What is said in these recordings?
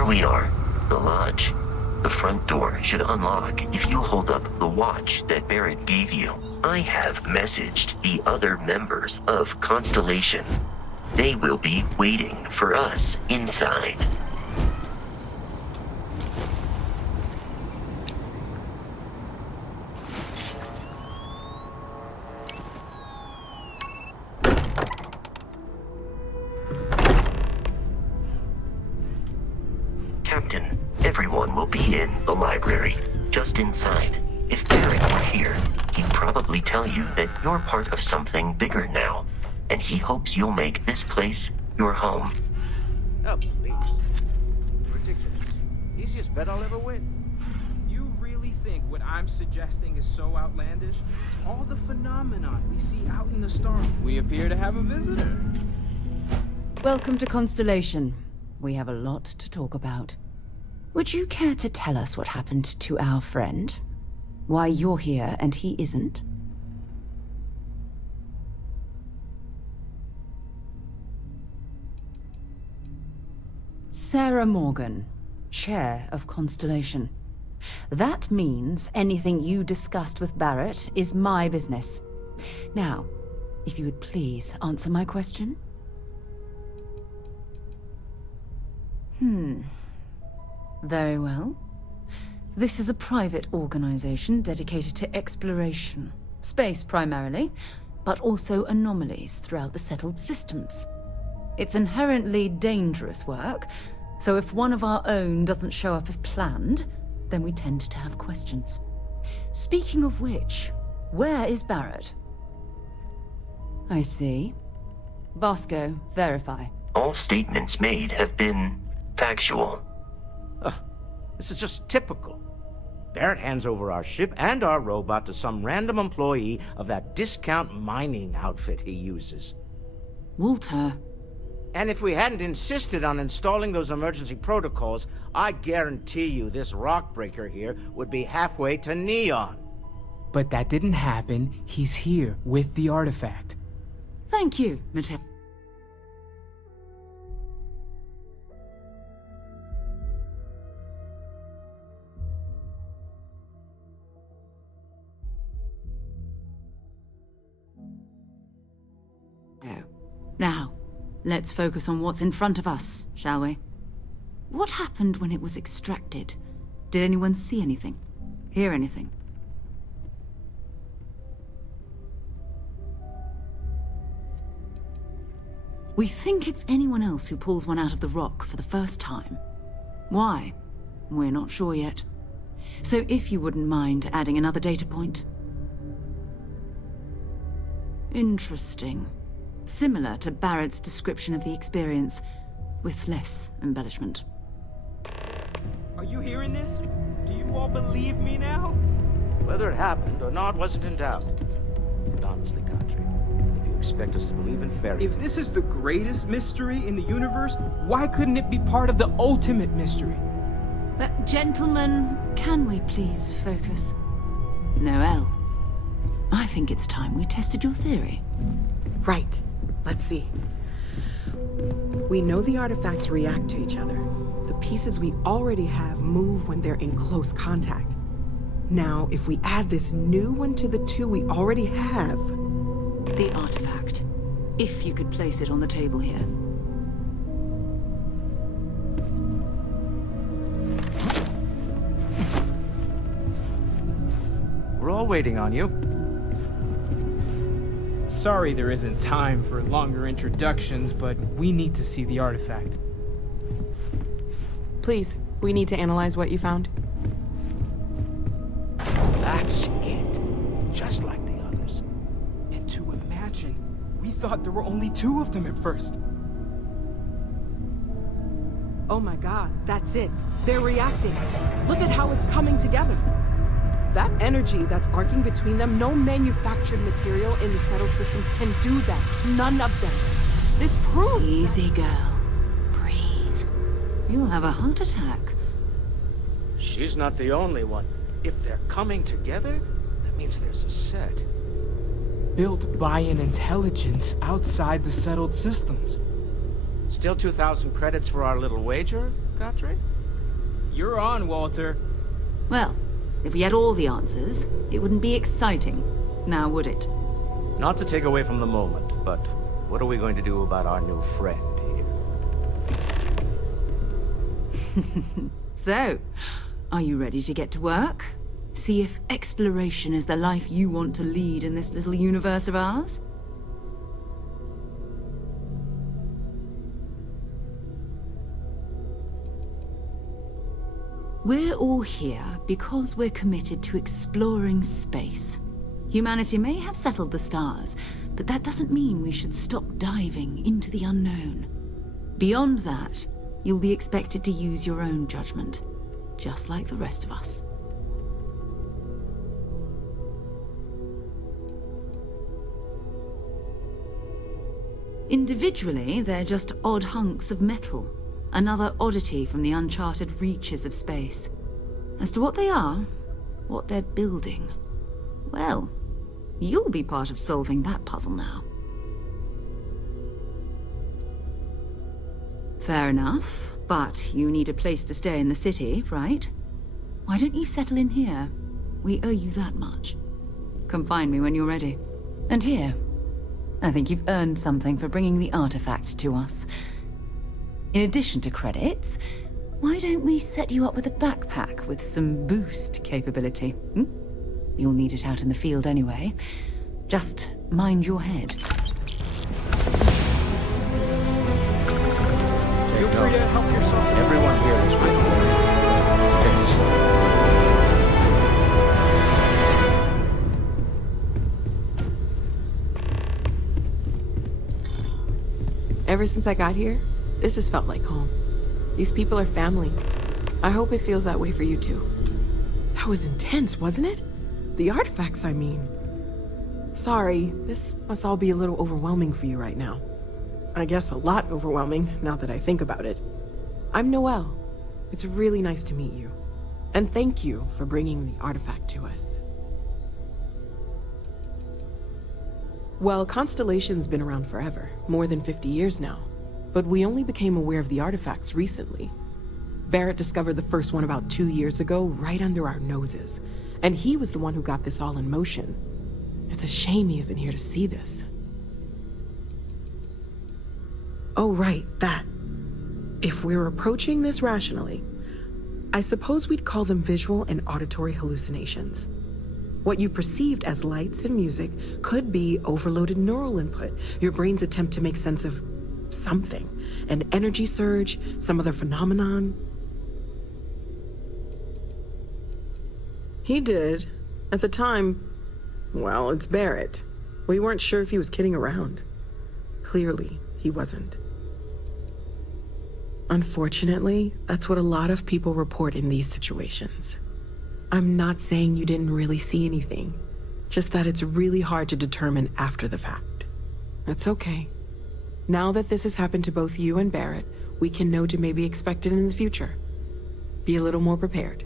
Here we are, the lodge. The front door should unlock if you hold up the watch that Barrett gave you. I have messaged the other members of Constellation. They will be waiting for us inside. Captain, everyone will be in the library, just inside. If Barrett were here, he'd probably tell you that you're part of something bigger now, and he hopes you'll make this place your home. Oh, please. Ridiculous. Easiest bet I'll ever win. You really think what I'm suggesting is so outlandish? All the phenomena we see out in the stars. We appear to have a visitor. Welcome to Constellation. We have a lot to talk about. Would you care to tell us what happened to our friend? Why you're here and he isn't? Sarah Morgan, Chair of Constellation. That means anything you discussed with Barrett is my business. Now, if you would please answer my question. Very well. This is a private organization dedicated to exploration. Space primarily, but also anomalies throughout the settled systems. It's inherently dangerous work, so if one of our own doesn't show up as planned, then we tend to have questions. Speaking of which, where is Barrett? I see. Vasco, verify. All statements made have been factual. Ugh, this is just typical. Barrett hands over our ship and our robot to some random employee of that discount mining outfit he uses. Walter. And if we hadn't insisted on installing those emergency protocols, I guarantee you this rock breaker here would be halfway to Neon. But that didn't happen. He's here with the artifact. Thank you, Mateo. Now, let's focus on what's in front of us, shall we? What happened when it was extracted? Did anyone see anything? Hear anything? We think it's anyone else who pulls one out of the rock for the first time. Why? We're not sure yet. So if you wouldn't mind adding another data point. Interesting. Similar to Barrett's description of the experience, with less embellishment. Are you hearing this? Do you all believe me now? Whether it happened or not wasn't in doubt. But honestly, Country, if you expect us to believe in fairy tales... If this is the greatest mystery in the universe, why couldn't it be part of the ultimate mystery? But gentlemen, can we please focus? Noelle, I think it's time we tested your theory. Right. Let's see. We know the artifacts react to each other. The pieces we already have move when they're in close contact. Now, if we add this new one to the two we already have... The artifact. If you could place it on the table here. We're all waiting on you. Sorry there isn't time for longer introductions, but we need to see the artifact. Please, we need to analyze what you found. That's it. Just like the others. And to imagine, we thought there were only 2 of them at first. Oh my god, that's it. They're reacting. Look at how it's coming together. That energy that's arcing between them, no manufactured material in the settled systems can do that. None of them. This proves... Easy, girl. Breathe. You'll have a heart attack. She's not the only one. If they're coming together, that means there's a set. Built by an intelligence outside the settled systems. Still 2,000 credits for our little wager, Godfrey? You're on, Walter. Well, if we had all the answers, it wouldn't be exciting, now would it? Not to take away from the moment, but what are we going to do about our new friend here? So, are you ready to get to work? See if exploration is the life you want to lead in this little universe of ours? We're all here because we're committed to exploring space. Humanity may have settled the stars, but that doesn't mean we should stop diving into the unknown. Beyond that, you'll be expected to use your own judgment, just like the rest of us. Individually, they're just odd hunks of metal. Another oddity from the uncharted reaches of space. As to what they are, what they're building, well, you'll be part of solving that puzzle now. Fair enough, but you need a place to stay in the city, right? Why don't you settle in here? We owe you that much. Come find me when you're ready. And here, I think you've earned something for bringing the artifact to us. In addition to credits, why don't we set you up with a backpack with some boost capability? You'll need it out in the field anyway. Just mind your head. Feel free to help yourself. Everyone here is recording this. Ever since I got here, this has felt like home. These people are family. I hope it feels that way for you too. That was intense, wasn't it? The artifacts, I mean. Sorry, this must all be a little overwhelming for you right now. I guess a lot overwhelming, now that I think about it. I'm Noelle. It's really nice to meet you. And thank you for bringing the artifact to us. Well, Constellation's been around forever, more than 50 years now. But we only became aware of the artifacts recently. Barrett discovered the first one about 2 years ago, right under our noses. And he was the one who got this all in motion. It's a shame he isn't here to see this. Oh, right, that. If we're approaching this rationally, I suppose we'd call them visual and auditory hallucinations. What you perceived as lights and music could be overloaded neural input, your brain's attempt to make sense of something. An energy surge, some other phenomenon. He did. At the time, well, it's Barrett. We weren't sure if he was kidding around. Clearly, he wasn't. Unfortunately, that's what a lot of people report in these situations. I'm not saying you didn't really see anything, just that it's really hard to determine after the fact. That's okay. Now that this has happened to both you and Barrett, we can know to maybe expect it in the future. Be a little more prepared.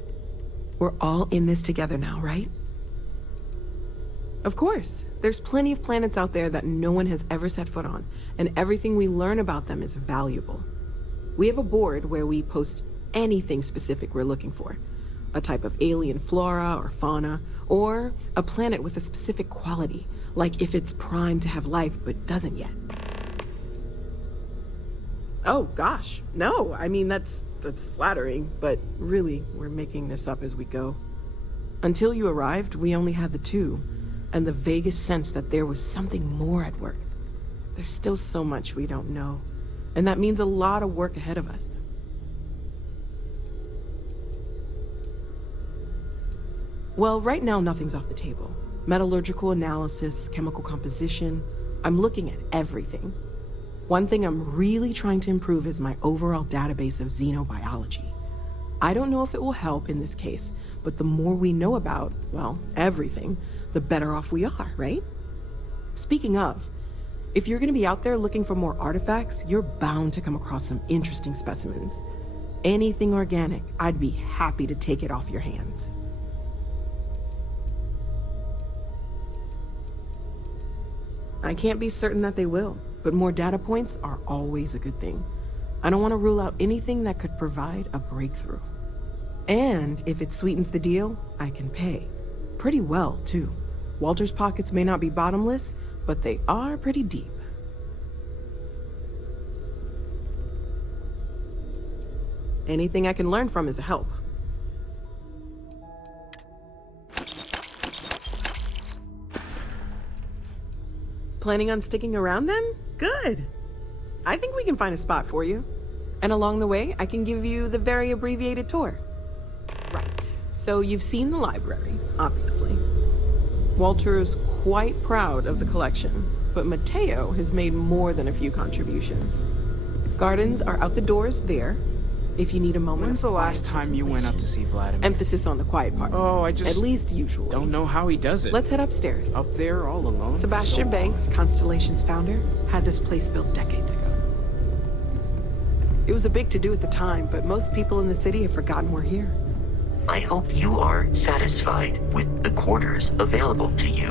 We're all in this together now, right? Of course. There's plenty of planets out there that no one has ever set foot on, and everything we learn about them is valuable. We have a board where we post anything specific we're looking for. A type of alien flora or fauna, or a planet with a specific quality, like if it's primed to have life but doesn't yet. Oh gosh, no, I mean that's flattering, but really, we're making this up as we go. Until you arrived, we only had the two, and the vaguest sense that there was something more at work. There's still so much we don't know, and that means a lot of work ahead of us. Well, right now nothing's off the table. Metallurgical analysis, chemical composition, I'm looking at everything. One thing I'm really trying to improve is my overall database of xenobiology. I don't know if it will help in this case, but the more we know about, well, everything, the better off we are, right? Speaking of, if you're gonna be out there looking for more artifacts, you're bound to come across some interesting specimens. Anything organic, I'd be happy to take it off your hands. I can't be certain that they will, but more data points are always a good thing. I don't want to rule out anything that could provide a breakthrough. And if it sweetens the deal, I can pay. Pretty well, too. Walter's pockets may not be bottomless, but they are pretty deep. Anything I can learn from is a help. Planning on sticking around then? Good. I think we can find a spot for you. And along the way, I can give you the very abbreviated tour. Right. So you've seen the library, obviously. Walter's quite proud of the collection, but Mateo has made more than a few contributions. Gardens are out the doors there, if you need a moment. When's the last time you went up to see Vladimir? Emphasis on the quiet part. Oh, I just... At least usually. don't know how he does it. Let's head upstairs. Up there all alone? Sebastian Banks, Constellation's founder, had this place built decades ago. It was a big to-do at the time, but most people in the city have forgotten we're here. I hope you are satisfied with the quarters available to you.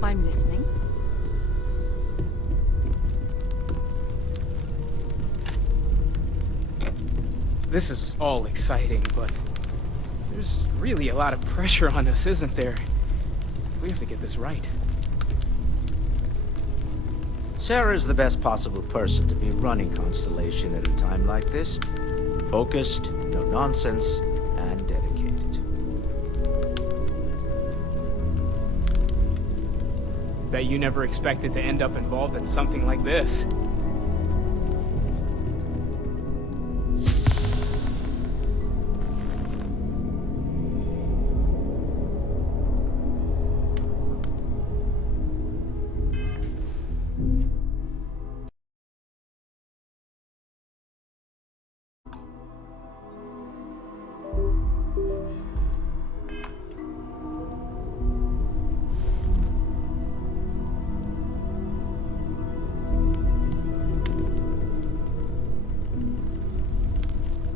I'm listening. This is all exciting, but there's really a lot of pressure on us, isn't there? We have to get this right. Sarah's the best possible person to be running Constellation at a time like this. Focused, no nonsense, and dedicated. Bet you never expected to end up involved in something like this.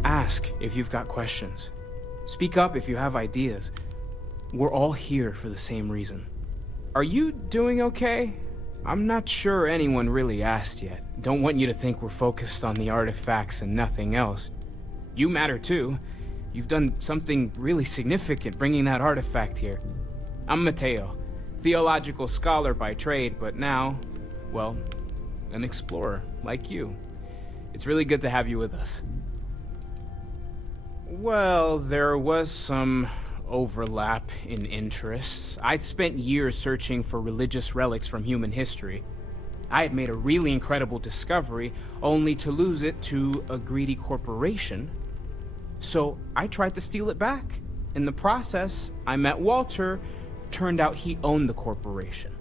Ask if you've got questions. Speak up if you have ideas. We're all here for the same reason. Are you doing okay? I'm not sure anyone really asked yet. Don't want you to think we're focused on the artifacts and nothing else. You matter too. You've done something really significant bringing that artifact here. I'm Mateo, theological scholar by trade, but now, well, an explorer like you. It's really good to have you with us. Well, there was some overlap in interests. I'd spent years searching for religious relics from human history. I had made a really incredible discovery, only to lose it to a greedy corporation. So I tried to steal it back. In the process, I met Walter. Turned out he owned the corporation.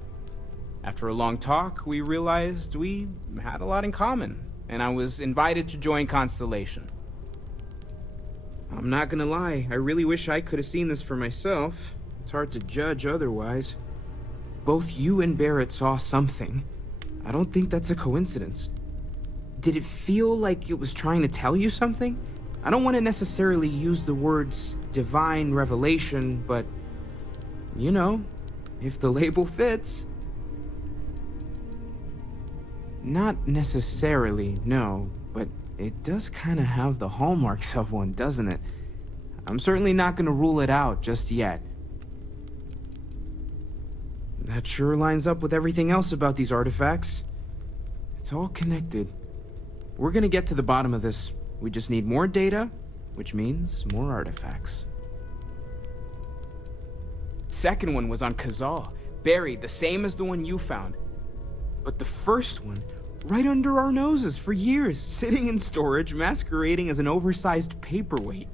After a long talk, we realized we had a lot in common, and I was invited to join Constellation. I'm not gonna lie, I really wish I could have seen this for myself. It's hard to judge otherwise. Both you and Barrett saw something. I don't think that's a coincidence. Did it feel like it was trying to tell you something? I don't want to necessarily use the words divine revelation, but you know, if the label fits. Not necessarily, no, but it does kind of have the hallmarks of one, doesn't it? I'm certainly not going to rule it out just yet. That sure lines up with everything else about these artifacts. It's all connected. We're going to get to the bottom of this. We just need more data, which means more artifacts. Second one was on Kazal, buried the same as the one you found. But the first one, right under our noses for years, sitting in storage, masquerading as an oversized paperweight.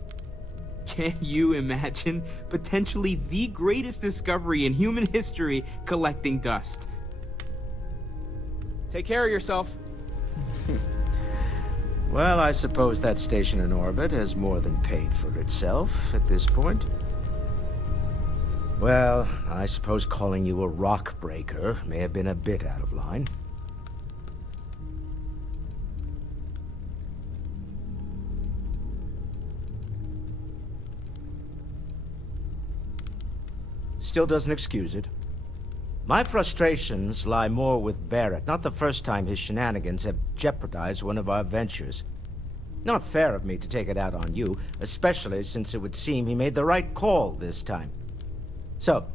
Can you imagine potentially the greatest discovery in human history collecting dust? Take care of yourself. Well, I suppose that station in orbit has more than paid for itself at this point. Well, I suppose calling you a rock breaker may have been a bit out of line. Still doesn't excuse it. My frustrations lie more with Barrett. Not the first time his shenanigans have jeopardized one of our ventures. Not fair of me to take it out on you, especially since it would seem he made the right call this time. So,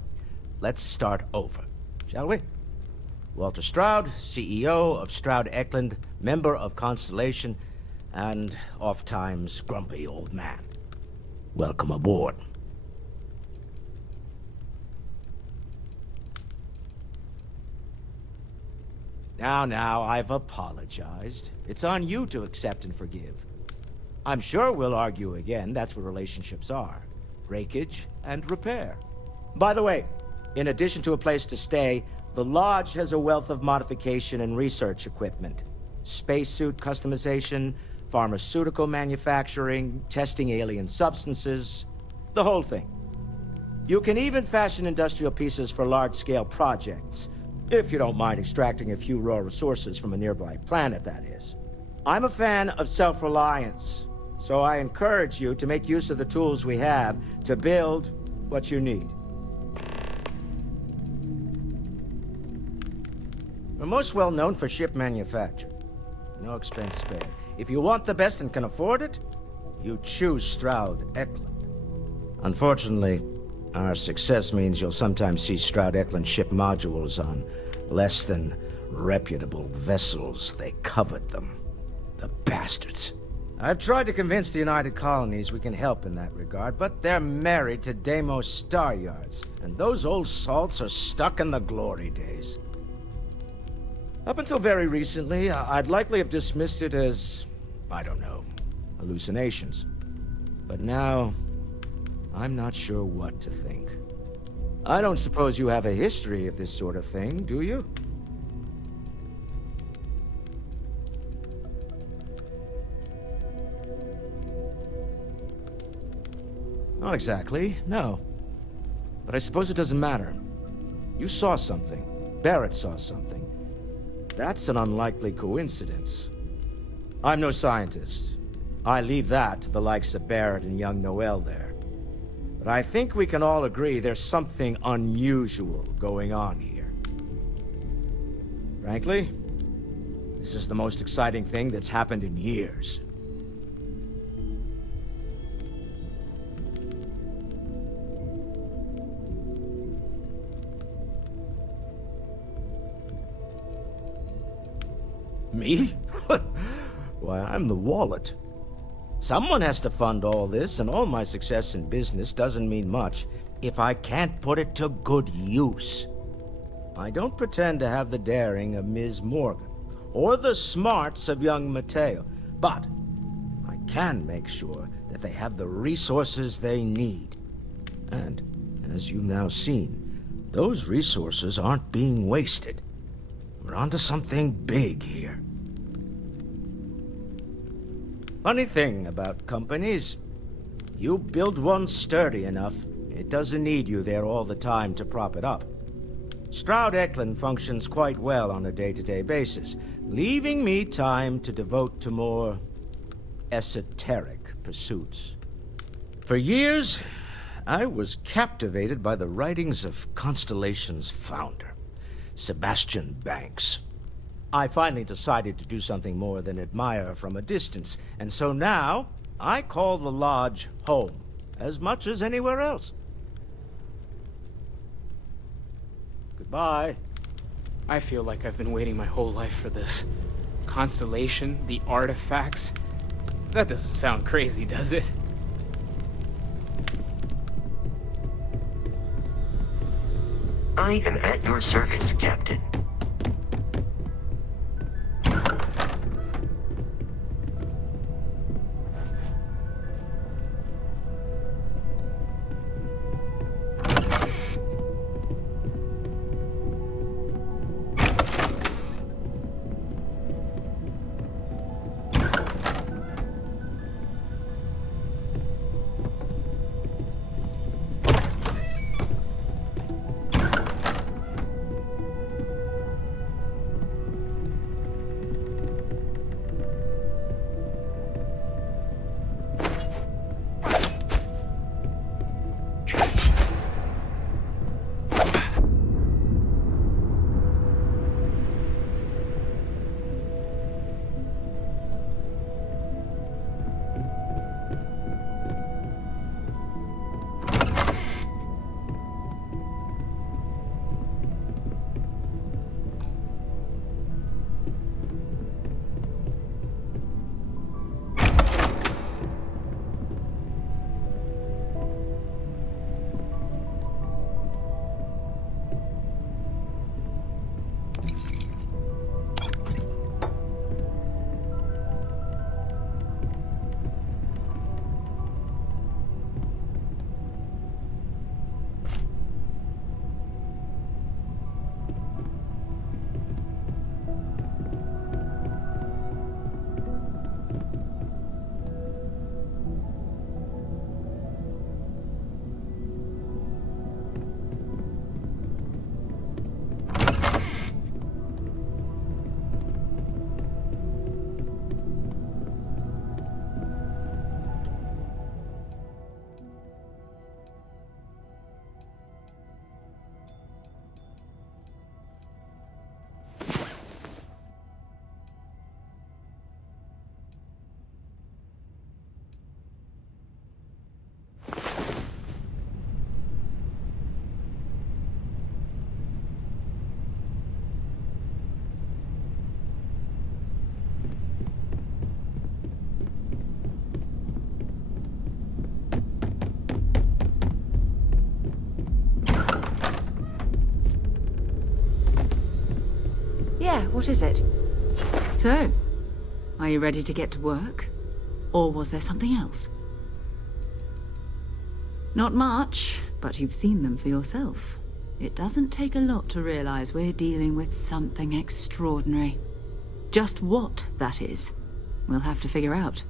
let's start over, shall we? Walter Stroud, CEO of Stroud Eklund, member of Constellation, and oft-times grumpy old man. Welcome aboard. Now, I've apologized. It's on you to accept and forgive. I'm sure we'll argue again. That's what relationships are. Breakage and repair. By the way, in addition to a place to stay, the Lodge has a wealth of modification and research equipment. Spacesuit customization, pharmaceutical manufacturing, testing alien substances, the whole thing. You can even fashion industrial pieces for large-scale projects, if you don't mind extracting a few raw resources from a nearby planet, that is. I'm a fan of self-reliance, so I encourage you to make use of the tools we have to build what you need. We're most well known for ship manufacture. No expense spared. If you want the best and can afford it, you choose Stroud Eklund. Unfortunately, our success means you'll sometimes see Stroud Eklund ship modules on less than reputable vessels. They covet them. The bastards. I've tried to convince the United Colonies we can help in that regard, but they're married to Deimos Star Yards, and those old salts are stuck in the glory days. Up until very recently, I'd likely have dismissed it as, I don't know, hallucinations. But now, I'm not sure what to think. I don't suppose you have a history of this sort of thing, do you? Not exactly, no. But I suppose it doesn't matter. You saw something. Barrett saw something. That's an unlikely coincidence. I'm no scientist. I leave that to the likes of Barrett and young Noel there. But I think we can all agree there's something unusual going on here. Frankly, this is the most exciting thing that's happened in years. Me? Why, I'm the wallet. Someone has to fund all this, and all my success in business doesn't mean much if I can't put it to good use. I don't pretend to have the daring of Ms. Morgan, or the smarts of young Mateo, but I can make sure that they have the resources they need. And, as you've now seen, those resources aren't being wasted. We're onto something big here. Funny thing about companies, you build one sturdy enough, it doesn't need you there all the time to prop it up. Stroud Eklund functions quite well on a day-to-day basis, leaving me time to devote to more esoteric pursuits. For years, I was captivated by the writings of Constellation's founder, Sebastian Banks. I finally decided to do something more than admire from a distance, and so now I call the Lodge home, as much as anywhere else. Goodbye. I feel like I've been waiting my whole life for this. Constellation, the artifacts. That doesn't sound crazy, does it? I am at your service, Captain. Yeah, what is it? So, are you ready to get to work? Or was there something else? Not much, but you've seen them for yourself. It doesn't take a lot to realize we're dealing with something extraordinary. Just what that is, we'll have to figure out.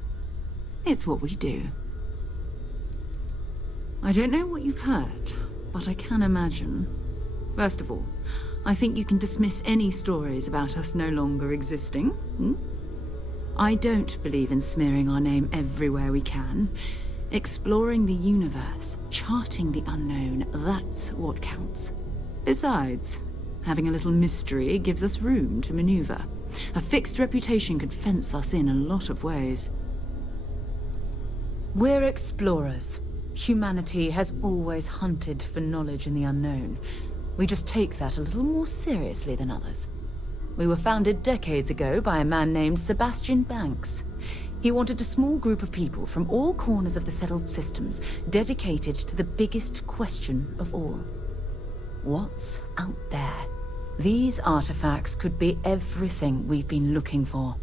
It's what we do. I don't know what you've heard, but I can imagine. First of all, I think you can dismiss any stories about us no longer existing. I don't believe in smearing our name everywhere we can. Exploring the universe, charting the unknown, that's what counts. Besides, having a little mystery gives us room to maneuver. A fixed reputation could fence us in a lot of ways. We're explorers. Humanity has always hunted for knowledge in the unknown. We just take that a little more seriously than others. We were founded decades ago by a man named Sebastian Banks. He wanted a small group of people from all corners of the settled systems dedicated to the biggest question of all. What's out there? These artifacts could be everything we've been looking for.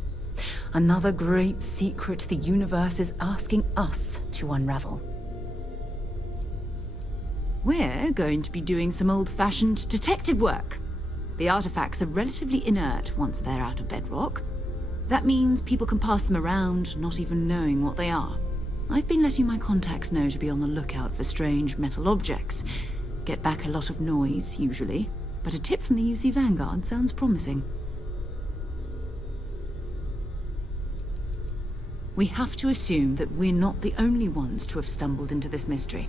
Another great secret the universe is asking us to unravel. We're going to be doing some old-fashioned detective work. The artifacts are relatively inert once they're out of bedrock. That means people can pass them around, not even knowing what they are. I've been letting my contacts know to be on the lookout for strange metal objects. Get back a lot of noise, usually, but a tip from the UC Vanguard sounds promising. We have to assume that we're not the only ones to have stumbled into this mystery.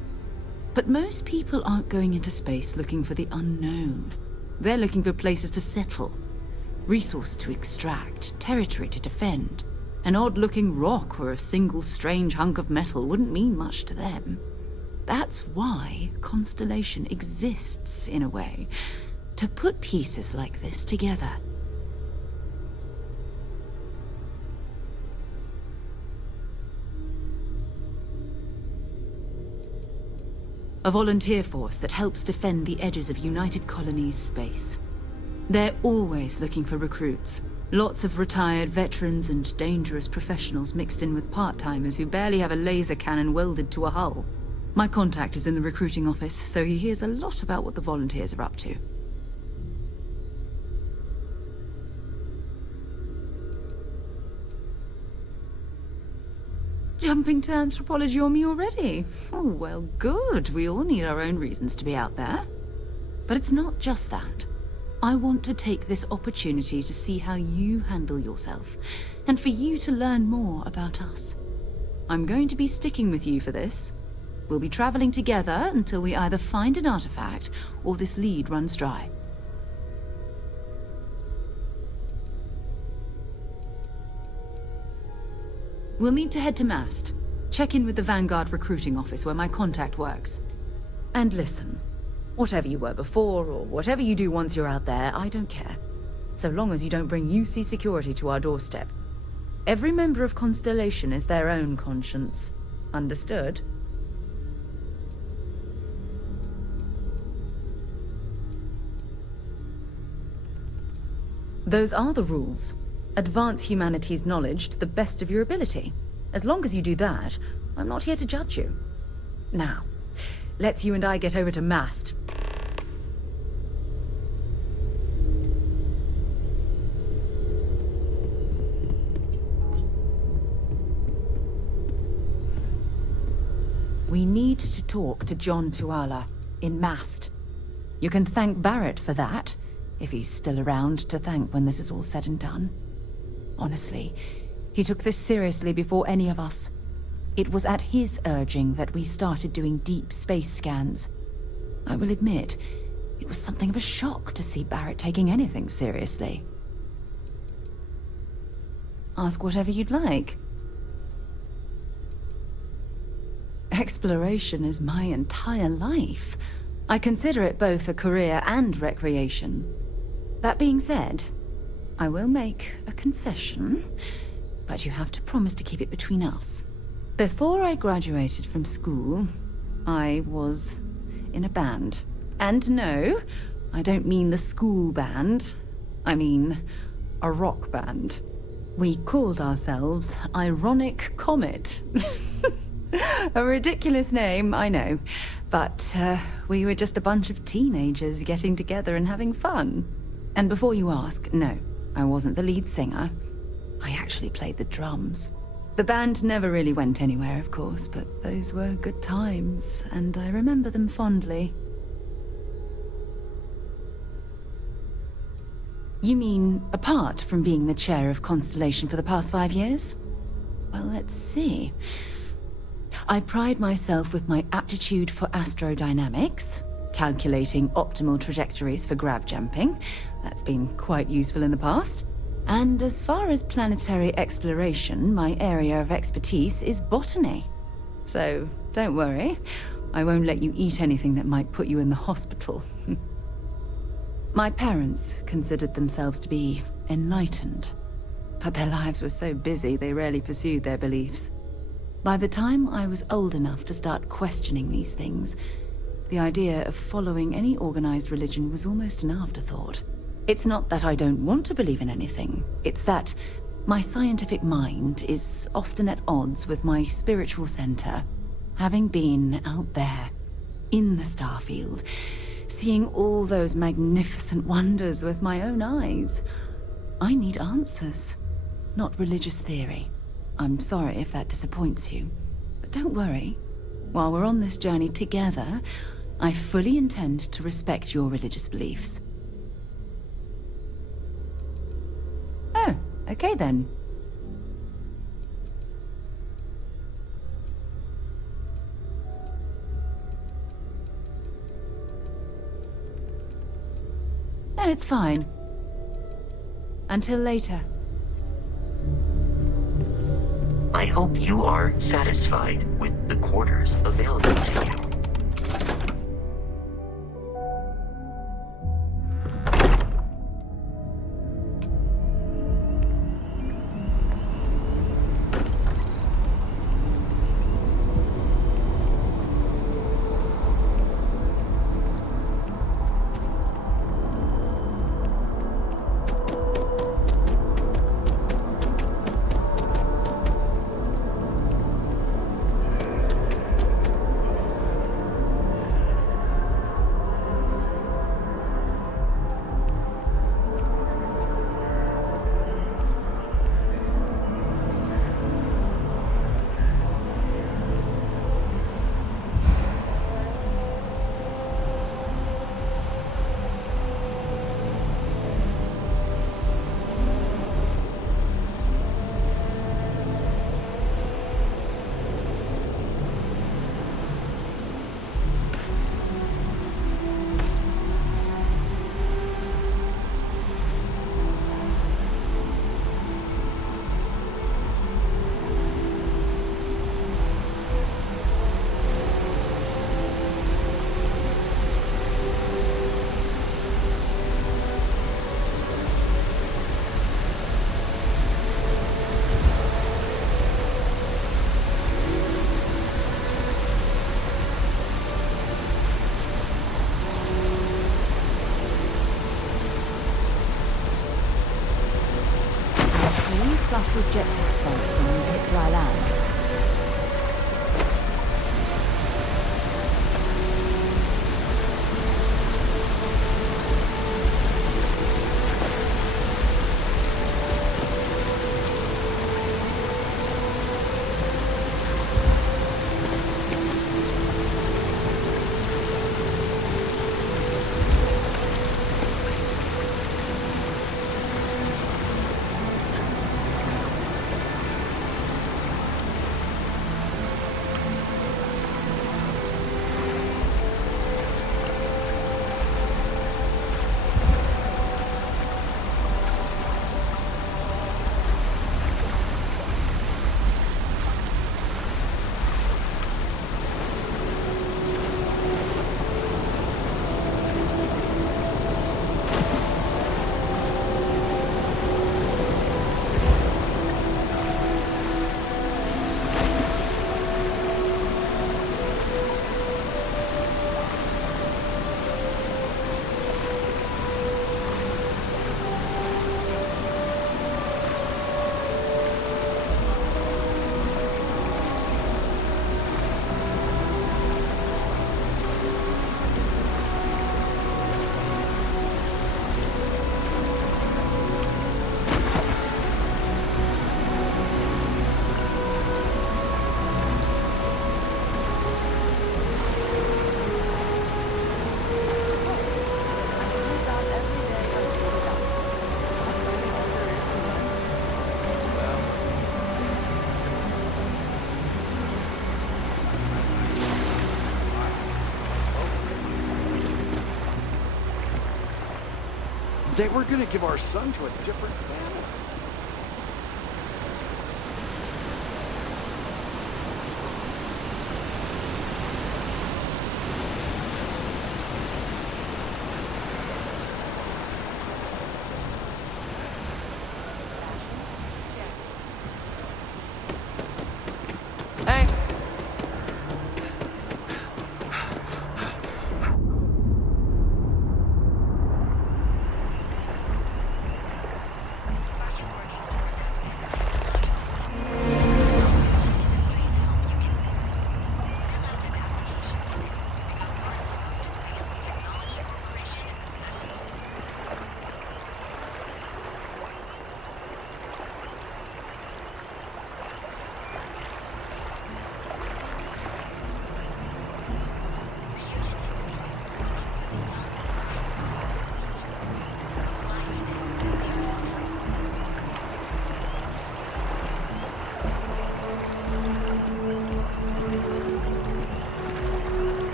But most people aren't going into space looking for the unknown. They're looking for places to settle, resources to extract, territory to defend. An odd-looking rock or a single strange hunk of metal wouldn't mean much to them. That's why Constellation exists, in a way, to put pieces like this together. A volunteer force that helps defend the edges of United Colonies space. They're always looking for recruits. Lots of retired veterans and dangerous professionals mixed in with part-timers who barely have a laser cannon welded to a hull. My contact is in the recruiting office, so he hears a lot about what the volunteers are up to. Jumping to anthropology on me already? Oh, well, good. We all need our own reasons to be out there. But it's not just that. I want to take this opportunity to see how you handle yourself, and for you to learn more about us. I'm going to be sticking with you for this. We'll be traveling together until we either find an artifact or this lead runs dry. We'll need to head to Mast. Check in with the Vanguard recruiting office where my contact works. And listen, whatever you were before or whatever you do once you're out there, I don't care. So long as you don't bring UC security to our doorstep. Every member of Constellation is their own conscience. Understood? Those are the rules. Advance humanity's knowledge to the best of your ability. As long as you do that, I'm not here to judge you. Now, let's you and I get over to Mast. We need to talk to John Tuala in Mast. You can thank Barrett for that, if he's still around to thank when this is all said and done. Honestly, he took this seriously before any of us. It was at his urging that we started doing deep space scans. I will admit, it was something of a shock to see Barrett taking anything seriously. Ask whatever you'd like. Exploration is my entire life. I consider it both a career and recreation. That being said, I will make a confession, but you have to promise to keep it between us. Before I graduated from school, I was in a band. And no, I don't mean the school band. I mean a rock band. We called ourselves Ironic Comet. A ridiculous name, I know. But we were just a bunch of teenagers getting together and having fun. And before you ask, no, I wasn't the lead singer. I actually played the drums. The band never really went anywhere, of course, but those were good times, and I remember them fondly. You mean, apart from being the chair of Constellation for the past 5 years? Well, let's see. I pride myself with my aptitude for astrodynamics, calculating optimal trajectories for grav jumping. That's been quite useful in the past. And as far as planetary exploration, my area of expertise is botany. So, don't worry. I won't let you eat anything that might put you in the hospital. My parents considered themselves to be enlightened. but their lives were so busy they rarely pursued their beliefs. By the time I was old enough to start questioning these things, the idea of following any organized religion was almost an afterthought. It's not that I don't want to believe in anything, it's that my scientific mind is often at odds with my spiritual center. Having been out there, in the Starfield, seeing all those magnificent wonders with my own eyes, I need answers, not religious theory. I'm sorry if that disappoints you, but don't worry. While we're on this journey together, I fully intend to respect your religious beliefs. Oh, okay then. No, it's fine. Until later. I hope you are satisfied with the quarters available to you. Flush with jetpack bombs when we hit dry land. They were gonna give our son to a different family.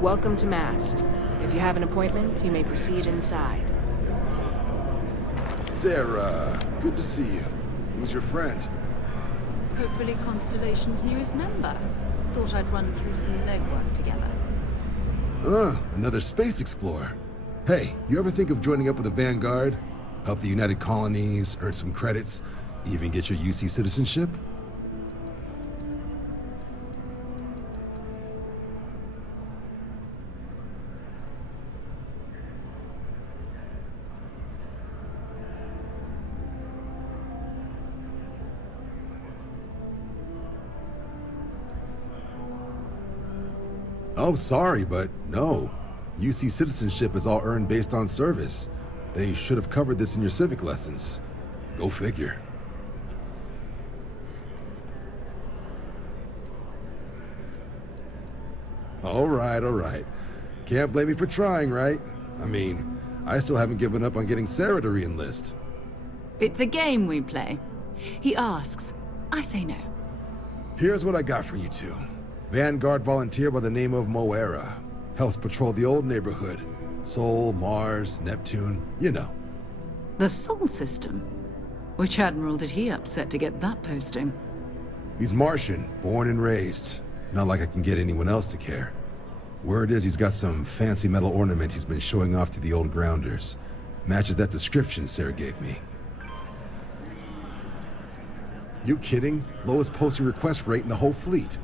Welcome to Mast. If you have an appointment, you may proceed inside. Sarah, good to see you. Who's your friend? Hopefully Constellation's newest member. Thought I'd run through some legwork together. Another space explorer. Hey, you ever think of joining up with the Vanguard? Help the United Colonies, earn some credits, even get your UC citizenship? Oh, sorry, but no. UC citizenship is all earned based on service. They should have covered this in your civic lessons. Go figure. All right. Can't blame me for trying, right? I mean, I still haven't given up on getting Sarah to re-enlist. It's a game we play. He asks, I say no. Here's what I got for you two. Vanguard volunteer by the name of Moera. Helps patrol the old neighborhood. Sol, Mars, Neptune, you know. The Sol system? Which admiral did he upset to get that posting? He's Martian, born and raised. Not like I can get anyone else to care. Word is he's got some fancy metal ornament he's been showing off to the old grounders. Matches that description Sarah gave me. You kidding? Lowest posting request rate in the whole fleet.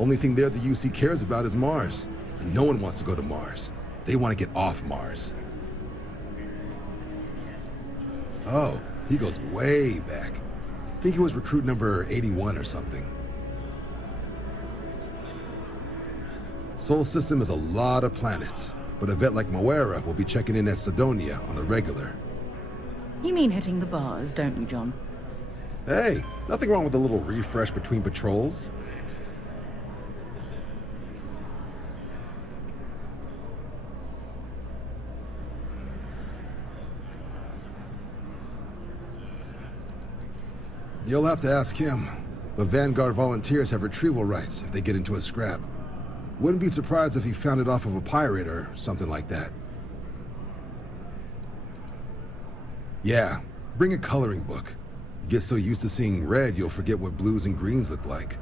Only thing there the UC cares about is Mars. And no one wants to go to Mars. They want to get off Mars. Oh, he goes way back. I think he was recruit number 81 or something. Sol system is a lot of planets, but a vet like Moera will be checking in at Sidonia on the regular. You mean hitting the bars, don't you, John? Hey, nothing wrong with a little refresh between patrols. You'll have to ask him, but Vanguard volunteers have retrieval rights if they get into a scrap. Wouldn't be surprised if he found it off of a pirate or something like that. Yeah, bring a coloring book. You get so used to seeing red, you'll forget what blues and greens look like.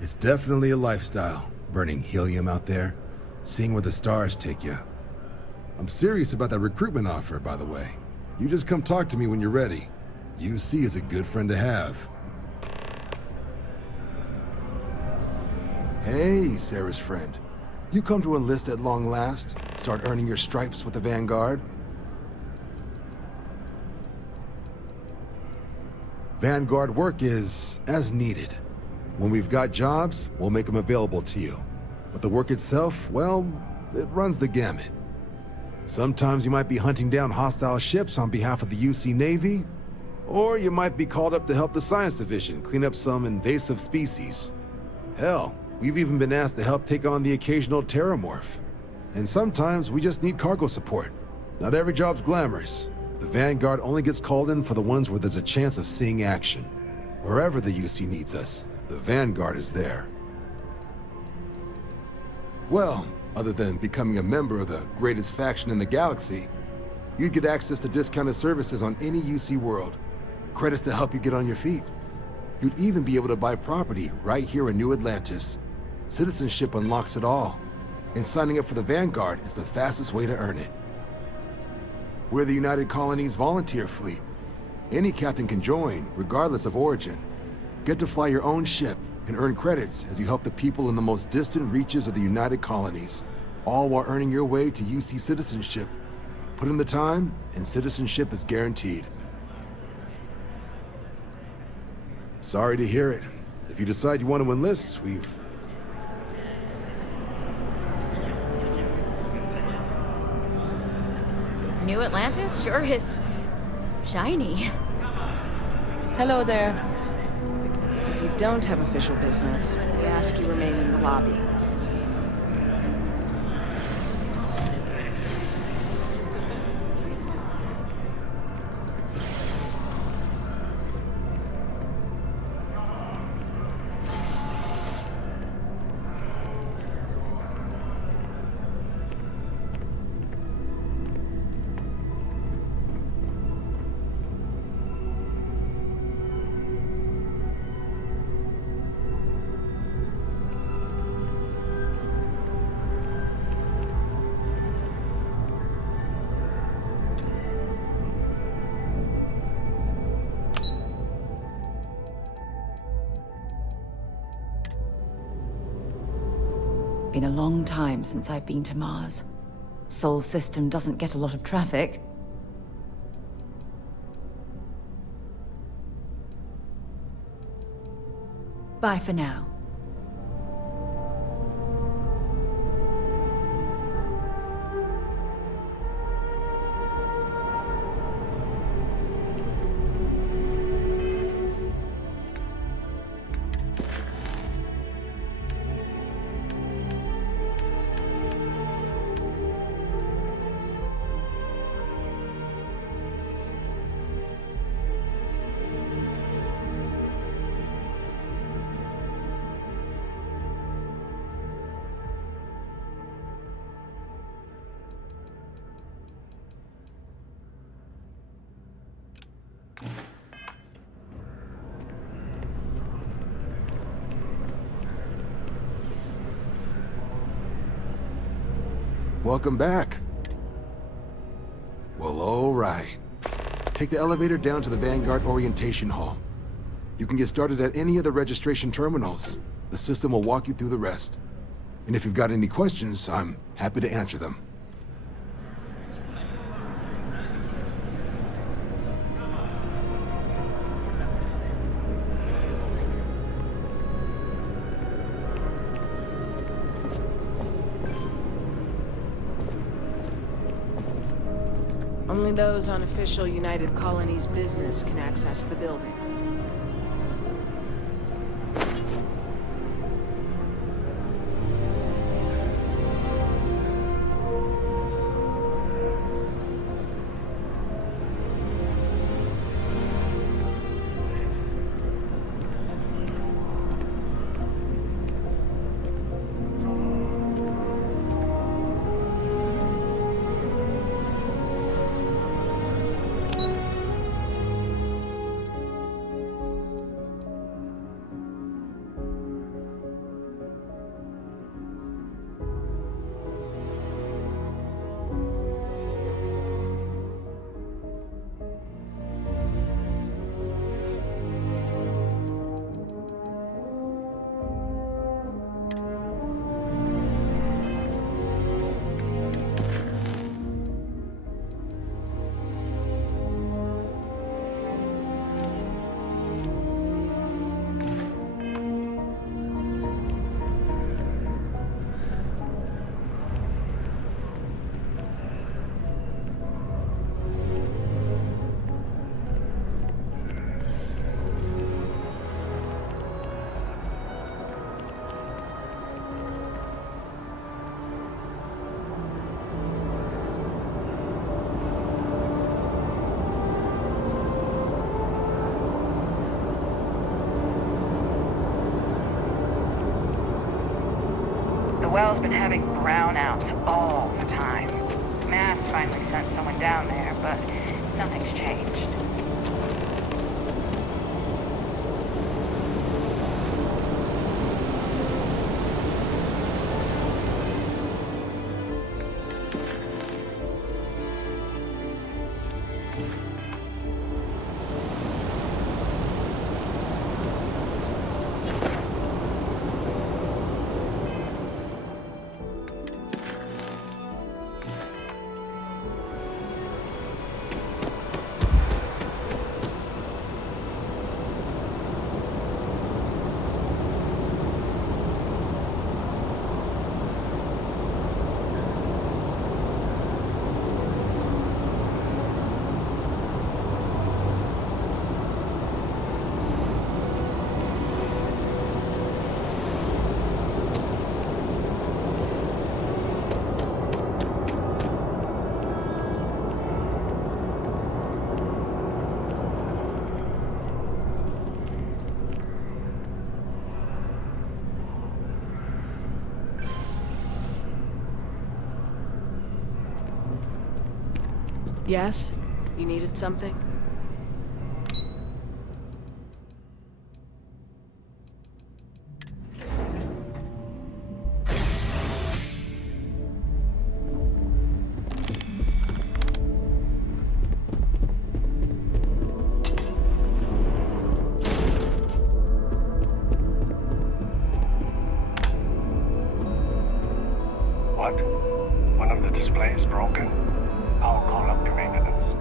It's definitely a lifestyle, burning helium out there, seeing where the stars take you. I'm serious about that recruitment offer, by the way. You just come talk to me when you're ready. UC is a good friend to have. Hey, Sarah's friend. You come to enlist at long last? Start earning your stripes with the Vanguard? Vanguard work is as needed. When we've got jobs, we'll make them available to you. But the work itself, well, it runs the gamut. Sometimes you might be hunting down hostile ships on behalf of the UC Navy, or you might be called up to help the Science Division clean up some invasive species. Hell, we've even been asked to help take on the occasional terramorph. And sometimes we just need cargo support. Not every job's glamorous. The Vanguard only gets called in for the ones where there's a chance of seeing action. Wherever the UC needs us, the Vanguard is there. Well, other than becoming a member of the greatest faction in the galaxy, you'd get access to discounted services on any UC world. Credits to help you get on your feet. You'd even be able to buy property right here in New Atlantis. Citizenship unlocks it all, and signing up for the Vanguard is the fastest way to earn it. We're the United Colonies volunteer fleet. Any captain can join, regardless of origin. Get to fly your own ship and earn credits as you help the people in the most distant reaches of the United Colonies, all while earning your way to UC citizenship. Put in the time, and citizenship is guaranteed. Sorry to hear it. If you decide you want to enlist, we've... New Atlantis sure is shiny. Hello there. If you don't have official business, we ask you remain in the lobby. Been a long time since I've been to Mars. Sol system doesn't get a lot of traffic. Bye for now. Welcome back. Well, all right. Take the elevator down to the Vanguard Orientation Hall. You can get started at any of the registration terminals. The system will walk you through the rest. And if you've got any questions, I'm happy to answer them. Only those on official United Colonies business can access the building. The well's been having brownouts all the time. Mast finally sent someone down there, but nothing's changed. Yes? You needed something? What? One of the displays is broken. I'll call up your maintenance.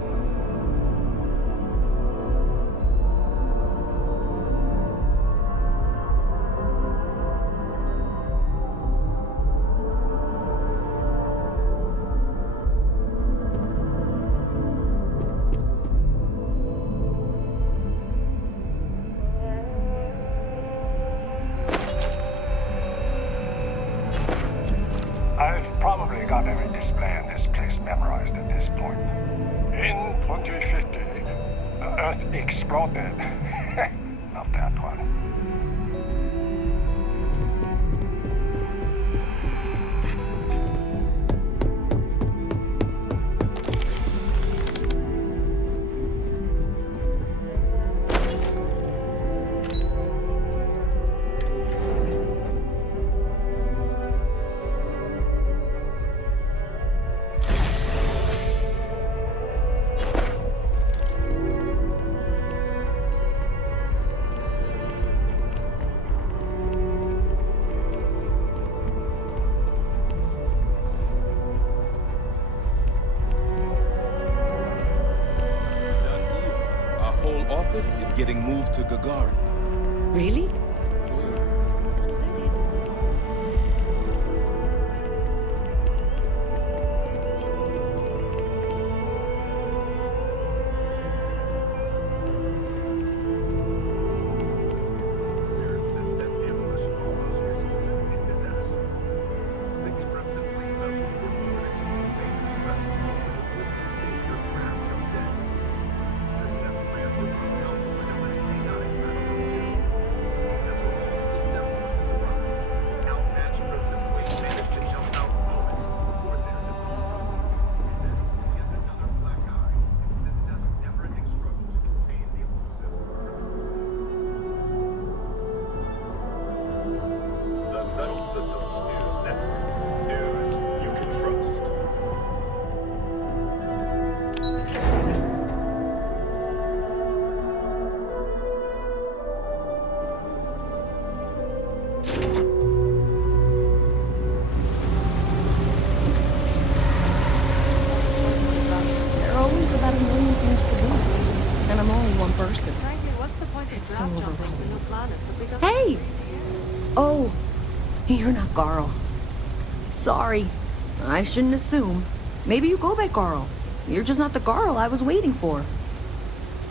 I've probably got every display in this place memorized at this point. In 2050, the Earth exploded. Not that one. Office is getting moved to Gagarin. Really? About a million things to do, and I'm only one person. Frankly, what's the point of It's so ground jumping overwhelming. to new planets if we got Hey! Oh, you're not Carl. Sorry. I shouldn't assume. Maybe you go by Carl. You're just not the Carl I was waiting for.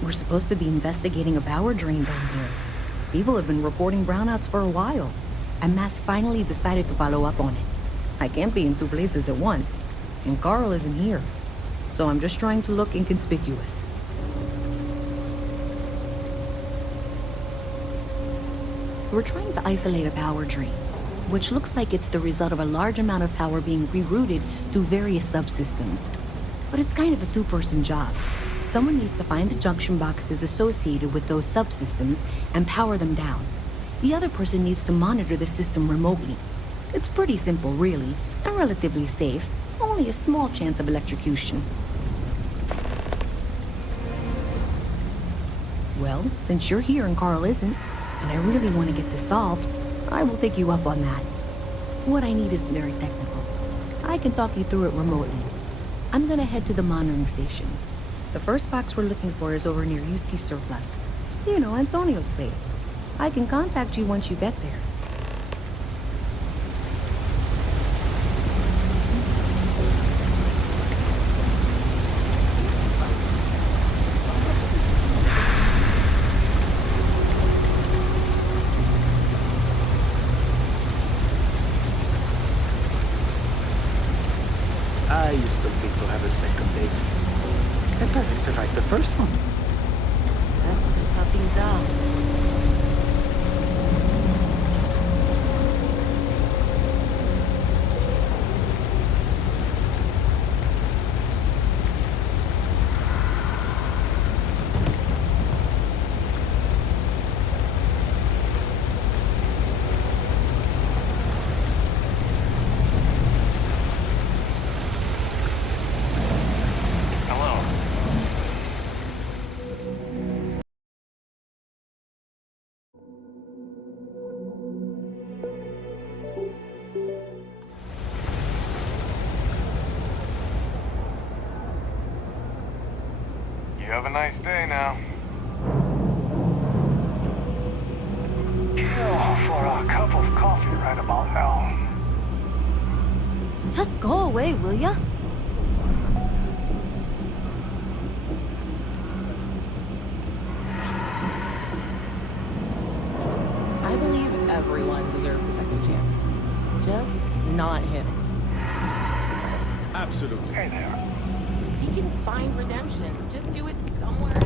We're supposed to be investigating a power drain down here. People have been reporting brownouts for a while, and Mass finally decided to follow up on it. I can't be in two places at once, and Carl isn't here. So I'm just trying to look inconspicuous. We're trying to isolate a power drain, which looks like it's the result of a large amount of power being rerouted to various subsystems. But it's kind of a two-person job. Someone needs to find the junction boxes associated with those subsystems and power them down. The other person needs to monitor the system remotely. It's pretty simple, really, and relatively safe. Only a small chance of electrocution. Well, since you're here and Carl isn't, and I really want to get this solved, I will take you up on that. What I need is very technical. I can talk you through it remotely. I'm gonna head to the monitoring station. The first box we're looking for is over near UC Surplus. You know, Antonio's place. I can contact you once you get there. I used to think to have a second date. I barely survived the first one. That's just how things are. a nice day now. Chill for a cup of coffee right about now. Just go away, will ya? I believe everyone deserves a second chance. Just not him. Absolutely. Hey there. He can find redemption. Just do it somewhere else.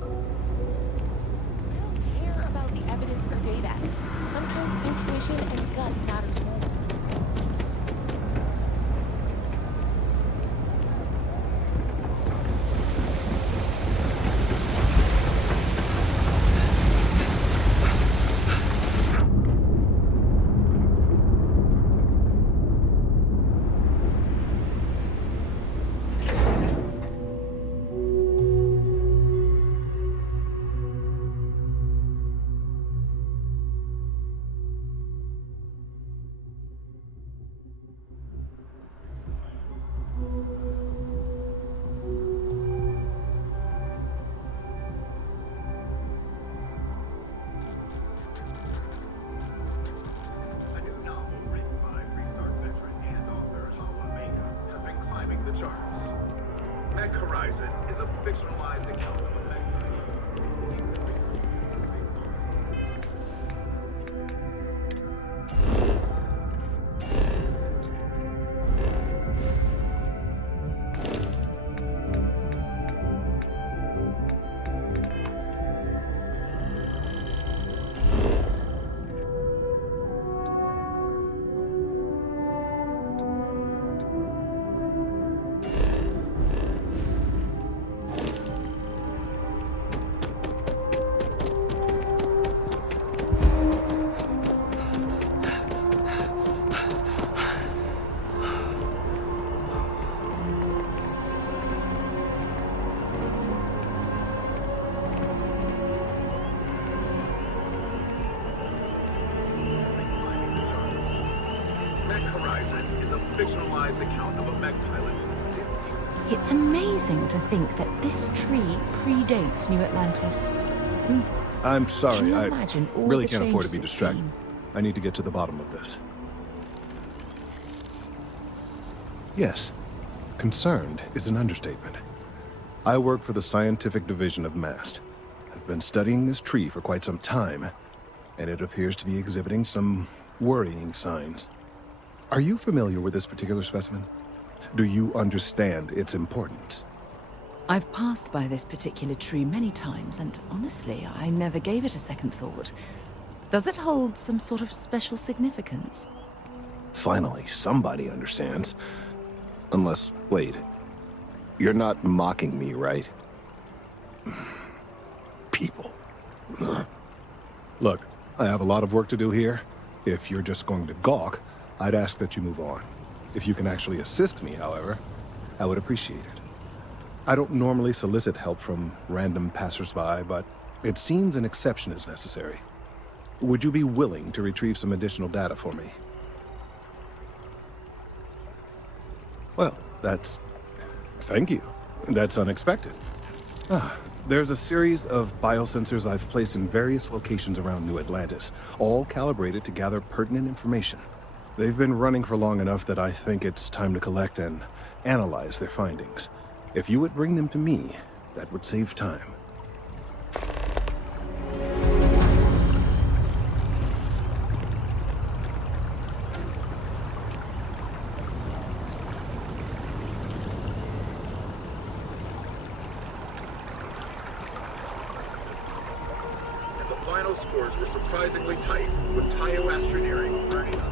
I don't care about the evidence or data. Sometimes intuition and gut matters more. A new novel written by Restart veteran and author Hawa Mega has been climbing the charts. Mech Horizon is a fictionalized account of a mech. Mech Horizon is a fictionalized account of a mech pilot. It's amazing to think that this tree predates New Atlantis. I'm Can sorry, you I imagine all really the can't afford to be changes it's distracted. seen? I need to get to the bottom of this. Yes, concerned is an understatement. I work for the scientific division of MAST. I've been studying this tree for quite some time, and it appears to be exhibiting some worrying signs. Are you familiar with this particular specimen? Do you understand its importance? I've passed by this particular tree many times, and honestly, I never gave it a second thought. Does it hold some sort of special significance? Finally, somebody understands. Unless, wait, you're not mocking me, right? People. Look, I have a lot of work to do here. If you're just going to gawk, I'd ask that you move on. If you can actually assist me, however, I would appreciate it. I don't normally solicit help from random passersby, but it seems an exception is necessary. Would you be willing to retrieve some additional data for me? Well, thank you. That's unexpected. There's a series of biosensors I've placed in various locations around New Atlantis, all calibrated to gather pertinent information. They've been running for long enough that I think it's time to collect and analyze their findings. If you would bring them to me, that would save time. The final scores were surprisingly tight, with Tayo Astroneering running up.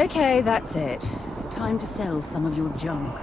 Okay, that's it. Time to sell some of your junk.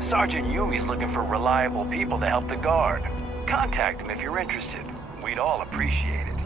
Sergeant Yumi's looking for reliable people to help the guard. Contact him if you're interested. We'd all appreciate it.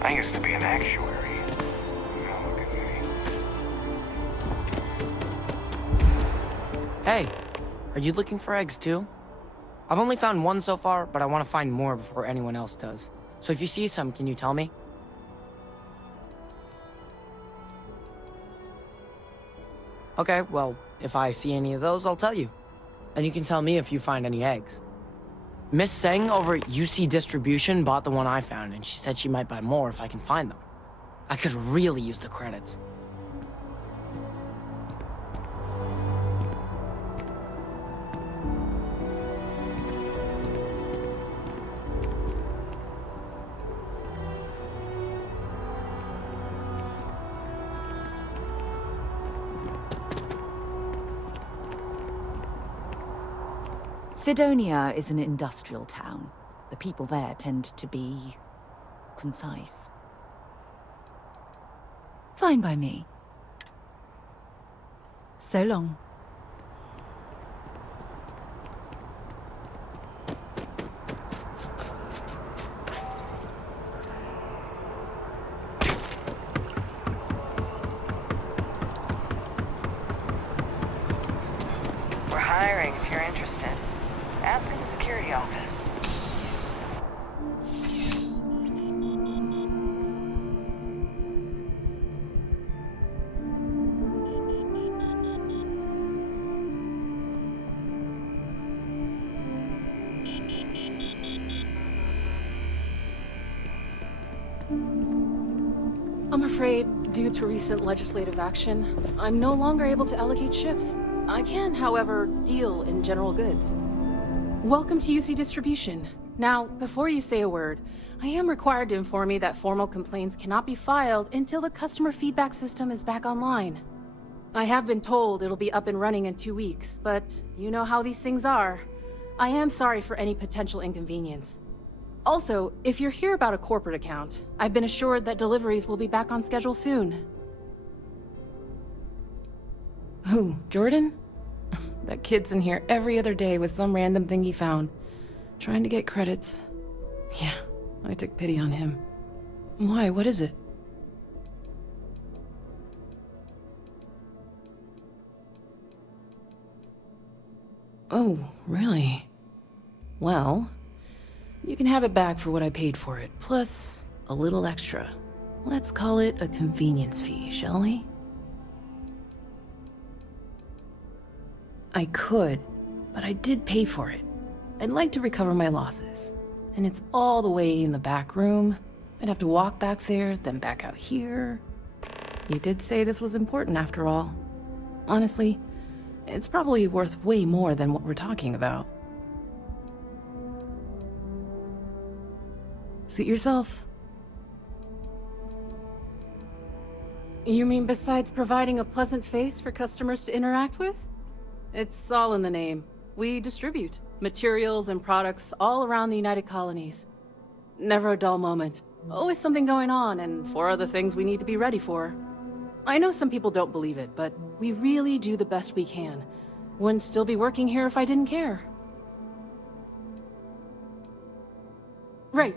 I used to be an actuary. Now look at me. Hey, are you looking for eggs too? I've only found one so far, but I want to find more before anyone else does. So if you see some, can you tell me? Okay, well, if I see any of those, I'll tell you. And you can tell me if you find any eggs. Miss Seng over at UC Distribution bought the one I found, and she said she might buy more if I can find them. I could really use the credits. Sidonia is an industrial town. The people there tend to be concise. Fine by me. So long. We're hiring if you're interested. Ask in the security office. I'm afraid, due to recent legislative action, I'm no longer able to allocate ships. I can, however, deal in general goods. Welcome to UC Distribution. Now, before you say a word, I am required to inform you that formal complaints cannot be filed until the customer feedback system is back online. I have been told it'll be up and running in 2 weeks, but you know how these things are. I am sorry for any potential inconvenience. Also, if you're here about a corporate account, I've been assured that deliveries will be back on schedule soon. Who, Jordan? That kid's in here every other day with some random thing he found. Trying to get credits. Yeah, I took pity on him. Why, what is it? Oh, really? Well, you can have it back for what I paid for it, plus a little extra. Let's call it a convenience fee, shall we? I could, but I did pay for it. I'd like to recover my losses. And it's all the way in the back room. I'd have to walk back there, then back out here. You did say this was important after all. Honestly, it's probably worth way more than what we're talking about. Suit yourself. You mean besides providing a pleasant face for customers to interact with? It's all in the name. We distribute materials and products all around the United Colonies. Never a dull moment. Always something going on and 4 other things we need to be ready for. I know some people don't believe it, but we really do the best we can. Wouldn't still be working here if I didn't care. Right.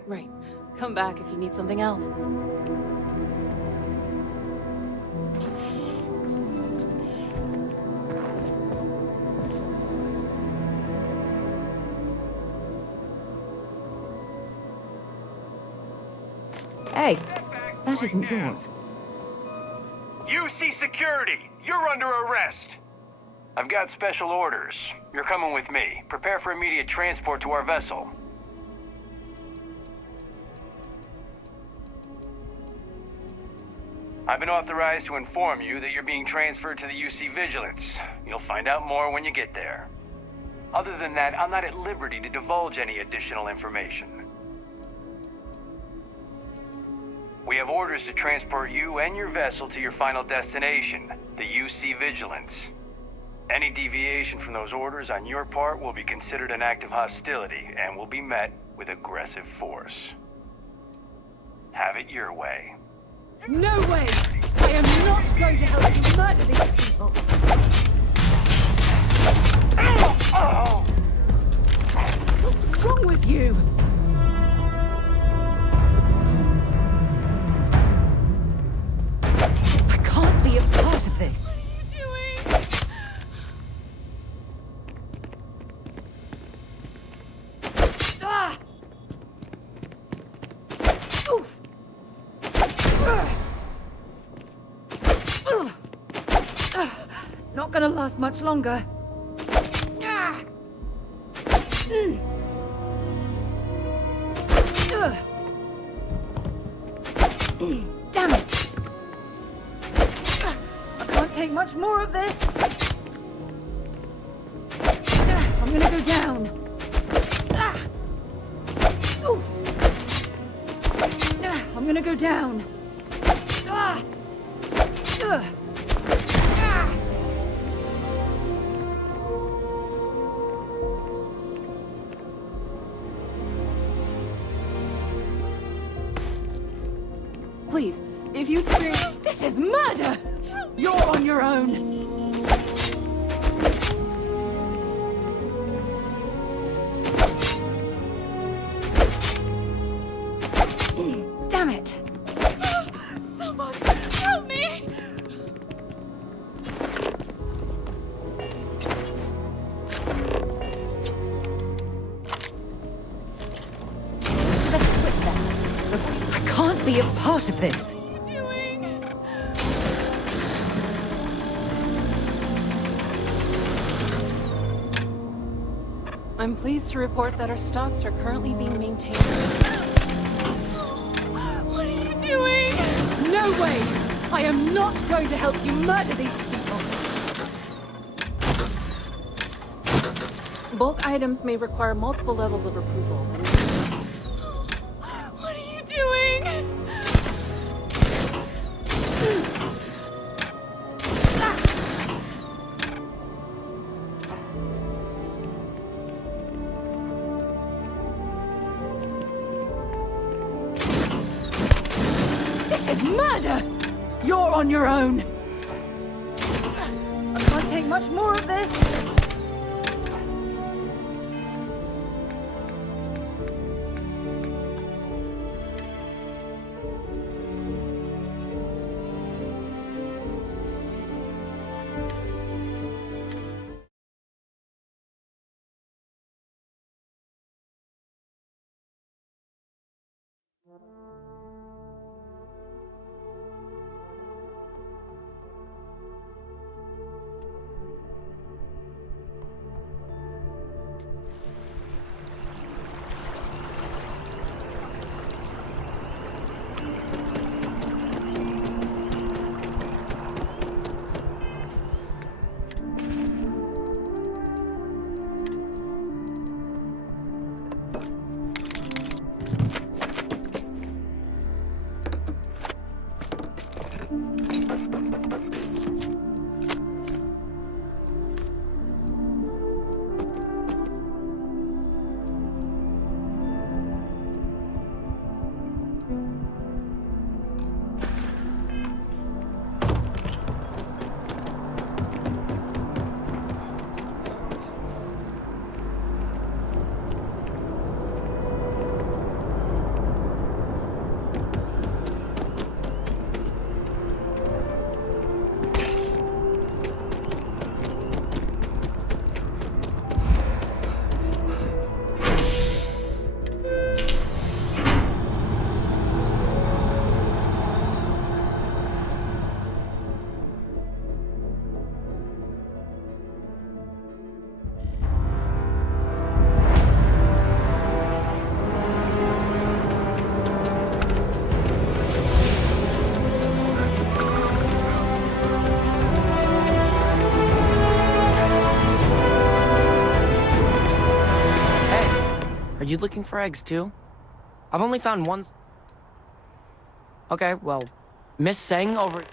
Come back if you need something else. Hey, that isn't yours. UC Security, you're under arrest. I've got special orders. You're coming with me. Prepare for immediate transport to our vessel. I've been authorized to inform you that you're being transferred to the UC Vigilance. You'll find out more when you get there. Other than that, I'm not at liberty to divulge any additional information. We have orders to transport you and your vessel to your final destination, the UC Vigilance. Any deviation from those orders on your part will be considered an act of hostility and will be met with aggressive force. Have it your way. No way! I am not going to help you murder these people! What's wrong with you? I can't be a part of this. Not gonna last much longer. Ah. Damn it! I can't take much more of this. I'm gonna go down. Oof. I'm gonna go down. Please, if you experience... This is murder! You're on your own! Damn it! Someone help me! Let's quit that. I can't be a part of this. I'm pleased to report that our stocks are currently being maintained. What are you doing? No way! I am not going to help you murder these people. Bulk items may require multiple levels of approval. What are you doing? This is murder! You're on your own! I can't take much more of this. Are you looking for eggs too? I've only found one. Okay, well, Miss Seng over...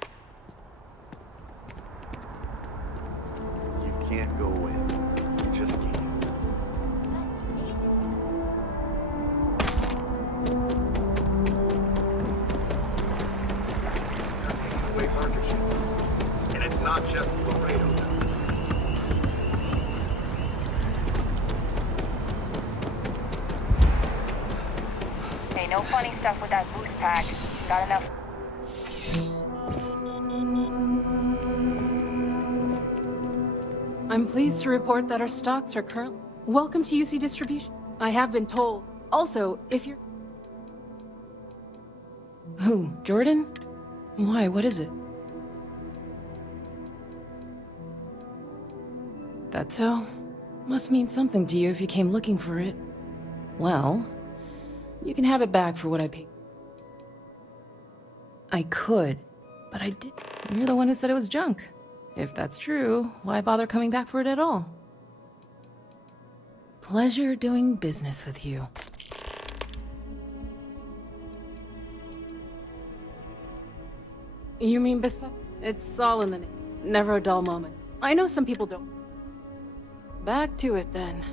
You can't go in. You just can't. Wait, and it's not just Laredo. Hey, no funny stuff with that boost pack. Got enough. I'm pleased to report that our stocks are currently... Welcome to UC Distribution. I have been told. Also, if you're... Who? Jordan? Why? What is it? That so? Must mean something to you if you came looking for it. Well, you can have it back for what I paid. I could, but I did. You're the one who said it was junk. If that's true, why bother coming back for it at all? Pleasure doing business with you. You mean it's all in the name. Never a dull moment. I know some people don't. Back to it then.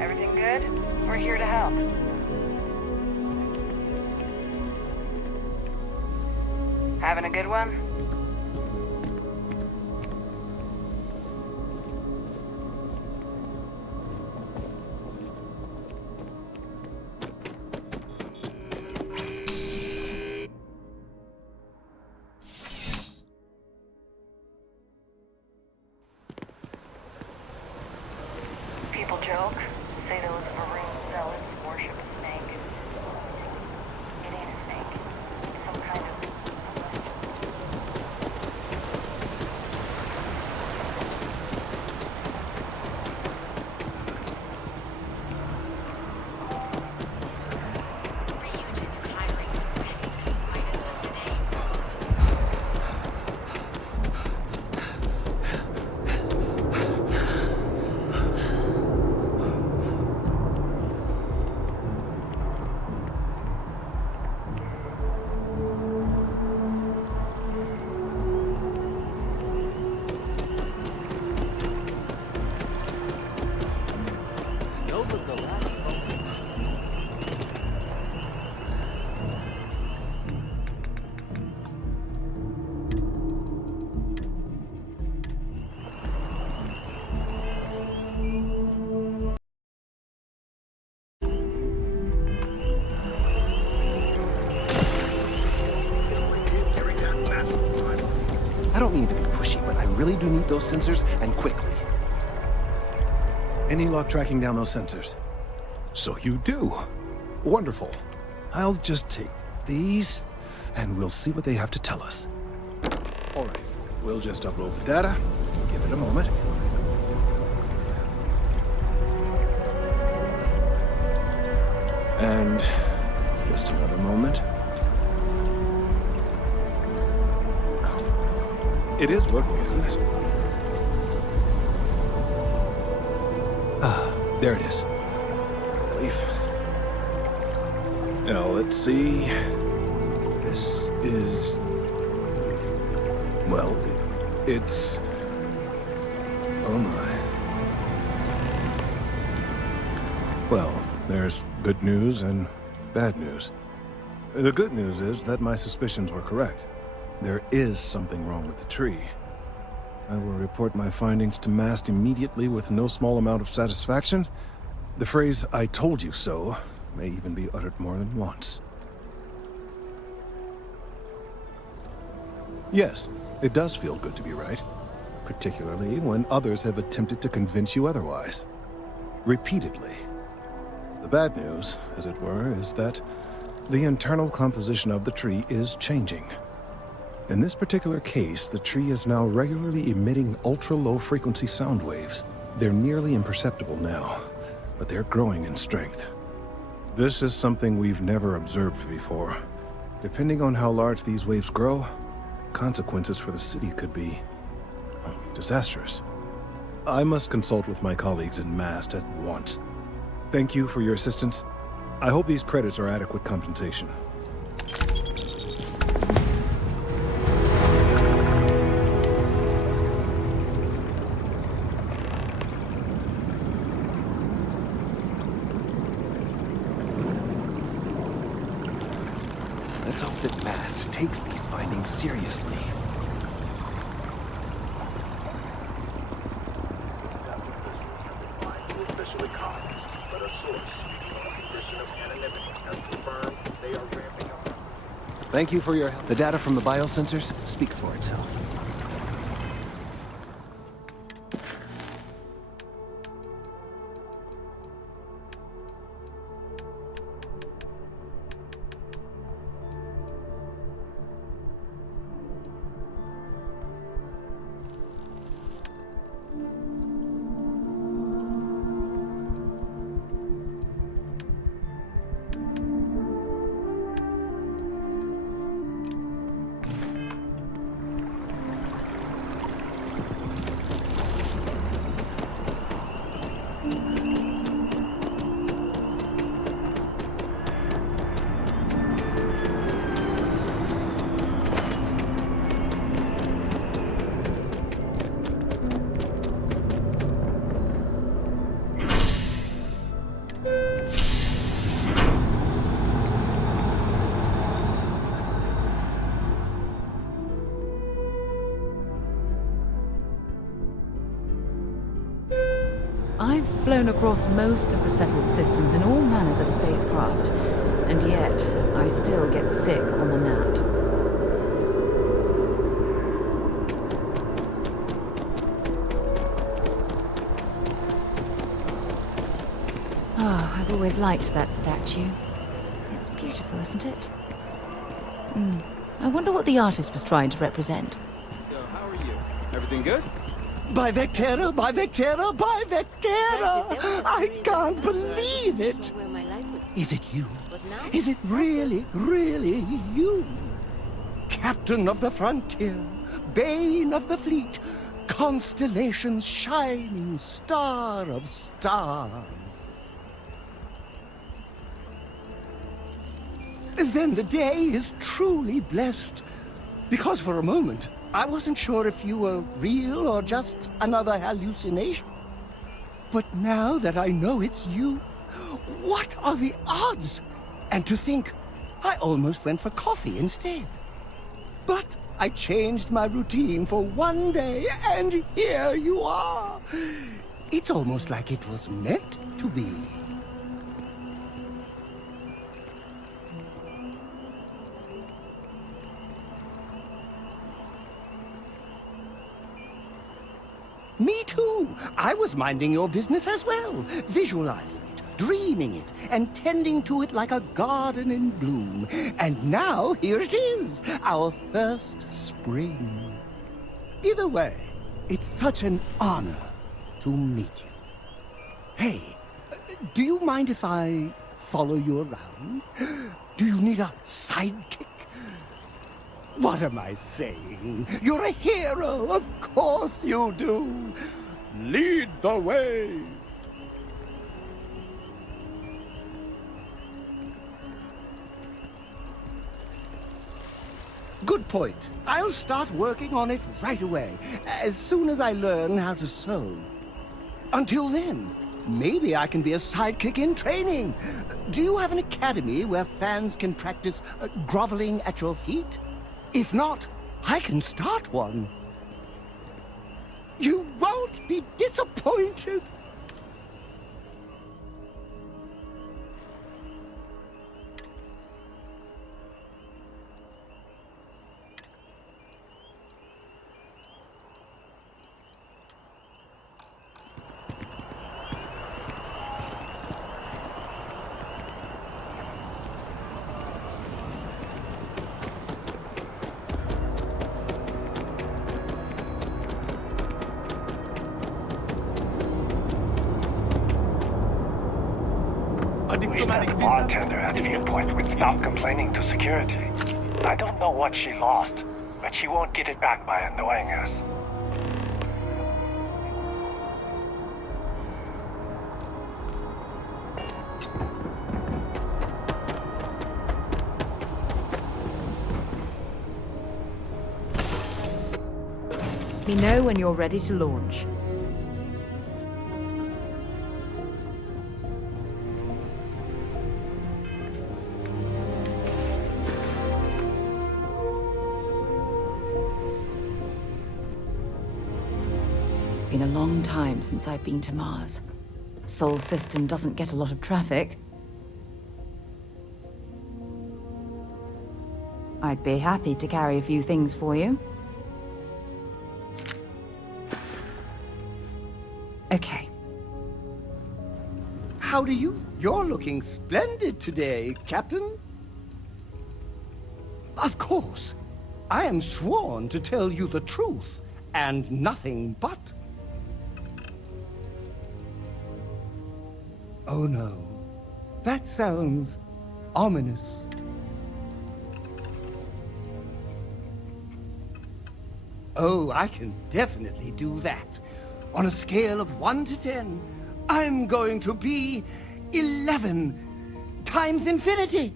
Everything good? We're here to help. Having a good one? People joke, say those maroon zealots worship a snake. It ain't a snake. It's some kind of... I don't mean to be pushy, but I really do need those sensors, and quickly. Any luck tracking down those sensors? So you do. Wonderful. I'll just take these, and we'll see what they have to tell us. All right, we'll just upload the data. Give it a moment. And just another moment. It is working, isn't it? Ah, there it is. Relief. Now, let's see. This is... well, it's... oh my. Well, there's good news and bad news. The good news is that my suspicions were correct. There is something wrong with the tree. I will report my findings to MAST immediately with no small amount of satisfaction. The phrase, "I told you so," may even be uttered more than once. Yes, it does feel good to be right, particularly when others have attempted to convince you otherwise. Repeatedly. The bad news, as it were, is that the internal composition of the tree is changing. In this particular case, the tree is now regularly emitting ultra-low frequency sound waves. They're nearly imperceptible now, but they're growing in strength. This is something we've never observed before. Depending on how large these waves grow, consequences for the city could be disastrous. I must consult with my colleagues in MAST at once. Thank you for your assistance. I hope these credits are adequate compensation. Let's hope that MAST takes these findings seriously. Thank you for your help. The data from the biosensors speaks for itself. flown across most of the settled systems in all manners of spacecraft, and yet I still get sick on the gnat. Oh, I've always liked that statue. It's beautiful, isn't it? I wonder what the artist was trying to represent. So, how are you? Everything good? By Vectera, by Vectera, by Vectera! I can't believe it! Is it you? Is it really, really you? Captain of the frontier, bane of the fleet, constellation's shining star of stars. Then the day is truly blessed, because for a moment, I wasn't sure if you were real or just another hallucination. But now that I know it's you, what are the odds? And to think, I almost went for coffee instead. But I changed my routine for one day, and here you are. It's almost like it was meant to be. Me too. I was minding your business as well, visualizing it, dreaming it, and tending to it like a garden in bloom. And now, here it is, our first spring. Either way, it's such an honor to meet you. Hey, do you mind if I follow you around? Do you need a sidekick? What am I saying? You're a hero, of course you do. Lead the way. Good point. I'll start working on it right away, as soon as I learn how to sew. Until then, maybe I can be a sidekick in training. Do you have an academy where fans can practice groveling at your feet? If not, I can start one. You won't be disappointed. The bartender at Viewpoint would stop complaining to security. I don't know what she lost, but she won't get it back by annoying us. Let me know when you're ready to launch. Been a long time since I've been to Mars. Sol system doesn't get a lot of traffic. I'd be happy to carry a few things for you. Okay. How do you? You're looking splendid today, Captain. Of course. I am sworn to tell you the truth, and nothing but. Oh no. That sounds ominous. Oh, I can definitely do that. On a scale of 1 to 10, I'm going to be 11 times infinity.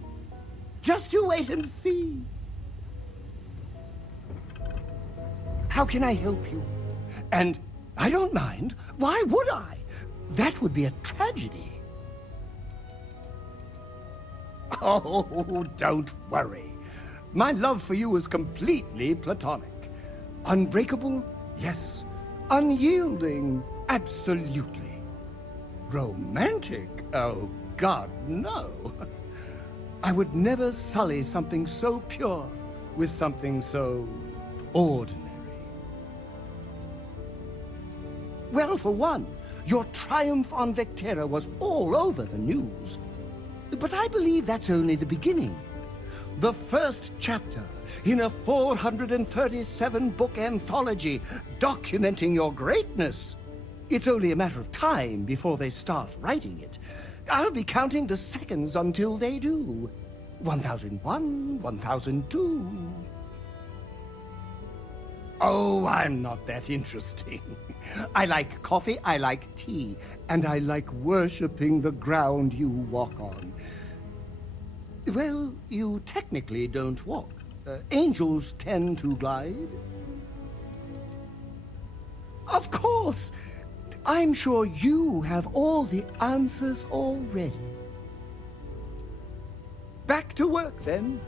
Just you wait and see. How can I help you? And I don't mind. Why would I? That would be a tragedy. Oh, don't worry. My love for you is completely platonic. Unbreakable? Yes. Unyielding? Absolutely. Romantic? Oh, God, no. I would never sully something so pure with something so ordinary. Well, for one, your triumph on Vectera was all over the news. But I believe that's only the beginning. The first chapter in a 437-book anthology documenting your greatness. It's only a matter of time before they start writing it. I'll be counting the seconds until they do. 1001, 1002. Oh, I'm not that interesting. I like coffee, I like tea, and I like worshipping the ground you walk on. Well, you technically don't walk. Angels tend to glide. Of course! I'm sure you have all the answers already. Back to work, then.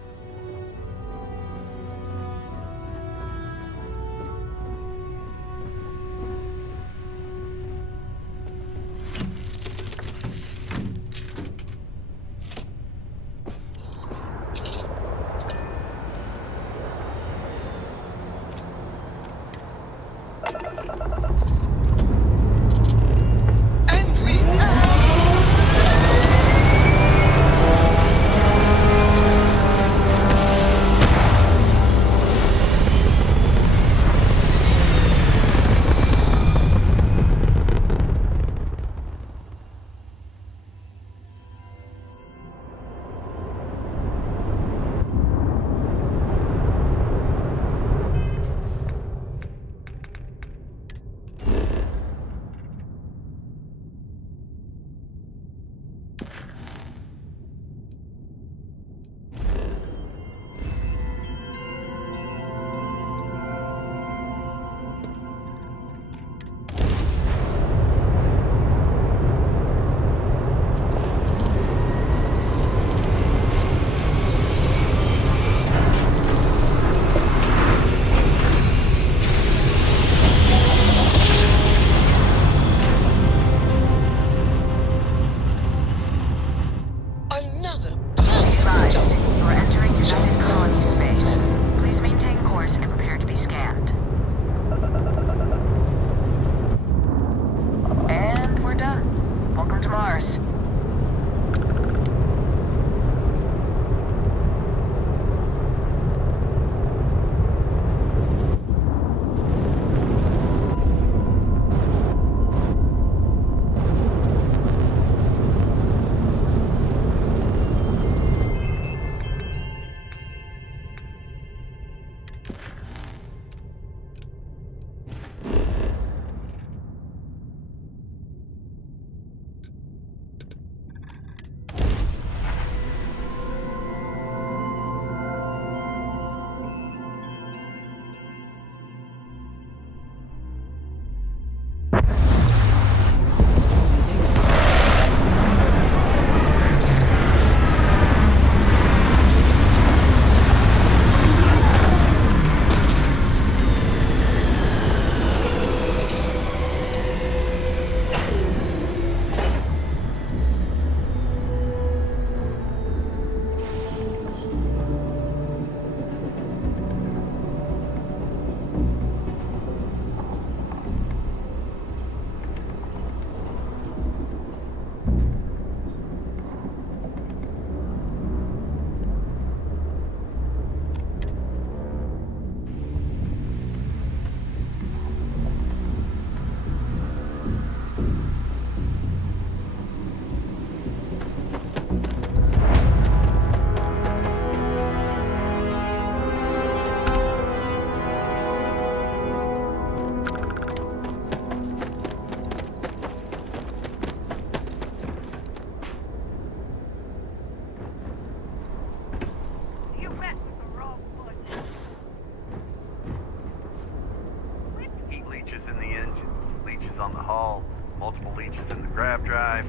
on the hull, multiple leeches in the grav drive.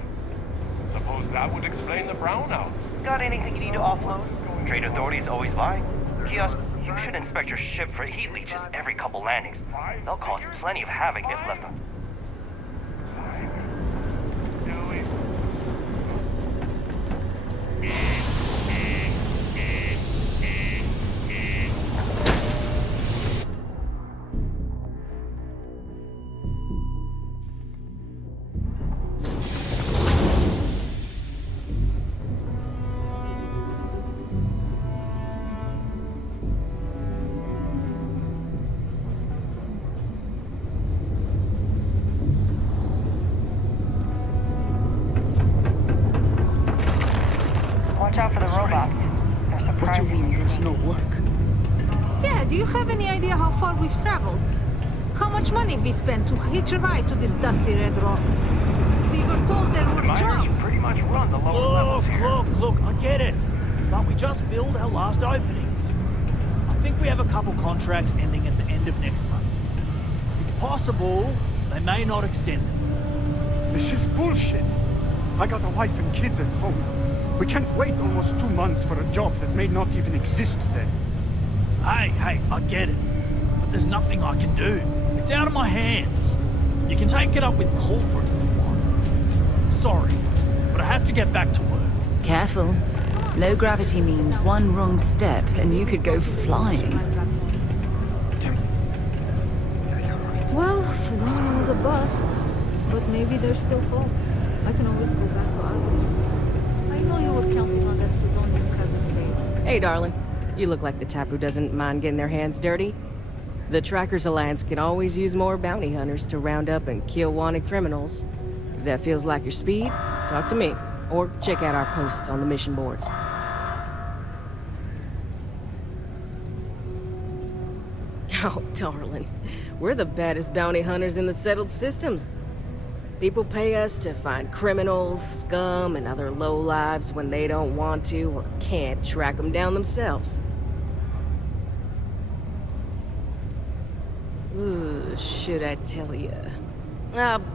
Suppose that would explain the brownouts. Got anything you need to offload? Trade authorities always buy. Kiosk, you should inspect your ship for heat leeches every couple landings. They'll cause plenty of havoc if left on. out for the robots. They're surprisingly there's no work? Yeah, do you have any idea how far we've traveled? How much money we spent to hitch a ride to this dusty red rock? We were told there were jobs. Pretty much run the lower levels here. Look, I get it. But we just filled our last openings. I think we have a couple contracts ending at the end of next month. It's possible they may not extend them. This is bullshit. I got a wife and kids at home. We can't wait almost 2 months for a job that may not even exist then. Hey, I get it. But there's nothing I can do. It's out of my hands. You can take it up with corporate if you want. Sorry, but I have to get back to work. Careful. Low gravity means one wrong step and you could go flying. Well, Sidonia was a bust, but maybe there's still hope. I can always go back to Argos. I know you were counting on that Sidonian cousin Kate. Hey, darling. You look like the type who doesn't mind getting their hands dirty. The Trackers Alliance can always use more bounty hunters to round up and kill wanted criminals. If that feels like your speed, talk to me. Or check out our posts on the mission boards. Oh, darling. We're the baddest bounty hunters in the settled systems. People pay us to find criminals, scum, and other lowlives when they don't want to or can't track them down themselves. Ooh, should I tell ya?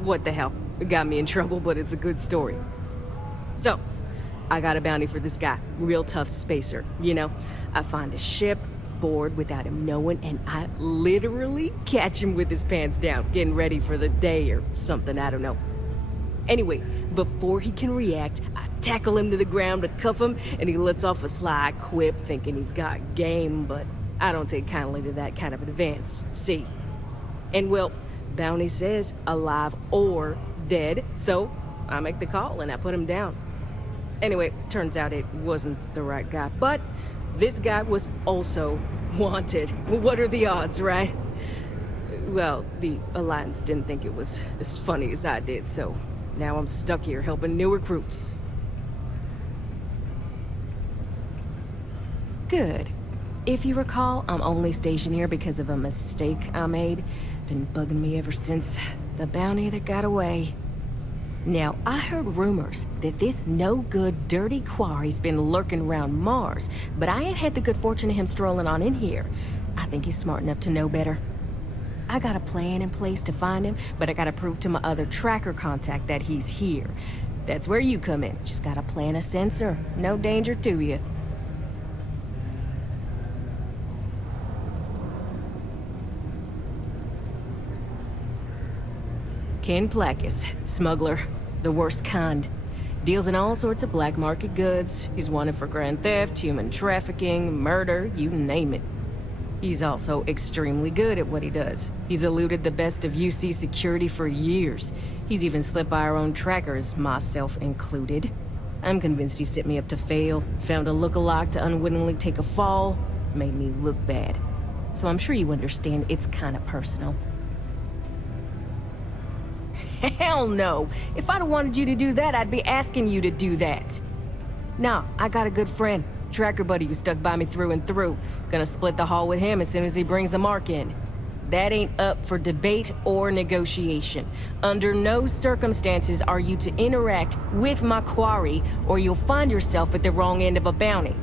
What the hell. It got me in trouble, but it's a good story. So, I got a bounty for this guy. Real tough spacer, you know? I find a ship, board without him knowing, and I literally catch him with his pants down, getting ready for the day or something, I don't know. Anyway, before he can react, I tackle him to the ground to cuff him, and he lets off a sly quip thinking he's got game, but I don't take kindly to that kind of advance. See? And well, bounty says alive or dead, so I make the call and I put him down. Anyway, turns out it wasn't the right guy, but this guy was also wanted. What are the odds, right? Well, the Alliance didn't think it was as funny as I did, so now I'm stuck here helping new recruits. Good. If you recall, I'm only stationed here because of a mistake I made. Been bugging me ever since the bounty that got away. Now, I heard rumors that this no-good, dirty quarry's been lurking around Mars, but I ain't had the good fortune of him strolling on in here. I think he's smart enough to know better. I got a plan in place to find him, but I gotta prove to my other tracker contact that he's here. That's where you come in. Just gotta plant a sensor. No danger to you. Ken Placus, smuggler, the worst kind. Deals in all sorts of black market goods. He's wanted for grand theft, human trafficking, murder, you name it. He's also extremely good at what he does. He's eluded the best of UC security for years. He's even slipped by our own trackers, myself included. I'm convinced he set me up to fail, found a lookalike to unwittingly take a fall, made me look bad. So I'm sure you understand it's kind of personal. Hell no! If I'd have wanted you to do that, I'd be asking you to do that. Nah, I got a good friend, tracker buddy who stuck by me through and through. Gonna split the haul with him as soon as he brings the mark in. That ain't up for debate or negotiation. Under no circumstances are you to interact with my quarry, or you'll find yourself at the wrong end of a bounty.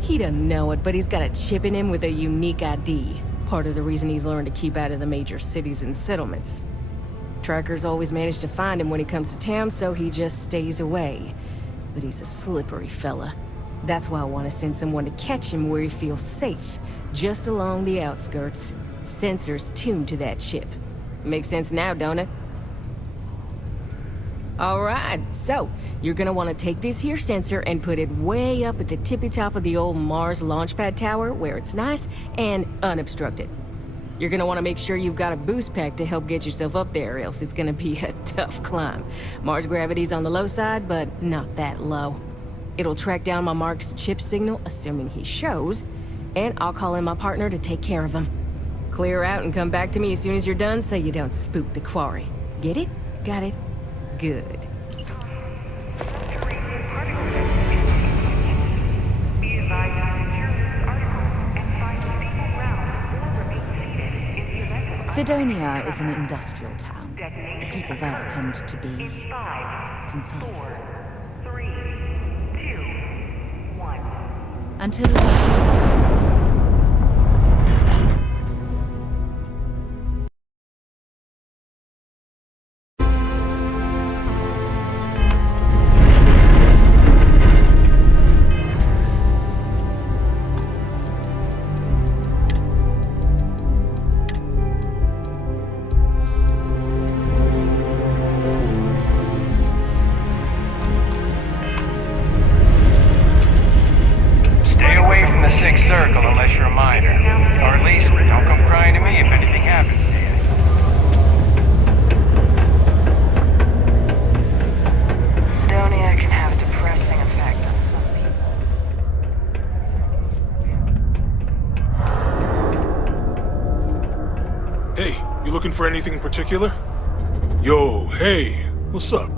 He doesn't know it, but he's got a chip in him with a unique ID. Part of the reason he's learned to keep out of the major cities and settlements. Trackers always manage to find him when he comes to town, so he just stays away. But he's a slippery fella. That's why I want to send someone to catch him where he feels safe, just along the outskirts. Sensors tuned to that chip. Makes sense now, don't it? Alright, so you're gonna want to take this here sensor and put it way up at the tippy top of the old Mars launchpad tower where it's nice and unobstructed. You're gonna want to make sure you've got a boost pack to help get yourself up there, else it's gonna be a tough climb. Mars gravity's on the low side, but not that low. It'll track down my Mark's chip signal, assuming he shows, and I'll call in my partner to take care of him. Clear out and come back to me as soon as you're done so you don't spook the quarry. Get it? Got it? Good. Sidonia is an industrial town. The people there tend to be concise. Until later. Sixth Circle unless you're a minor. Or at least, don't come crying to me if anything happens to you. Estonia can have a depressing effect on some people. Hey, you looking for anything in particular? Yo, hey, what's up?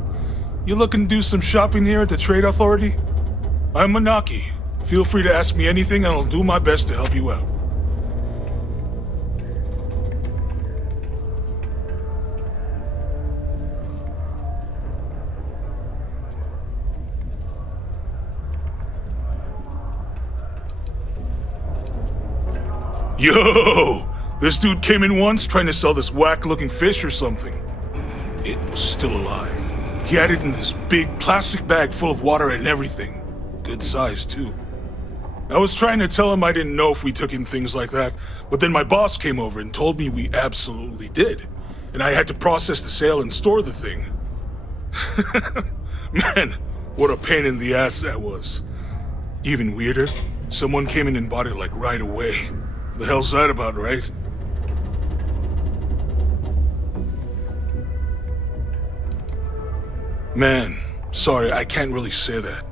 You looking to do some shopping here at the Trade Authority? I'm Manaki. Feel free to ask me anything and I'll do my best to help you out. Yo! This dude came in once trying to sell this whack-looking fish or something. It was still alive. He had it in this big plastic bag full of water and everything. Good size, too. I was trying to tell him I didn't know if we took in things like that, but then my boss came over and told me we absolutely did. And I had to process the sale and store the thing. Man, what a pain in the ass that was. Even weirder, someone came in and bought it like right away. The hell's that about, right? Man, sorry, I can't really say that.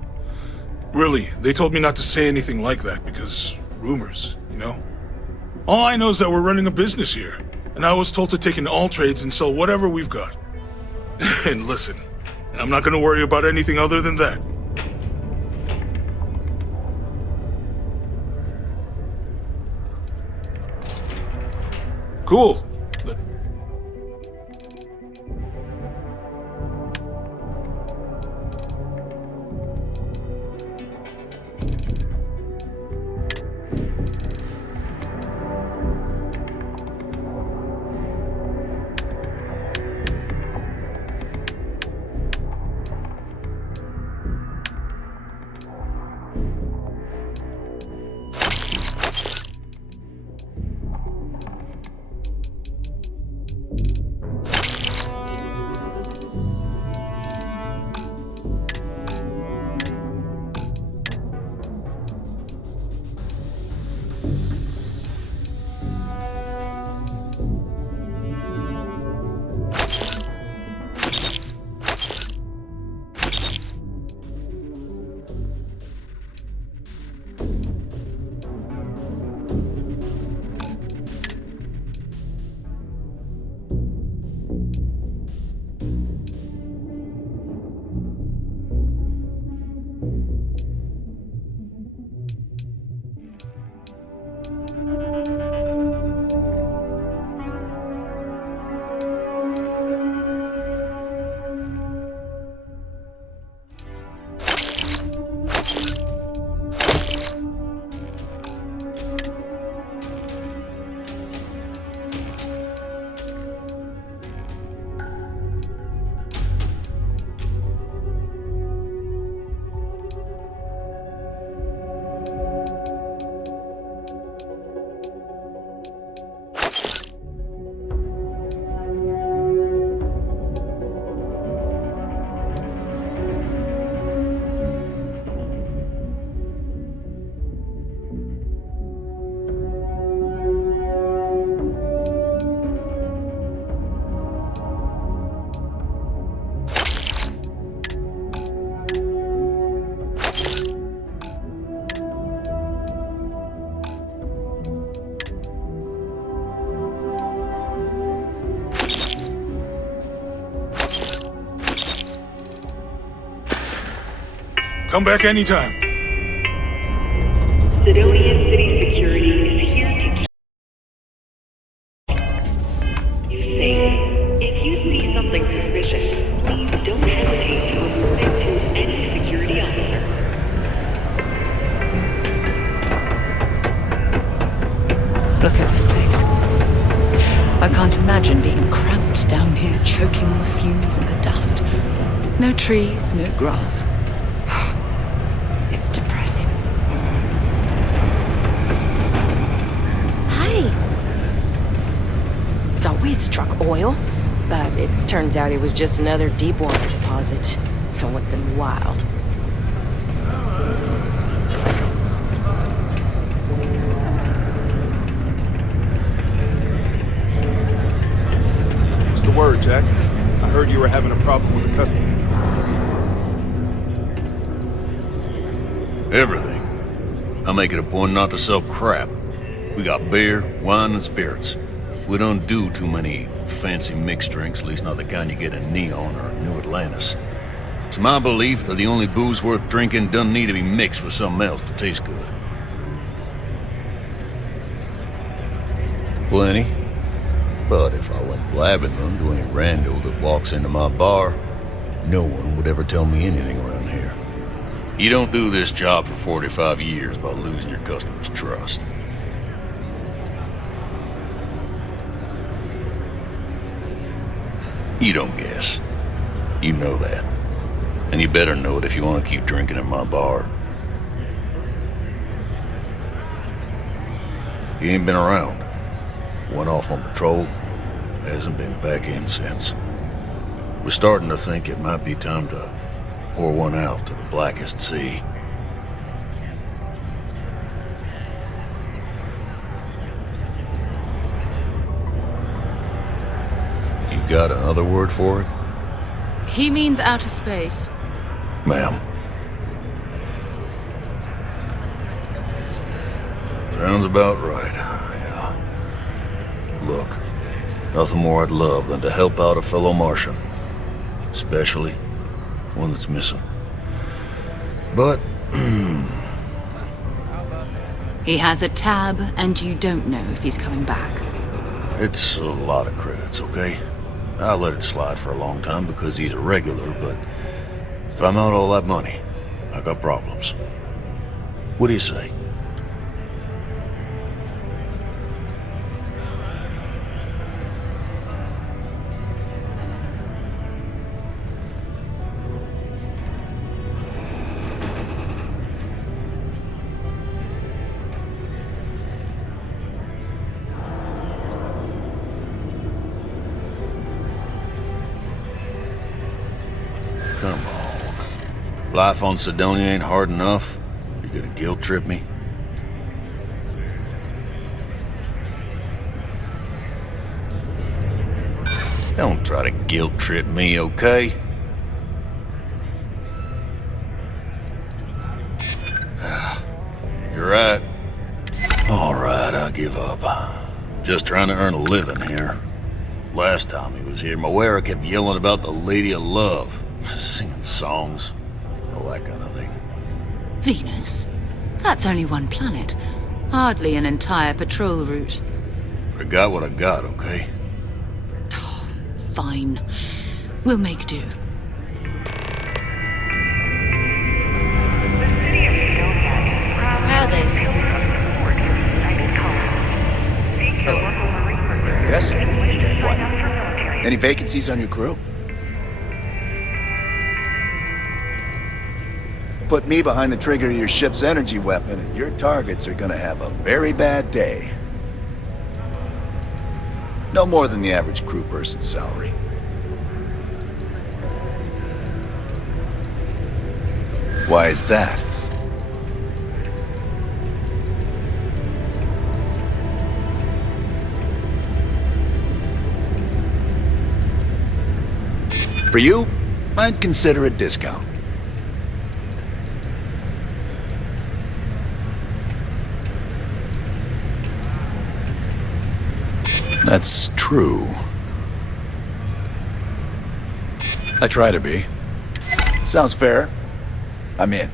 Really, they told me not to say anything like that because rumors, you know? All I know is that we're running a business here, and I was told to take in all trades and sell whatever we've got. And listen, I'm not gonna worry about anything other than that. Cool. Come back anytime. Sidonia City Security is here to down here choking on the fumes and the dust. No trees, no grass. It's depressing. Hi. Thought we'd struck oil, but it turns out it was just another deep water deposit. That would have been wild. What's the word, Jack? I heard you were having a problem with a customer. Everything. I make it a point not to sell crap. We got beer, wine, and spirits. We don't do too many fancy mixed drinks, at least not the kind you get in Neon or New Atlantis. It's my belief that the only booze worth drinking doesn't need to be mixed with something else to taste good. Plenty. But if I went blabbing them to any rando that walks into my bar, no one would ever tell me anything around here. You don't do this job for 45 years by losing your customers' trust. You don't guess. You know that. And you better know it if you want to keep drinking in my bar. He ain't been around. Went off on patrol. Hasn't been back in since. We're starting to think it might be time to pour one out to the blackest sea. You got another word for it? He means outer space. Ma'am. Sounds about right, yeah. Look, nothing more I'd love than to help out a fellow Martian. Especially one that's missing. But, He has a tab, and you don't know if he's coming back. it's a lot of credits, okay? I let it slide for a long time because he's a regular, but if I'm out all that money, I got problems. What do you say? Come on. Life on Sidonia ain't hard enough. You gonna guilt trip me? Don't try to guilt trip me, okay? You're right. All right, I give up. Just trying to earn a living here. Last time he was here, Moira kept yelling about the Lady of Love. Singing songs. All that kind of thing. Venus? That's only one planet. Hardly an entire patrol route. I got what I got, okay? Fine. We'll make do. How are they? Yes? What? Any vacancies on your crew? Put me behind the trigger of your ship's energy weapon, and your targets are gonna have a very bad day. No more than the average crew person's salary. Why is that? For you, I'd consider a discount. That's true. I try to be. Sounds fair. I'm in.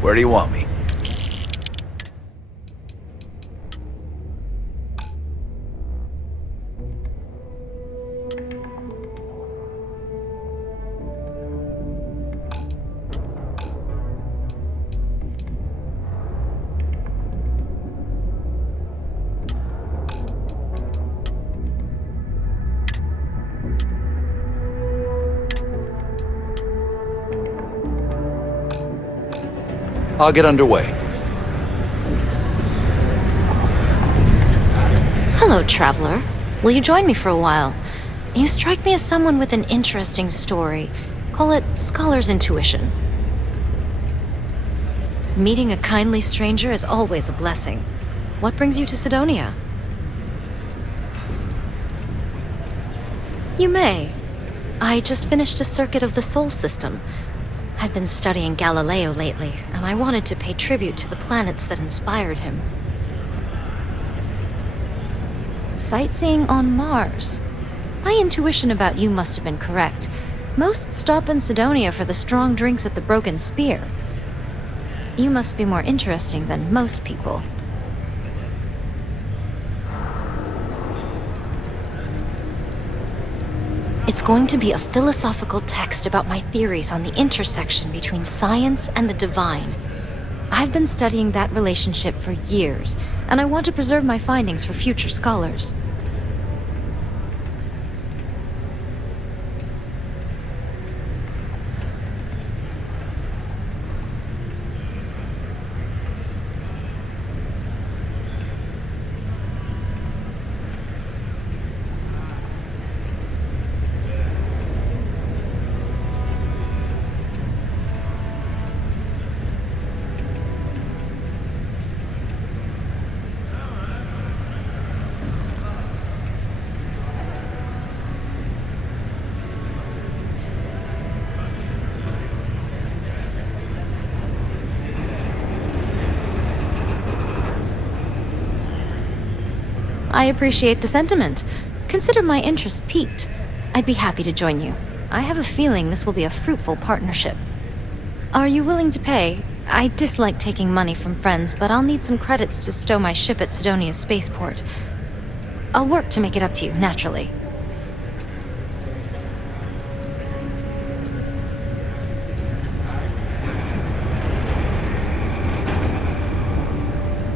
Where do you want me? I'll get underway. Hello, traveler. Will you join me for a while? You strike me as someone with an interesting story. Call it scholar's intuition. Meeting a kindly stranger is always a blessing. What brings you to Sidonia? You may. I just finished a circuit of the Sol system. I've been studying Galileo lately, and I wanted to pay tribute to the planets that inspired him. Sightseeing on Mars. My intuition about you must have been correct. Most stop in Sidonia for the strong drinks at the Broken Spear. You must be more interesting than most people. It's going to be a philosophical text about my theories on the intersection between science and the divine. I've been studying that relationship for years, and I want to preserve my findings for future scholars. I appreciate the sentiment. Consider my interest piqued. I'd be happy to join you. I have a feeling this will be a fruitful partnership. Are you willing to pay? I dislike taking money from friends, but I'll need some credits to stow my ship at Sidonia's spaceport. I'll work to make it up to you, naturally.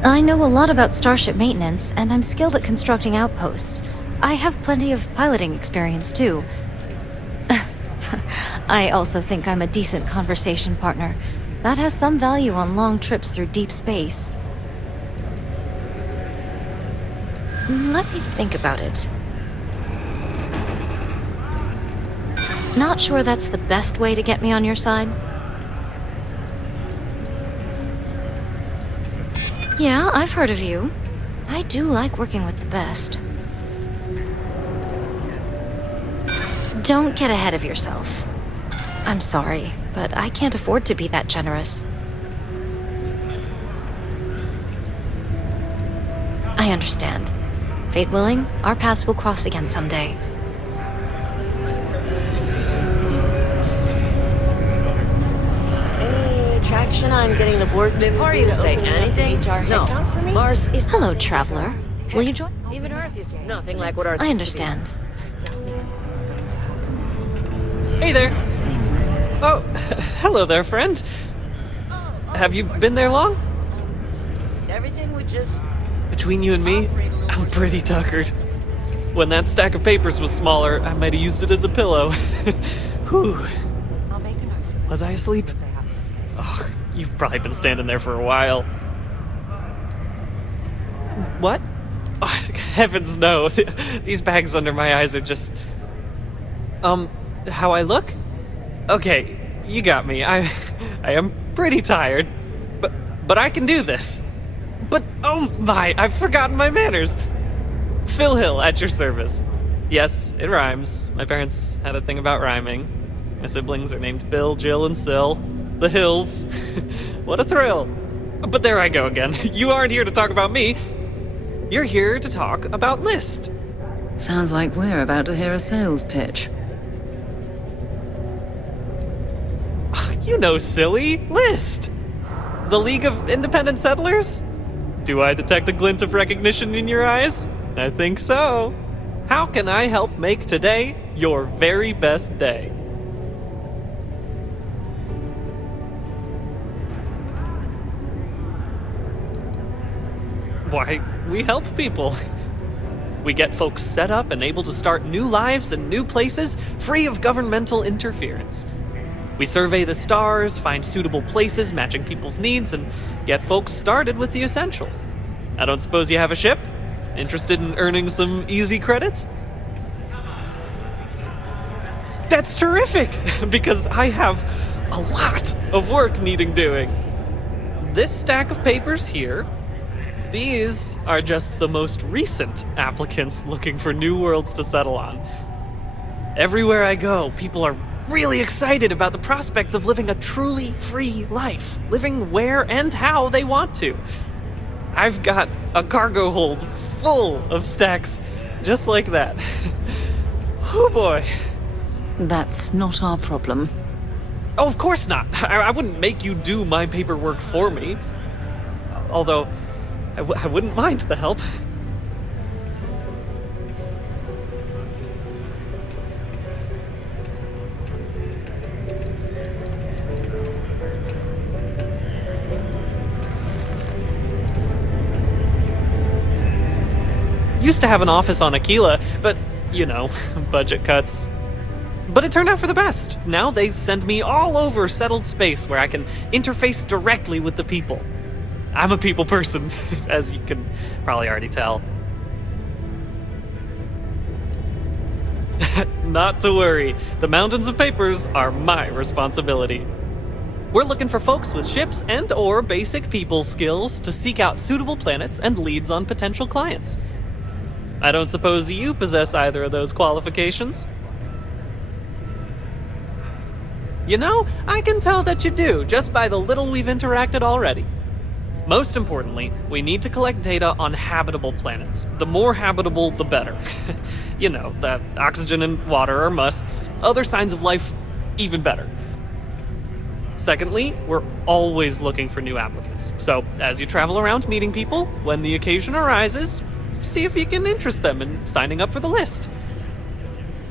I know a lot about starship maintenance, and I'm skilled at constructing outposts. I have plenty of piloting experience, too. I also think I'm a decent conversation partner. That has some value on long trips through deep space. Let me think about it. Not sure that's the best way to get me on your side. Yeah, I've heard of you. I do like working with the best. Don't get ahead of yourself. I'm sorry, but I can't afford to be that generous. I understand. Fate willing, our paths will cross again someday. Traction on getting the board Before you say anything, no. For me? Mars is... Hello, traveler. Will you join? Even Earth is nothing like what Earth I understand. Hey there. Oh, hello there, friend. Have you been there long? Everything would just... Between you and me, I'm pretty tuckered. When that stack of papers was smaller, I might have used it as a pillow. Whew. Was I asleep? Oh, you've probably been standing there for a while. What? Oh, heavens no. These bags under my eyes are just... how I look? Okay, you got me. I am pretty tired. But I can do this. But, oh my, I've forgotten my manners. Phil Hill, at your service. Yes, it rhymes. My parents had a thing about rhyming. My siblings are named Bill, Jill, and Sil. The Hills. What a thrill. But there I go again. You aren't here to talk about me. You're here to talk about List. Sounds like we're about to hear a sales pitch. You know, silly. List. The League of Independent Settlers? Do I detect a glint of recognition in your eyes? I think so. How can I help make today your very best day? Why, we help people. We get folks set up and able to start new lives in new places, free of governmental interference. We survey the stars, find suitable places matching people's needs, and get folks started with the essentials. I don't suppose you have a ship? Interested in earning some easy credits? That's terrific, because I have a lot of work needing doing. This stack of papers here, these are just the most recent applicants looking for new worlds to settle on. Everywhere I go, people are really excited about the prospects of living a truly free life, living where and how they want to. I've got a cargo hold full of stacks just like that. Oh boy. That's not our problem. Oh, of course not. I wouldn't make you do my paperwork for me. Although, I wouldn't mind the help. Used to have an office on Aquila, but, you know, budget cuts. But it turned out for the best. Now they send me all over settled space where I can interface directly with the people. I'm a people person, as you can probably already tell. Not to worry, the mountains of papers are my responsibility. We're looking for folks with ships and/or basic people skills to seek out suitable planets and leads on potential clients. I don't suppose you possess either of those qualifications? You know, I can tell that you do, just by the little we've interacted already. Most importantly, we need to collect data on habitable planets. The more habitable, the better. You know, that oxygen and water are musts. Other signs of life, even better. Secondly, we're always looking for new applicants. So, as you travel around meeting people, when the occasion arises, see if you can interest them in signing up for the list.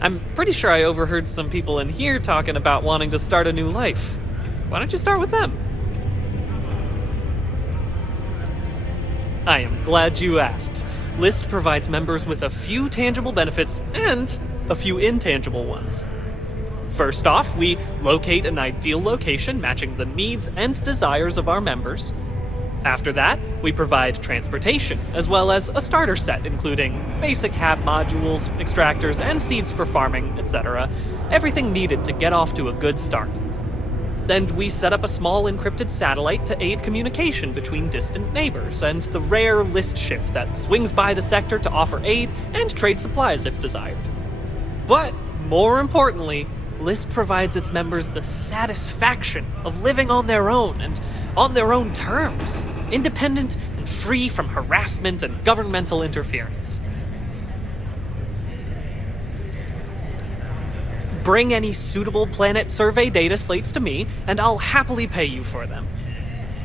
I'm pretty sure I overheard some people in here talking about wanting to start a new life. Why don't you start with them? I am glad you asked. List provides members with a few tangible benefits and a few intangible ones. First off, we locate an ideal location matching the needs and desires of our members. After that, we provide transportation, as well as a starter set including basic hab modules, extractors, and seeds for farming, etc. Everything needed to get off to a good start. Then we set up a small encrypted satellite to aid communication between distant neighbors, and the rare list ship that swings by the sector to offer aid and trade supplies if desired. But, more importantly, List provides its members the satisfaction of living on their own and on their own terms, independent and free from harassment and governmental interference. Bring any suitable planet survey data slates to me, and I'll happily pay you for them.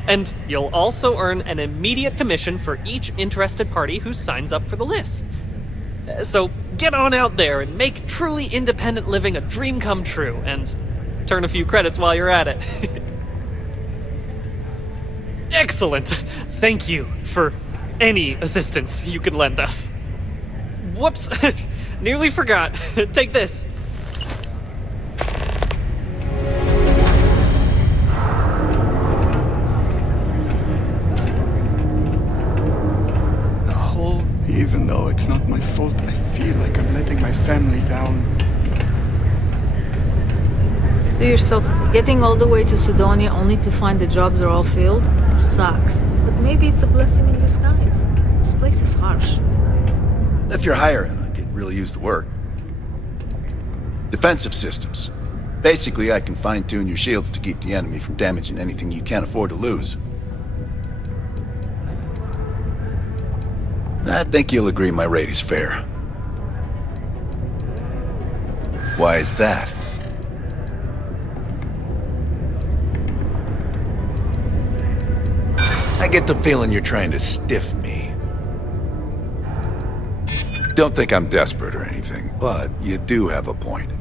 And you'll also earn an immediate commission for each interested party who signs up for the list. So get on out there and make truly independent living a dream come true, and turn a few credits while you're at it. Excellent! Thank you for any assistance you can lend us. Whoops! Nearly forgot. Take this. Even though it's not my fault, I feel like I'm letting my family down. To yourself, getting all the way to Sidonia only to find the jobs are all filled sucks. But maybe it's a blessing in disguise. This place is harsh. If you're hiring, I could really use the work. Defensive systems. Basically, I can fine-tune your shields to keep the enemy from damaging anything you can't afford to lose. I think you'll agree my rate is fair. Why is that? I get the feeling you're trying to stiff me. Don't think I'm desperate or anything, but you do have a point.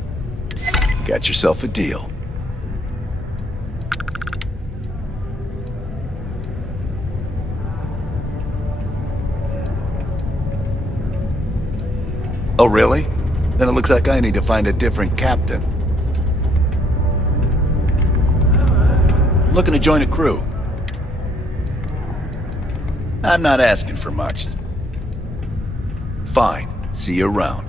Got yourself a deal. Oh, really? Then it looks like I need to find a different captain. Looking to join a crew. I'm not asking for much. Fine. See you around.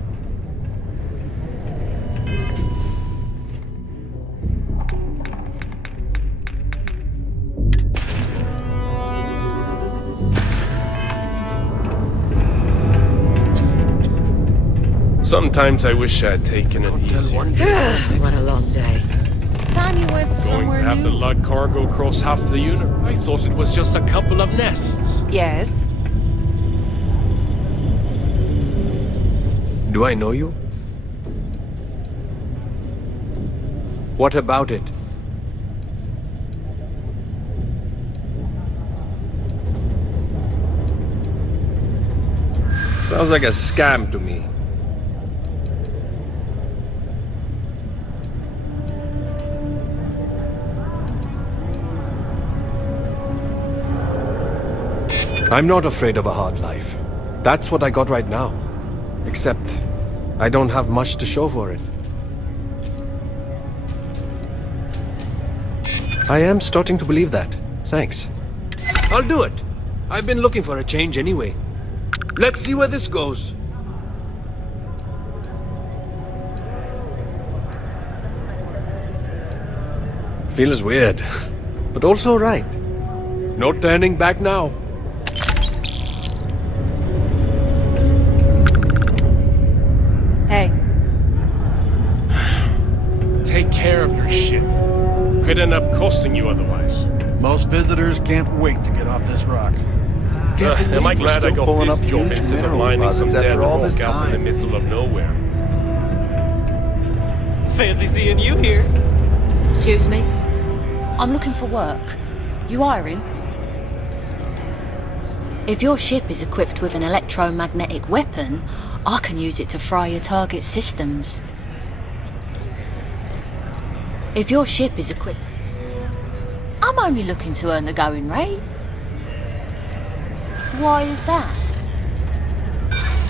Sometimes I wish I'd taken it easier. What a long day. Time you went Going somewhere to have to new. lug cargo across half the unit. I thought it was just a couple of nests. Yes. Do I know you? What about it? Sounds like a scam to me. I'm not afraid of a hard life. That's what I got right now. Except, I don't have much to show for it. I am starting to believe that. Thanks. I'll do it. I've been looking for a change anyway. Let's see where this goes. Feels weird, but also right. No turning back now. Hey. Take care of your shit. Could end up costing you otherwise. Most visitors can't wait to get off this rock. Am I glad I got this job huge instead of mineral mining some deposits dead after all rock this out in the time? middle of nowhere? Fancy seeing you here. Excuse me? I'm looking for work. You hiring? If your ship is equipped with an electromagnetic weapon, I can use it to fry your target systems. If your ship is equipped... I'm only looking to earn the going rate. Why is that?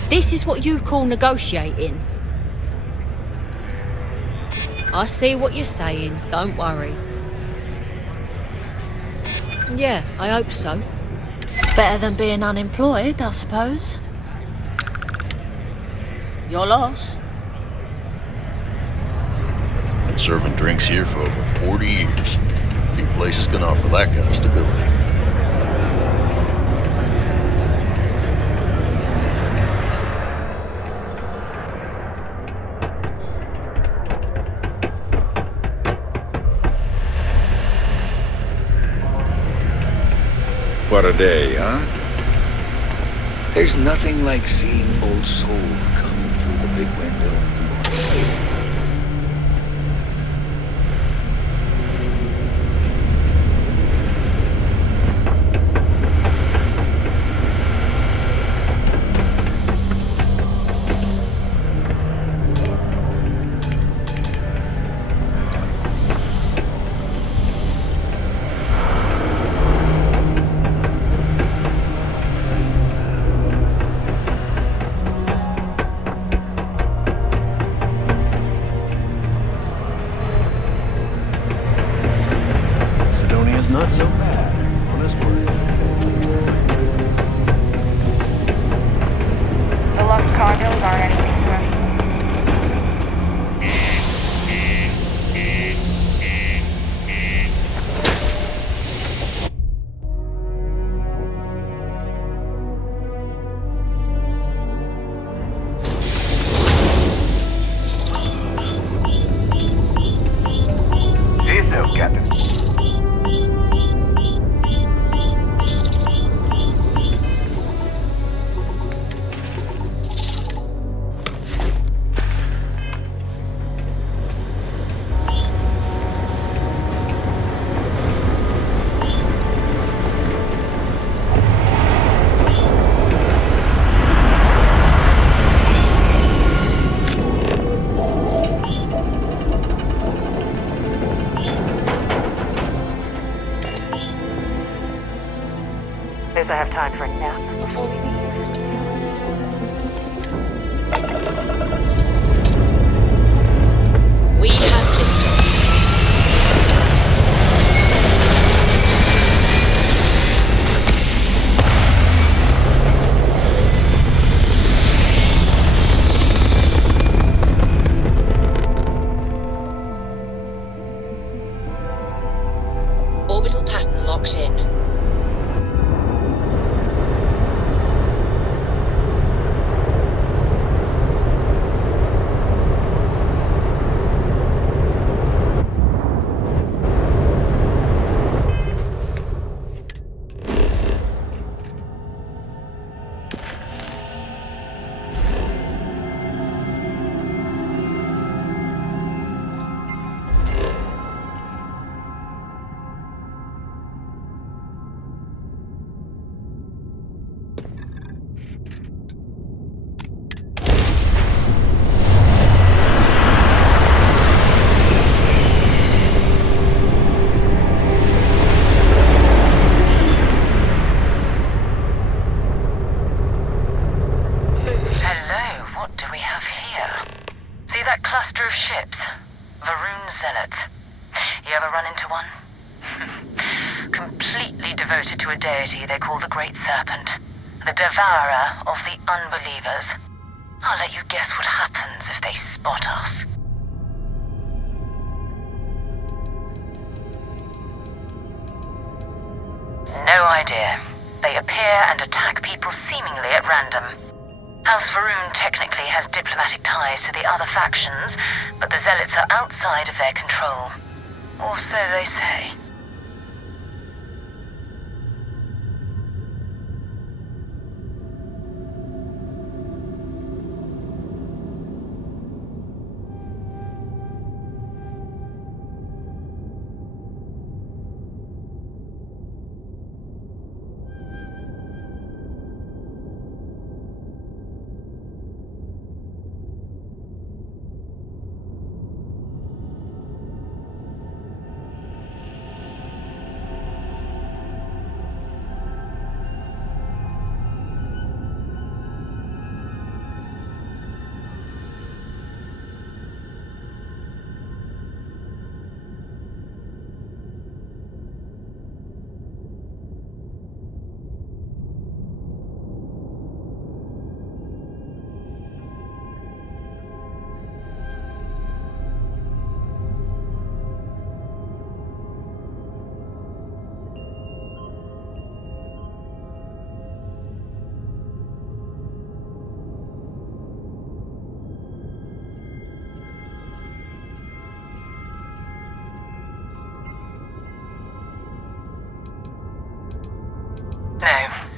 This is what you call negotiating. I see what you're saying, don't worry. Yeah, I hope so. Better than being unemployed, I suppose. Your loss. Been serving drinks here for over 40 years. Few places can offer that kind of stability. What a day, huh? There's nothing like seeing old soul coming through the big window in the morning. Sidonia's not so bad, honest word. Deluxe condos aren't anything special. See you soon, Captain. Guess I have time for a nap before we leave. We have liftoff. Orbital pattern locked in. To a deity they call the Great Serpent, the devourer of the unbelievers. I'll let you guess what happens if they spot us. No idea. They appear and attack people seemingly at random. House Varun technically has diplomatic ties to the other factions, but the Zealots are outside of their control. Or so they say.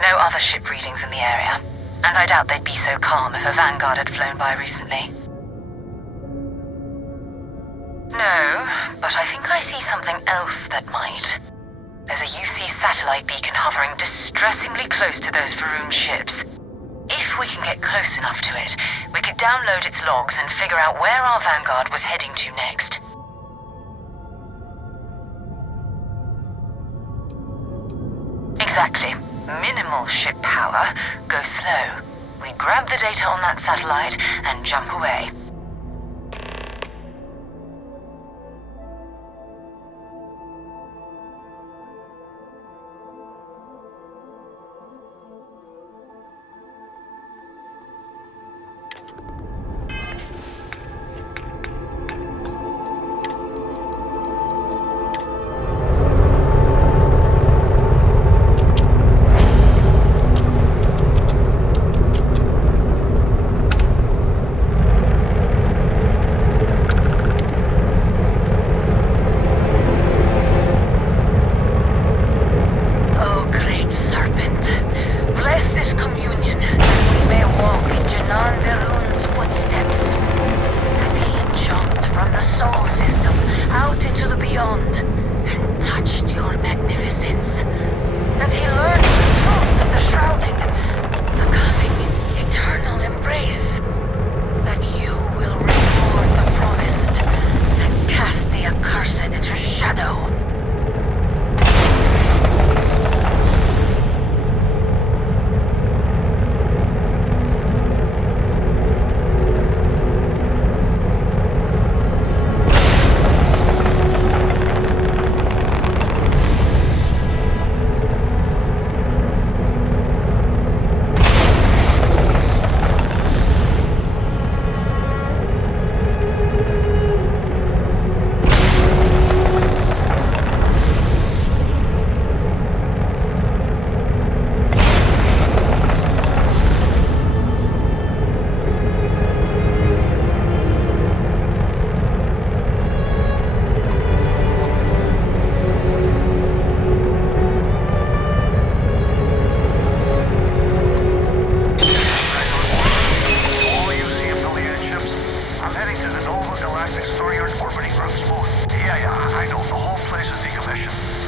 No other ship readings in the area. And I doubt they'd be so calm if a Vanguard had flown by recently. No, but I think I see something else that might. There's a UC satellite beacon hovering distressingly close to those Varun ships. If we can get close enough to it, we could download its logs and figure out where our Vanguard was heading to next. Exactly. Minimal ship power, go slow. We grab the data on that satellite and jump away.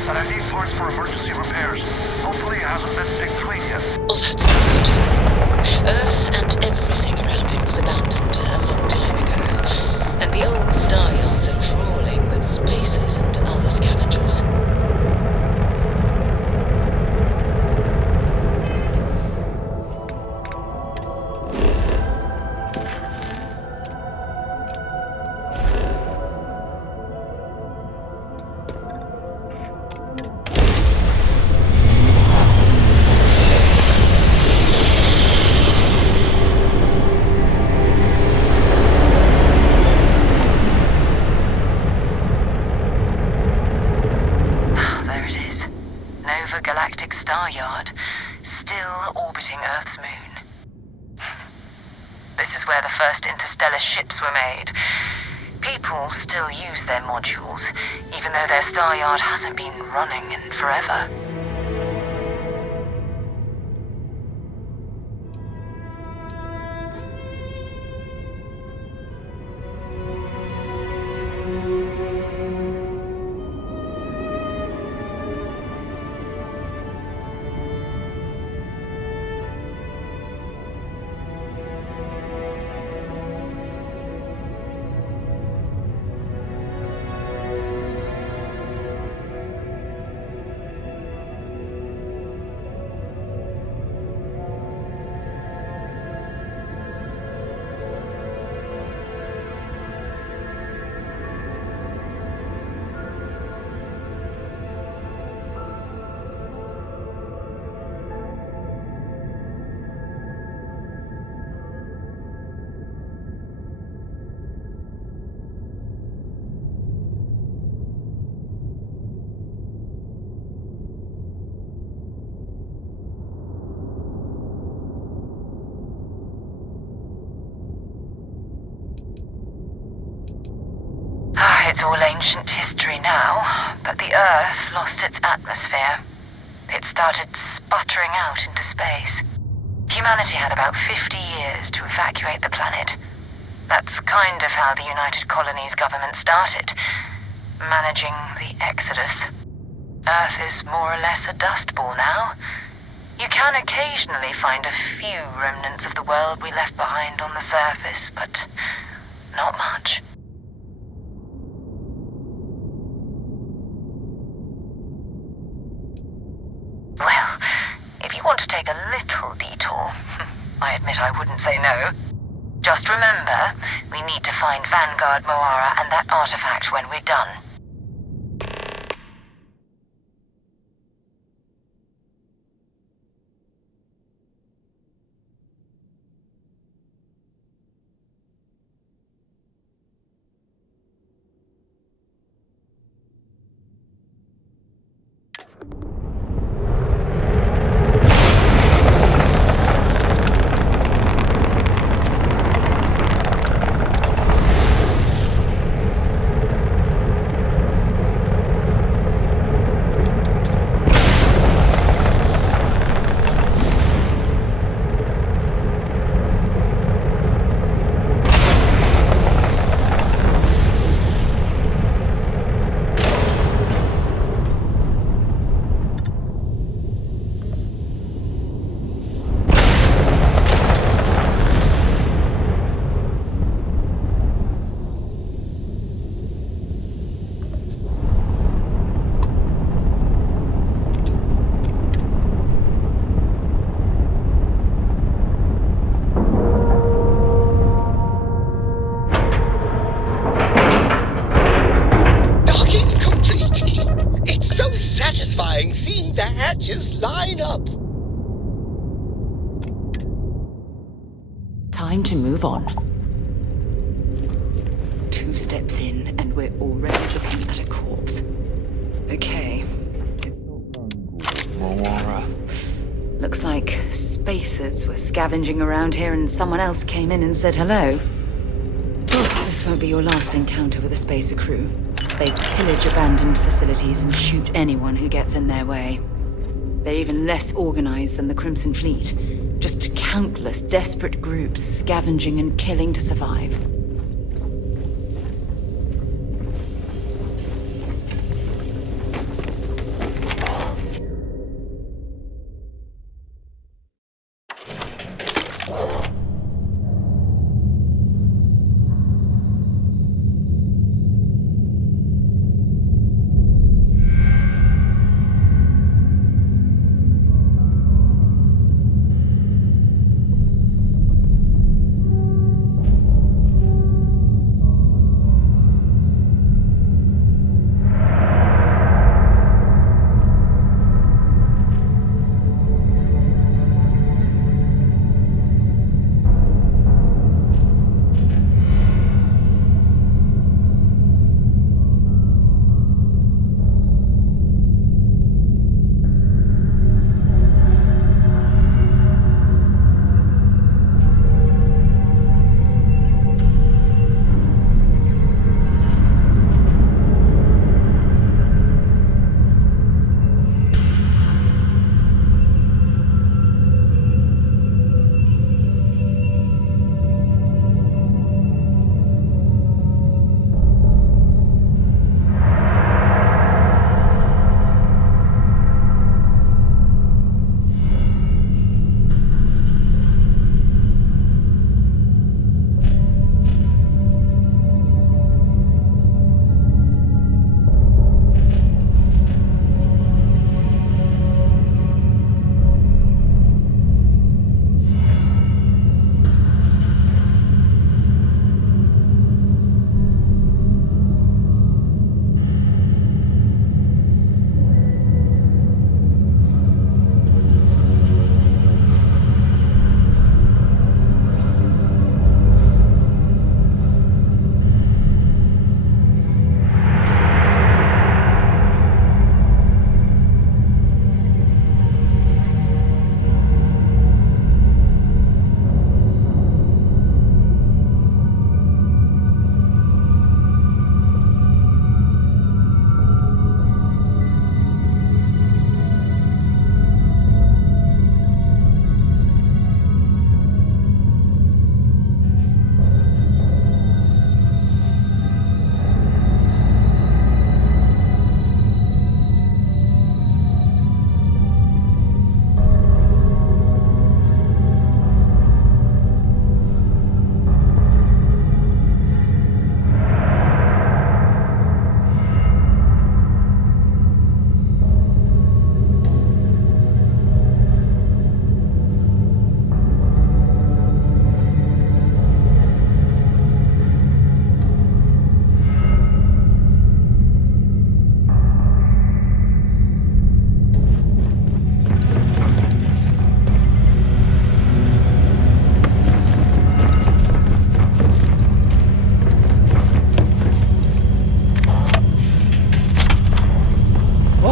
and has eastwards for emergency repairs. Hopefully it hasn't been picked clean yet. Oh, that's not good. Earth and everything around it was abandoned a long time ago, and the old star yards are crawling with spacers and other scavengers. Ships were made. People still use their modules, even though their star yard hasn't been running in forever. It's all ancient history now, but the Earth lost its atmosphere. It started sputtering out into space. Humanity had about 50 years to evacuate the planet. That's kind of how the United Colonies government started, managing the exodus. Earth is more or less a dust ball now. You can occasionally find a few remnants of the world we left behind on the surface, but not much. Well, if you want to take a little detour, I admit I wouldn't say no. Just remember, we need to find Vanguard Moara and that artifact when we're done. Seeing the hatches line up. Time to move on. 2 steps in, and we're already looking at a corpse. Okay. Moara. Looks like spacers were scavenging around here and someone else came in and said hello. This won't be your last encounter with a spacer crew. They pillage abandoned facilities and shoot anyone who gets in their way. They're even less organized than the Crimson Fleet. Just countless desperate groups scavenging and killing to survive.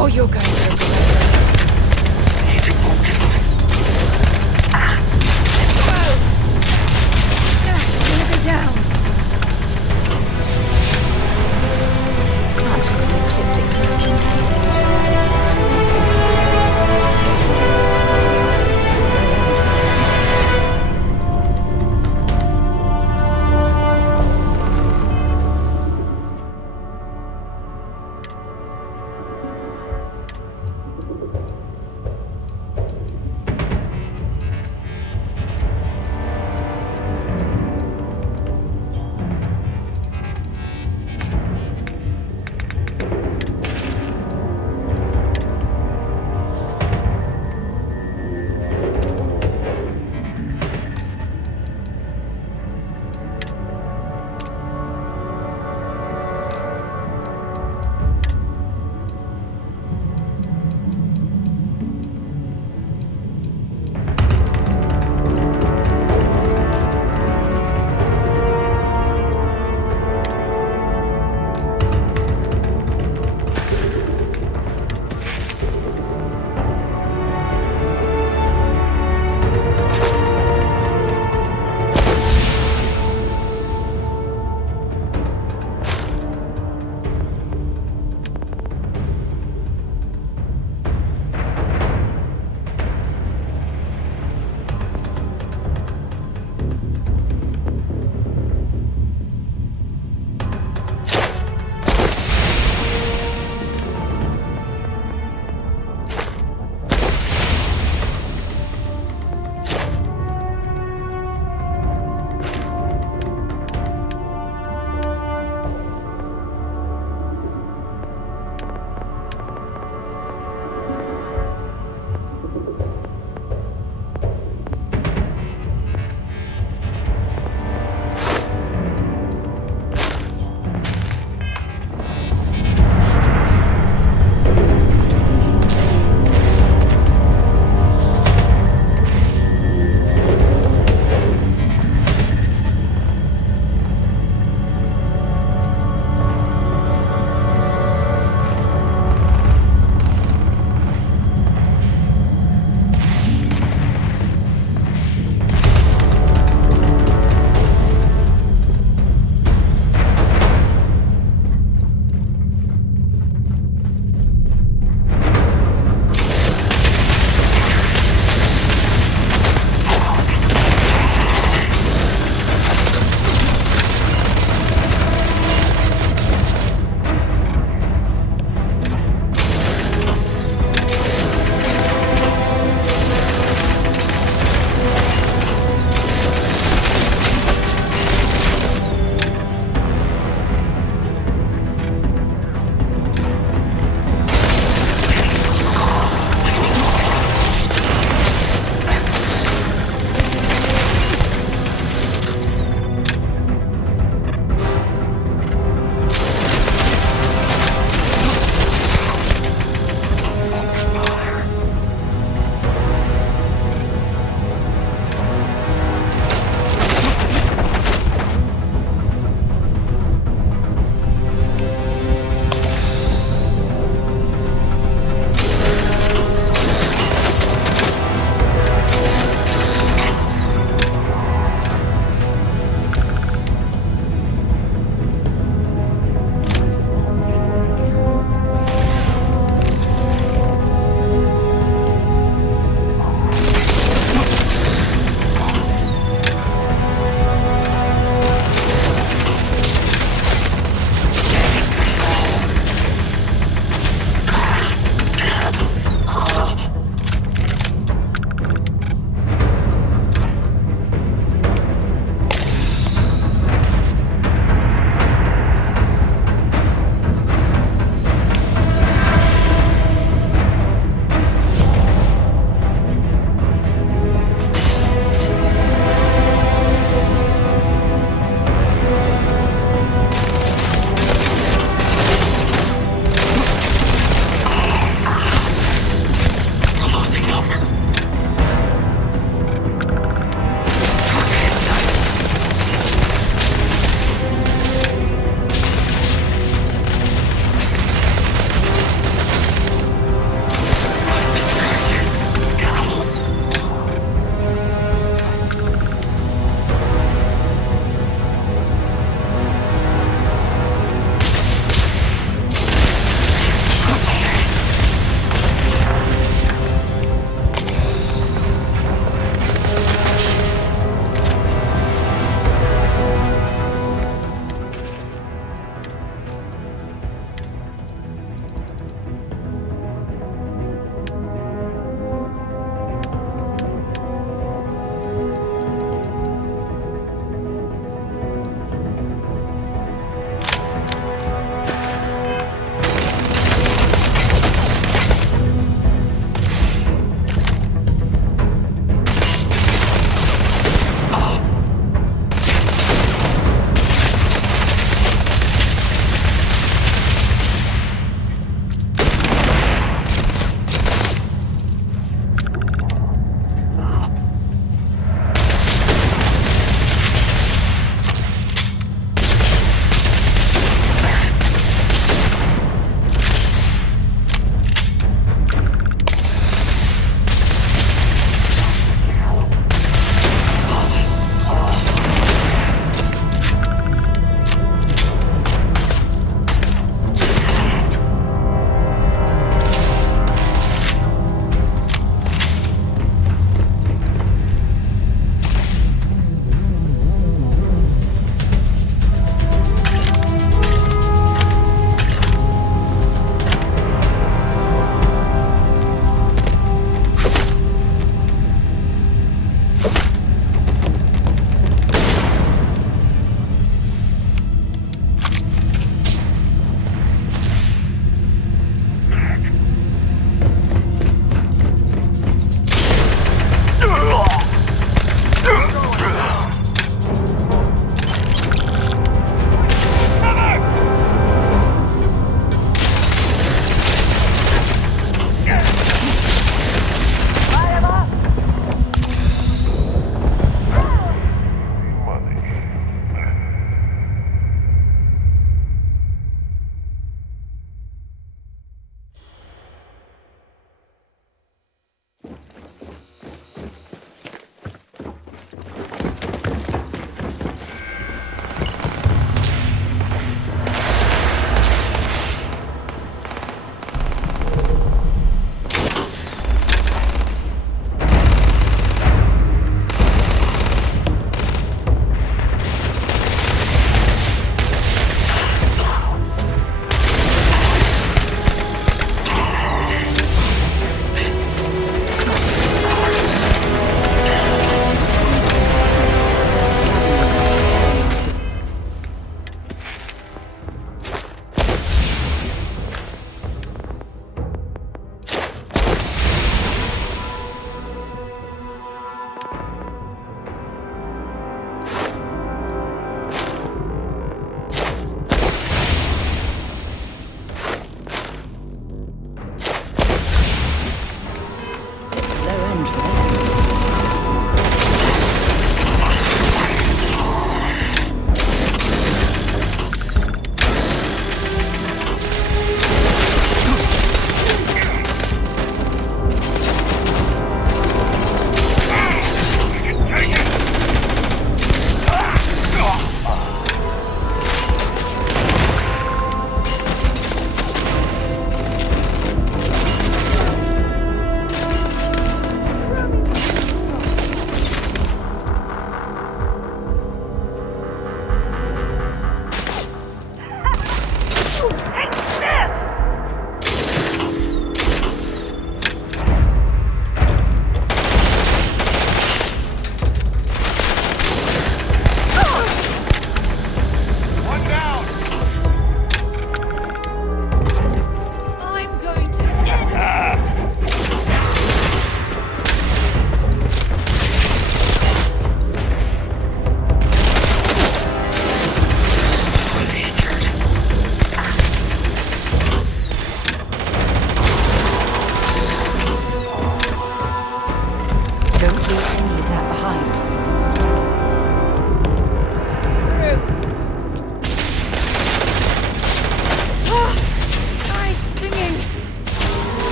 Oh, you guys are clever. Need to focus. Whoa! Gonna go down. That was an ecliptic person.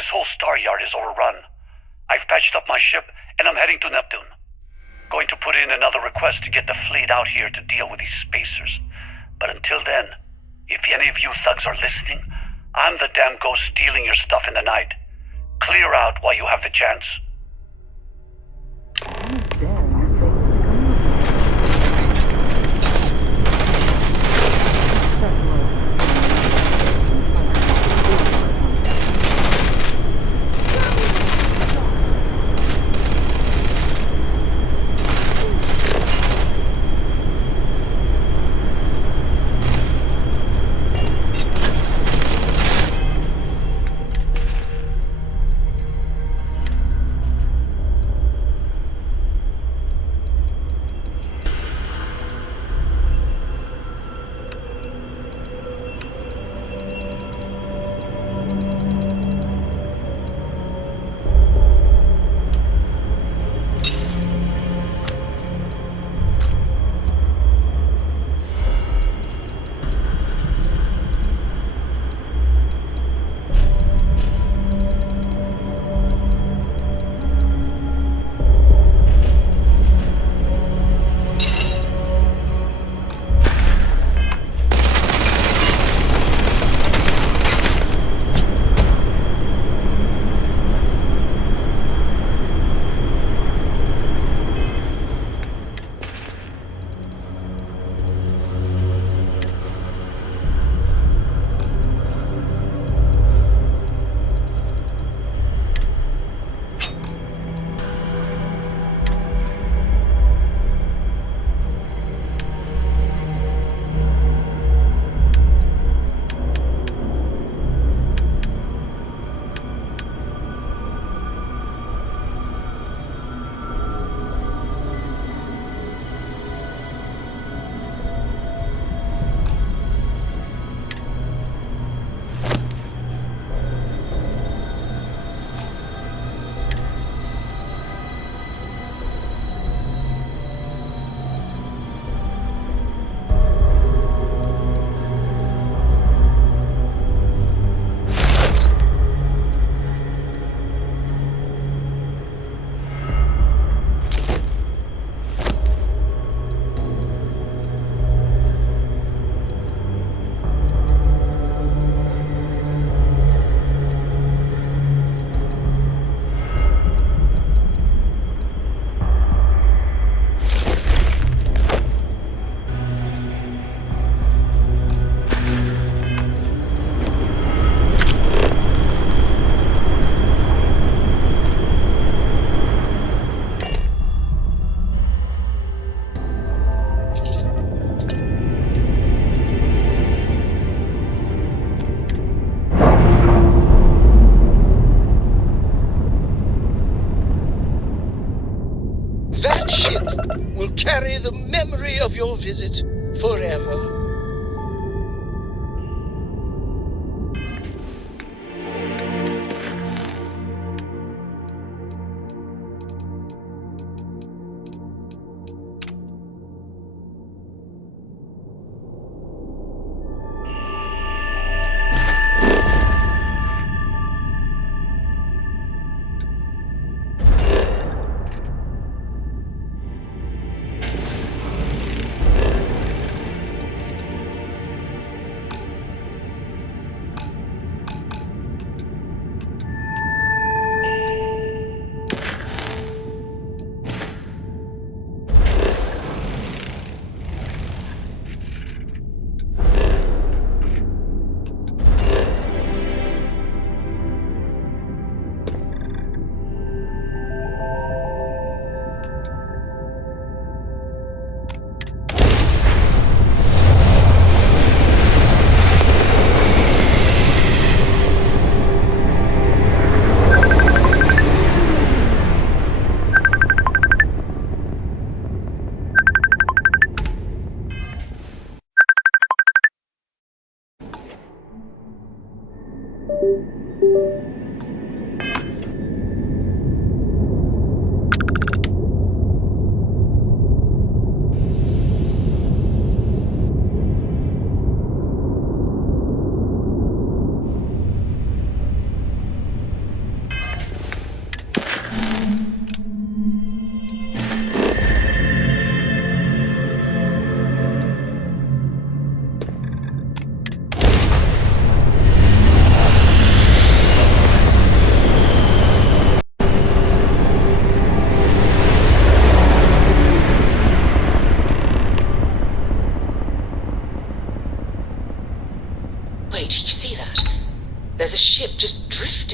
This whole star yard is overrun. I've patched up my ship, and I'm heading to Neptune. Going to put in another request to get the fleet out here to deal with these spacers. But until then, if any of you thugs are listening, I'm the damn ghost stealing your stuff in the night. Clear out while you have the chance. That ship will carry the memory of your visit forever.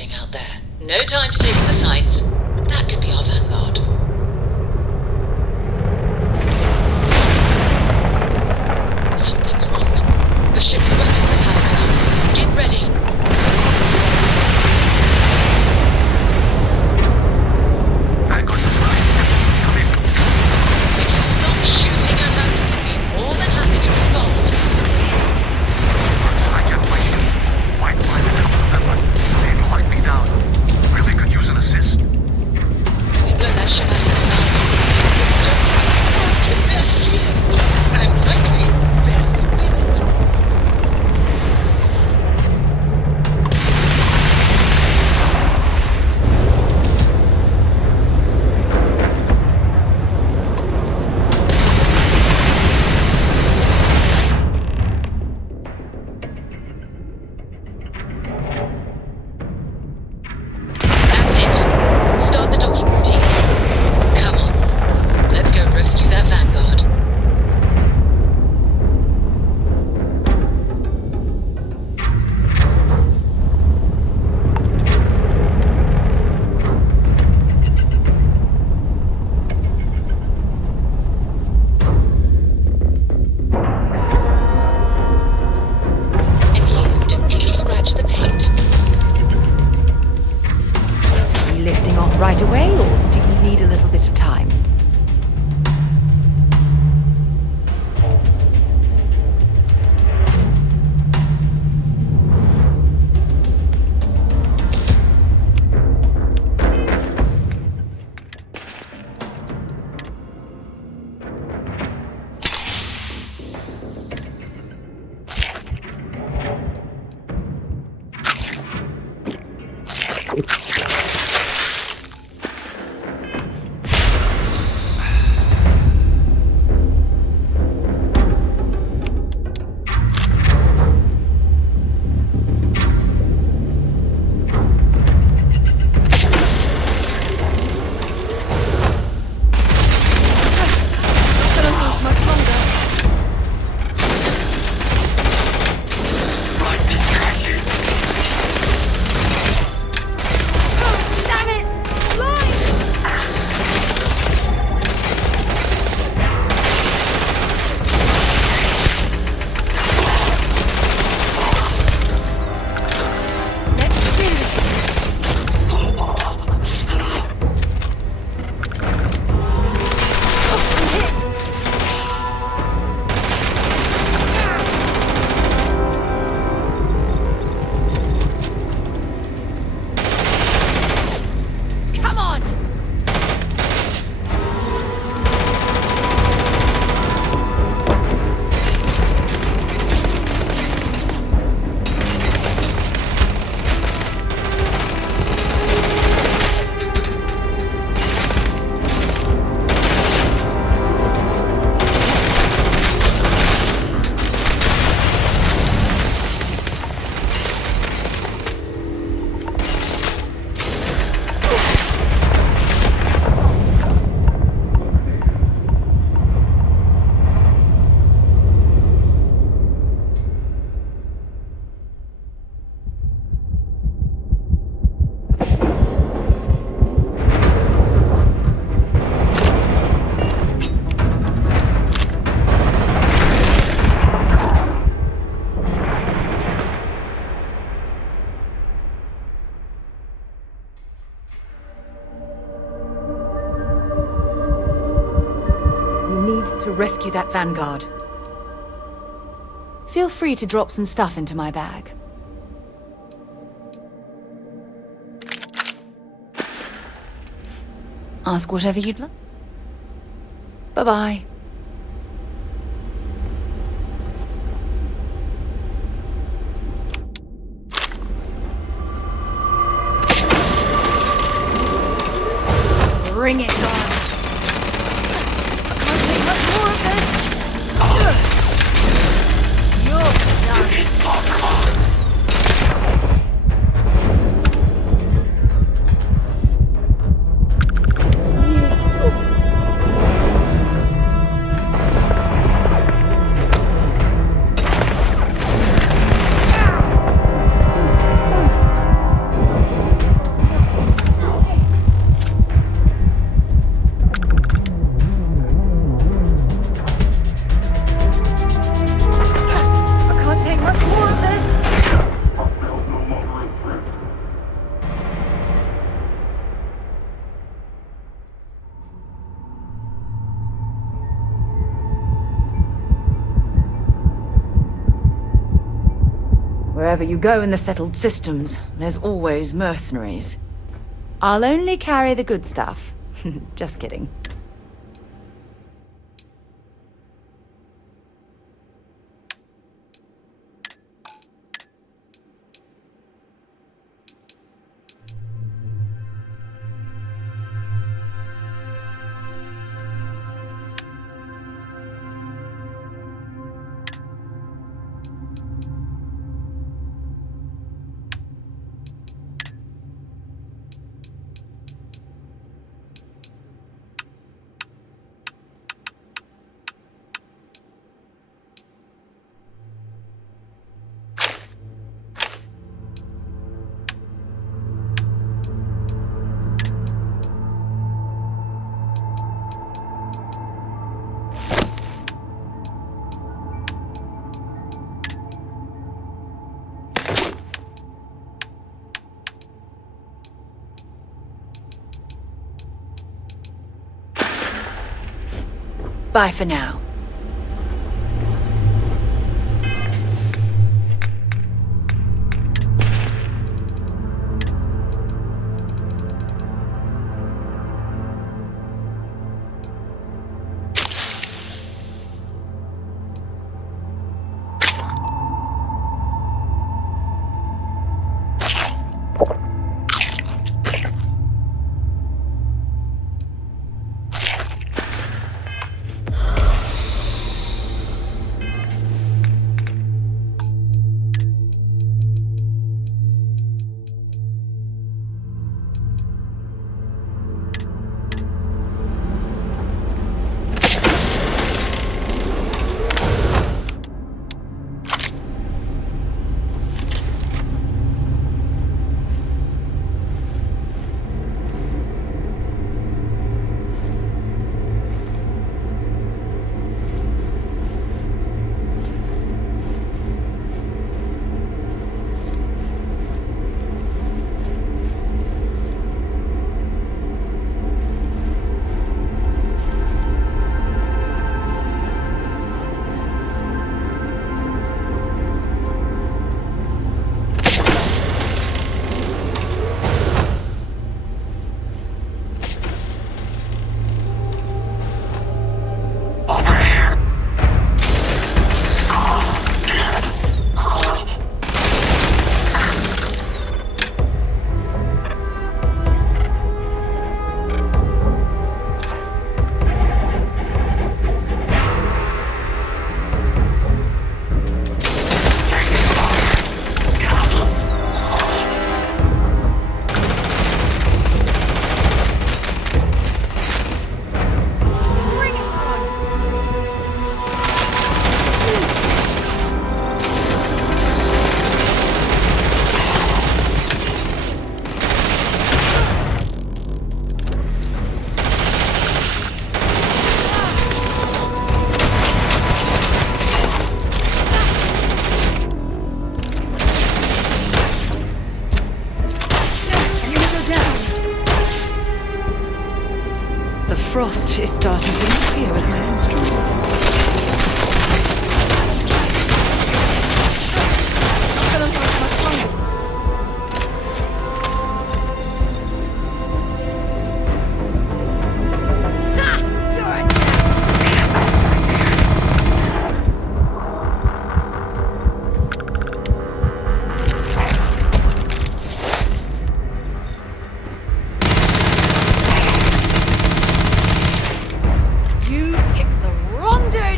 shooting out there. No time for taking the sights. That could be our vanguard. Something's wrong. The ship's running the power out. Get ready. If you stop shooting at us, we'd be more than happy to respond. I get my ship. White line a couple of them, but they've locked me down. Really could use an assist. We blow that ship out of the sky. Don't target their shield. And frankly, their spirit. That's it. Start the docking routine. Come on. Let's go rescue that vanguard. And you didn't even scratch the paint. Are you lifting off right away, or do you need a little bit of time? To rescue that vanguard. Feel free to drop some stuff into my bag. Ask whatever you'd like. Bye-bye. Bring it on. More of this. You're done. Wherever you go in the settled systems, there's always mercenaries. I'll only carry the good stuff. Just kidding. Bye for now. Frost is starting to interfere with my instruments. You picked the wrong day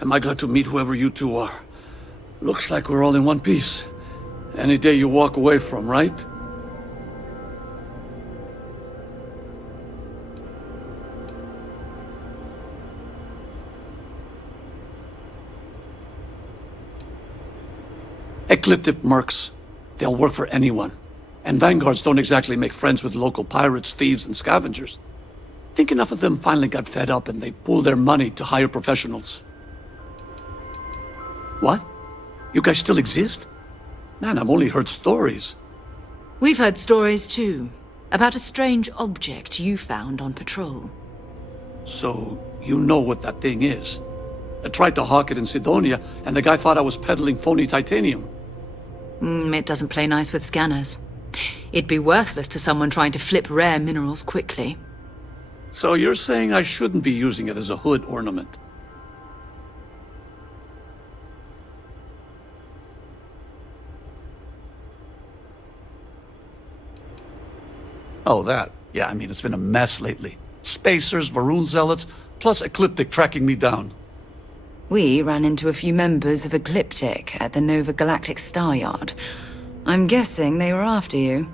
Am I glad to meet whoever you two are. Looks like we're all in one piece. Any day you walk away from, right? Ecliptic mercs. They'll work for anyone. And vanguards don't exactly make friends with local pirates, thieves, and scavengers. Think enough of them finally got fed up and they pooled their money to hire professionals. What? You guys still exist? Man, I've only heard stories. We've heard stories too, about a strange object you found on patrol. So, you know what that thing is? I tried to hawk it in Sidonia, and the guy thought I was peddling phony titanium. It doesn't play nice with scanners. It'd be worthless to someone trying to flip rare minerals quickly. So you're saying I shouldn't be using it as a hood ornament? Oh, that. Yeah, I mean, it's been a mess lately. Spacers, Varun zealots, plus Ecliptic tracking me down. We ran into a few members of Ecliptic at the Nova Galactic Star Yard. I'm guessing they were after you.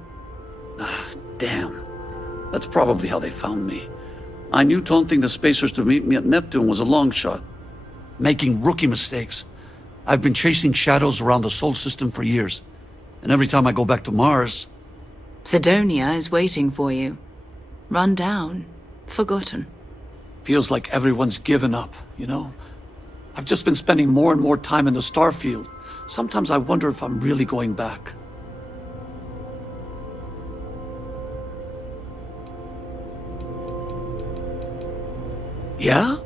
Damn. That's probably how they found me. I knew taunting the Spacers to meet me at Neptune was a long shot. Making rookie mistakes. I've been chasing shadows around the Sol system for years. And every time I go back to Mars... Sidonia is waiting for you. Run down. Forgotten. Feels like everyone's given up, you know? I've just been spending more and more time in the Starfield. Sometimes I wonder if I'm really going back. Yeah?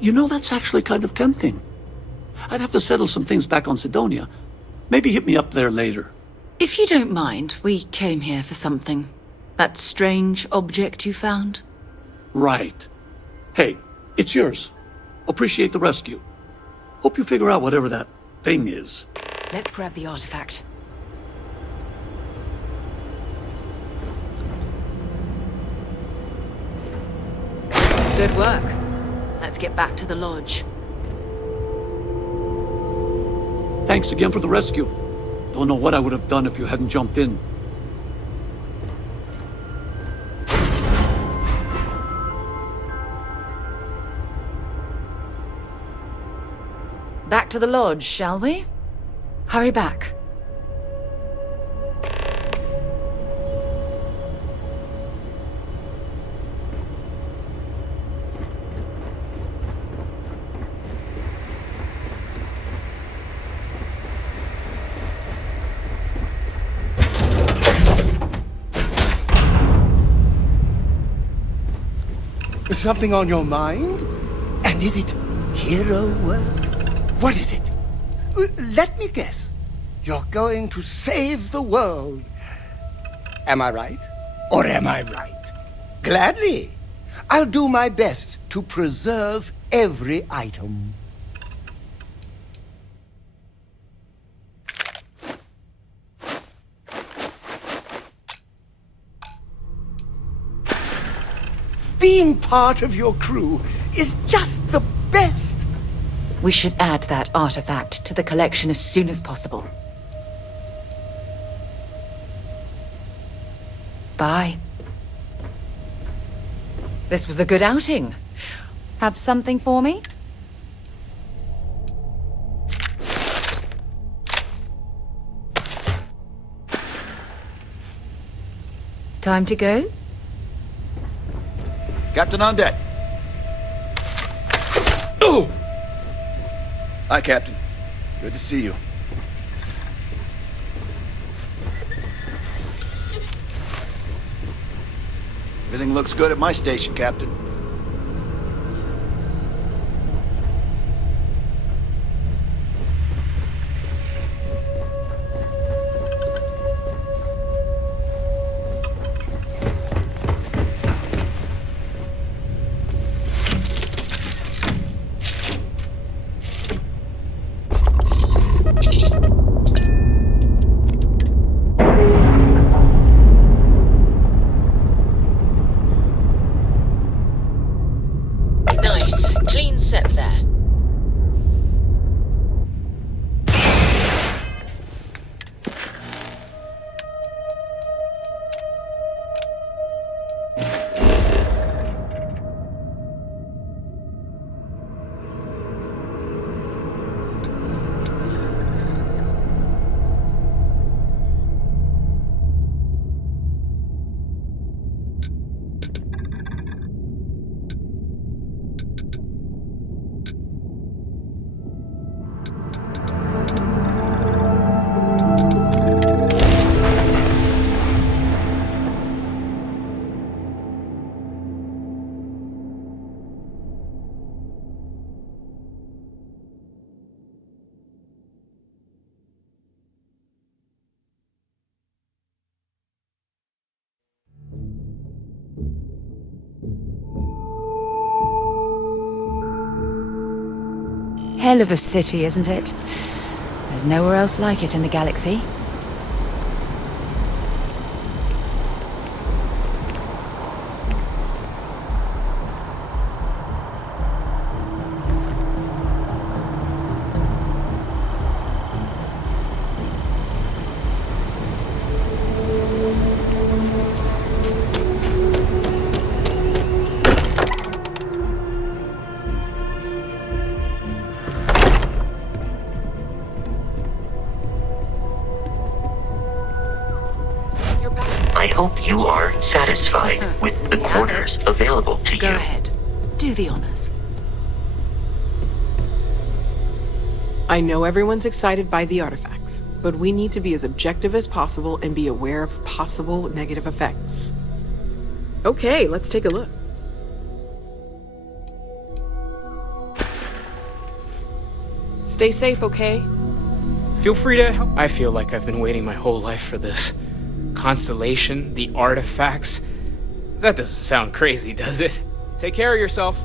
You know, that's actually kind of tempting. I'd have to settle some things back on Sidonia. Maybe hit me up there later. If you don't mind, we came here for something. That strange object you found? Right. Hey, it's yours. Appreciate the rescue. Hope you figure out whatever that thing is. Let's grab the artifact. Good work. Let's get back to the lodge. Thanks again for the rescue. Don't know what I would have done if you hadn't jumped in. Back to the lodge, shall we? Hurry back. Something on your mind? And is it hero work? What is it? Let me guess. You're going to save the world. Am I right? Or am I right? Gladly. I'll do my best to preserve every item. Being part of your crew is just the best. We should add that artifact to the collection as soon as possible. Bye. This was a good outing. Have something for me? Time to go? Captain on deck. Oh! Hi, Captain. Good to see you. Everything looks good at my station, Captain. Nice. Clean sep there. Hell of a city, isn't it? There's nowhere else like it in the galaxy. I hope you are satisfied with the quarters available to you. Go ahead. Do the honors. I know everyone's excited by the artifacts, but we need to be as objective as possible and be aware of possible negative effects. Okay, let's take a look. Stay safe, okay? Feel free to help. I feel like I've been waiting my whole life for this. Constellation, the artifacts. That doesn't sound crazy, does it? Take care of yourself.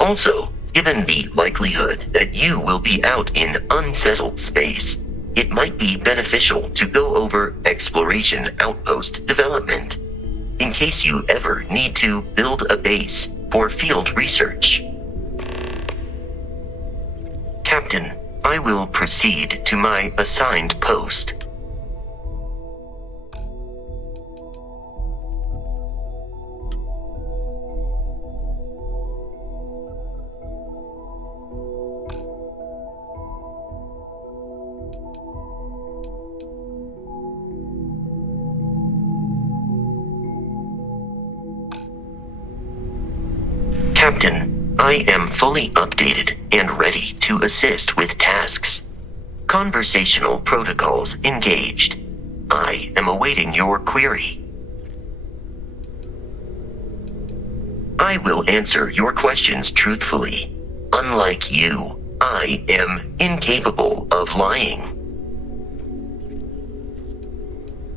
Also, given the likelihood that you will be out in unsettled space, it might be beneficial to go over exploration outpost development, in case you ever need to build a base for field research. Captain, I will proceed to my assigned post. Captain, I am fully updated and ready to assist with tasks. Conversational protocols engaged. I am awaiting your query. I will answer your questions truthfully. Unlike you, I am incapable of lying.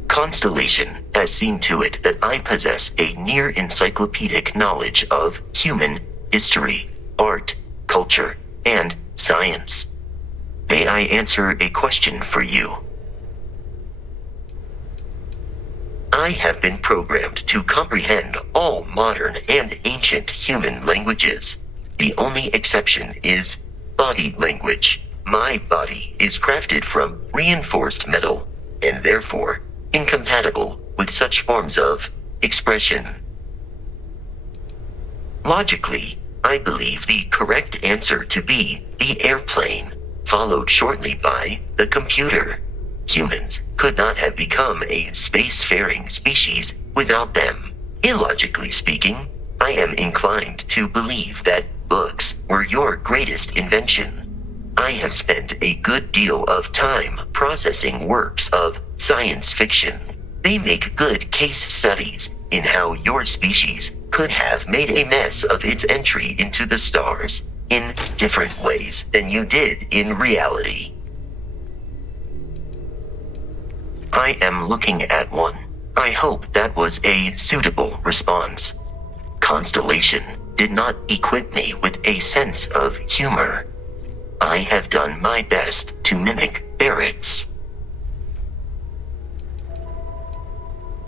Constellation has seen to it that I possess a near-encyclopedic knowledge of human history, art, culture, and science. May I answer a question for you? I have been programmed to comprehend all modern and ancient human languages. The only exception is body language. My body is crafted from reinforced metal, and therefore incompatible with such forms of expression. Logically, I believe the correct answer to be the airplane, followed shortly by the computer. Humans could not have become a spacefaring species without them. Illogically speaking, I am inclined to believe that books were your greatest invention. I have spent a good deal of time processing works of science fiction. They make good case studies in how your species could have made a mess of its entry into the stars in different ways than you did in reality. I am looking at one. I hope that was a suitable response. Constellation did not equip me with a sense of humor. I have done my best to mimic Barrett's.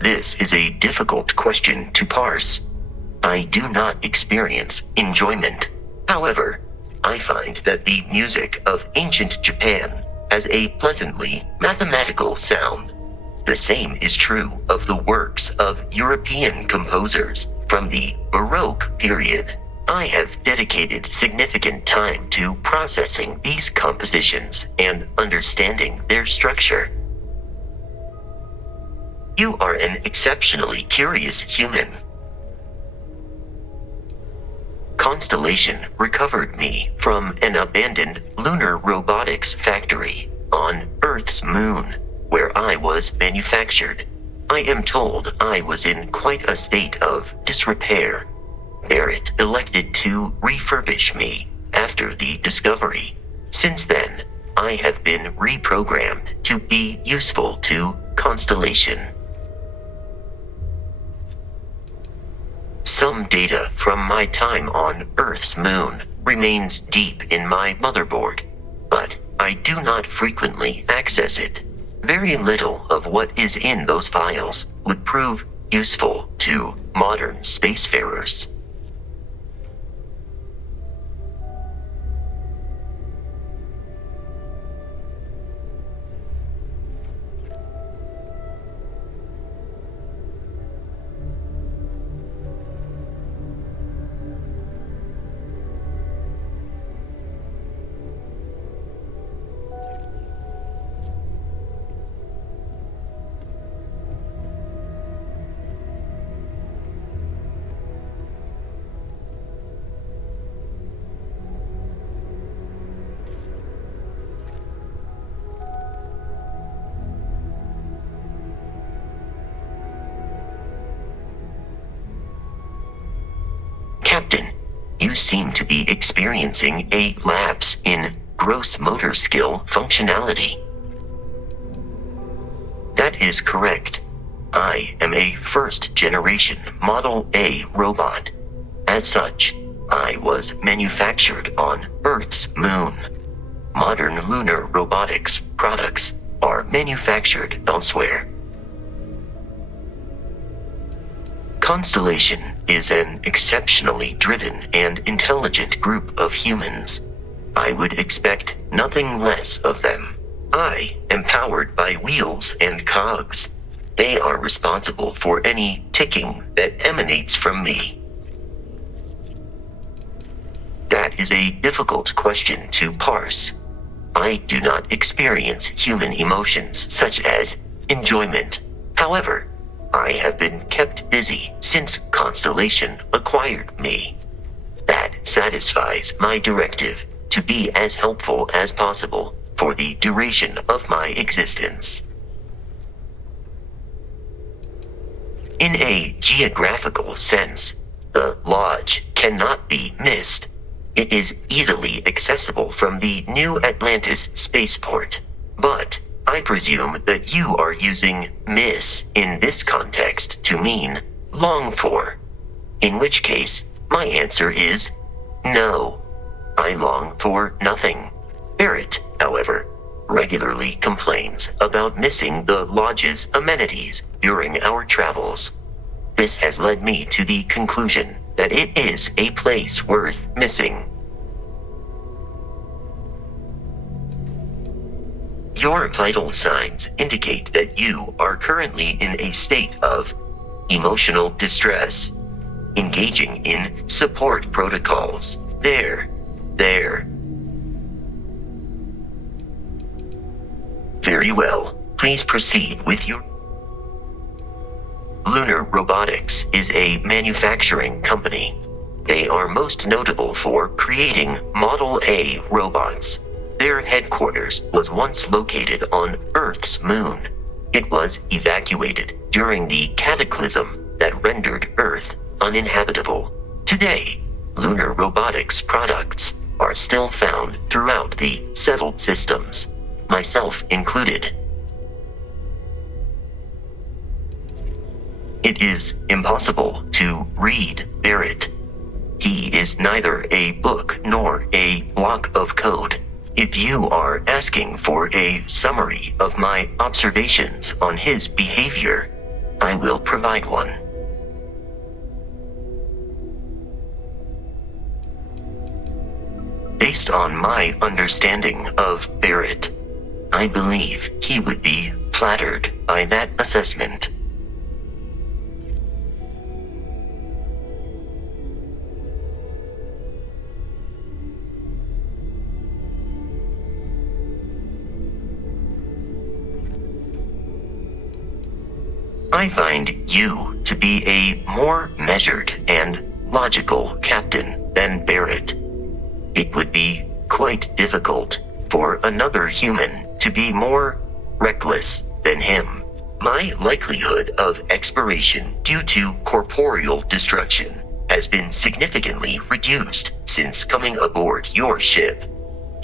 This is a difficult question to parse. I do not experience enjoyment. However, I find that the music of ancient Japan has a pleasantly mathematical sound. The same is true of the works of European composers from the Baroque period. I have dedicated significant time to processing these compositions and understanding their structure. You are an exceptionally curious human. Constellation recovered me from an abandoned lunar robotics factory on Earth's moon, where I was manufactured. I am told I was in quite a state of disrepair. Barrett elected to refurbish me after the discovery. Since then, I have been reprogrammed to be useful to Constellation. Some data from my time on Earth's moon remains deep in my motherboard, but I do not frequently access it. Very little of what is in those files would prove useful to modern spacefarers. Captain, you seem to be experiencing a lapse in gross motor skill functionality. That is correct. I am a first-generation Model A robot. As such, I was manufactured on Earth's moon. Modern lunar robotics products are manufactured elsewhere. Constellation is an exceptionally driven and intelligent group of humans. I would expect nothing less of them. I am powered by wheels and cogs. They are responsible for any ticking that emanates from me. That is a difficult question to parse. I do not experience human emotions such as enjoyment. However, I have been kept busy since Constellation acquired me. That satisfies my directive to be as helpful as possible for the duration of my existence. In a geographical sense, the Lodge cannot be missed. It is easily accessible from the New Atlantis spaceport, but I presume that you are using miss in this context to mean long for. In which case, my answer is no. I long for nothing. Barrett, however, regularly complains about missing the Lodge's amenities during our travels. This has led me to the conclusion that it is a place worth missing. Your vital signs indicate that you are currently in a state of emotional distress, engaging in support protocols. There. Very well. Please proceed with your... Lunar Robotics is a manufacturing company. They are most notable for creating Model A robots. Their headquarters was once located on Earth's moon. It was evacuated during the cataclysm that rendered Earth uninhabitable. Today, lunar robotics products are still found throughout the settled systems, myself included. It is impossible to read Barrett. He is neither a book nor a block of code. If you are asking for a summary of my observations on his behavior, I will provide one. Based on my understanding of Barrett, I believe he would be flattered by that assessment. I find you to be a more measured and logical captain than Barrett. It would be quite difficult for another human to be more reckless than him. My likelihood of expiration due to corporeal destruction has been significantly reduced since coming aboard your ship.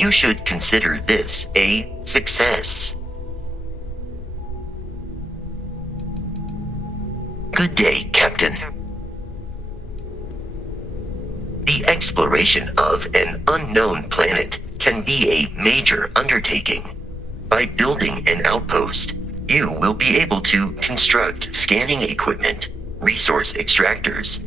You should consider this a success. Good day, Captain. The exploration of an unknown planet can be a major undertaking. By building an outpost, you will be able to construct scanning equipment, resource extractors,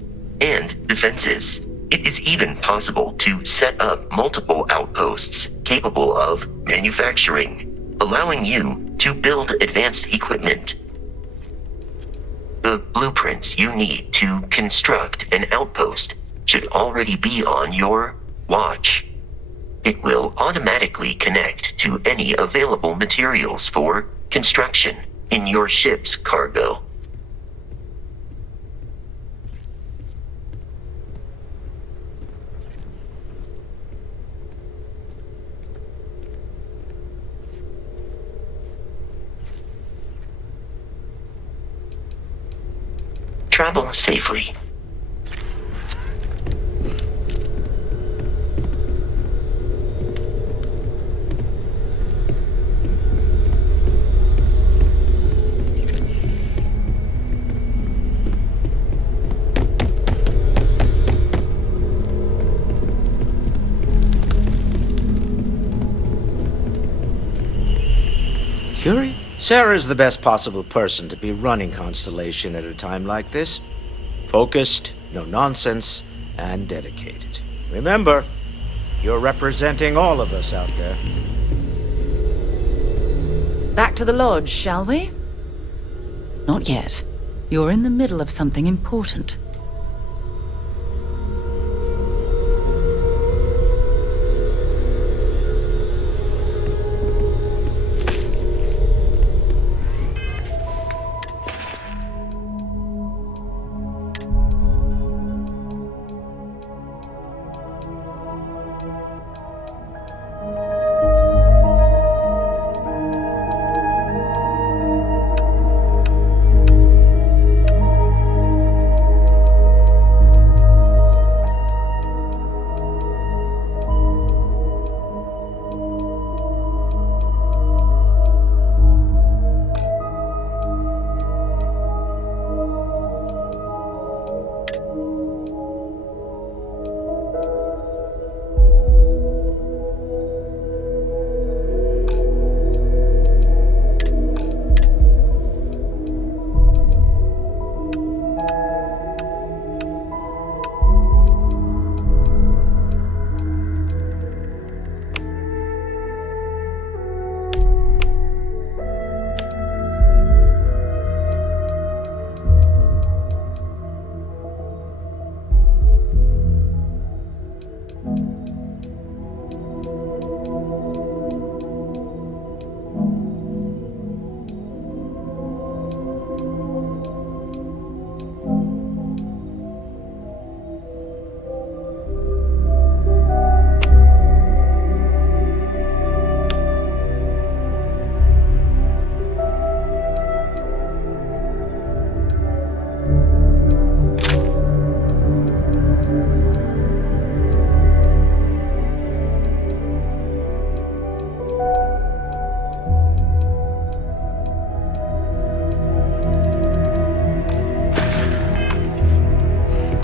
and defenses. It is even possible to set up multiple outposts capable of manufacturing, allowing you to build advanced equipment. The blueprints you need to construct an outpost should already be on your watch. It will automatically connect to any available materials for construction in your ship's cargo. Travel safely. Curie? Sarah's the best possible person to be running Constellation at a time like this. Focused, no nonsense, and dedicated. Remember, you're representing all of us out there. Back to the lodge, shall we? Not yet. You're in the middle of something important.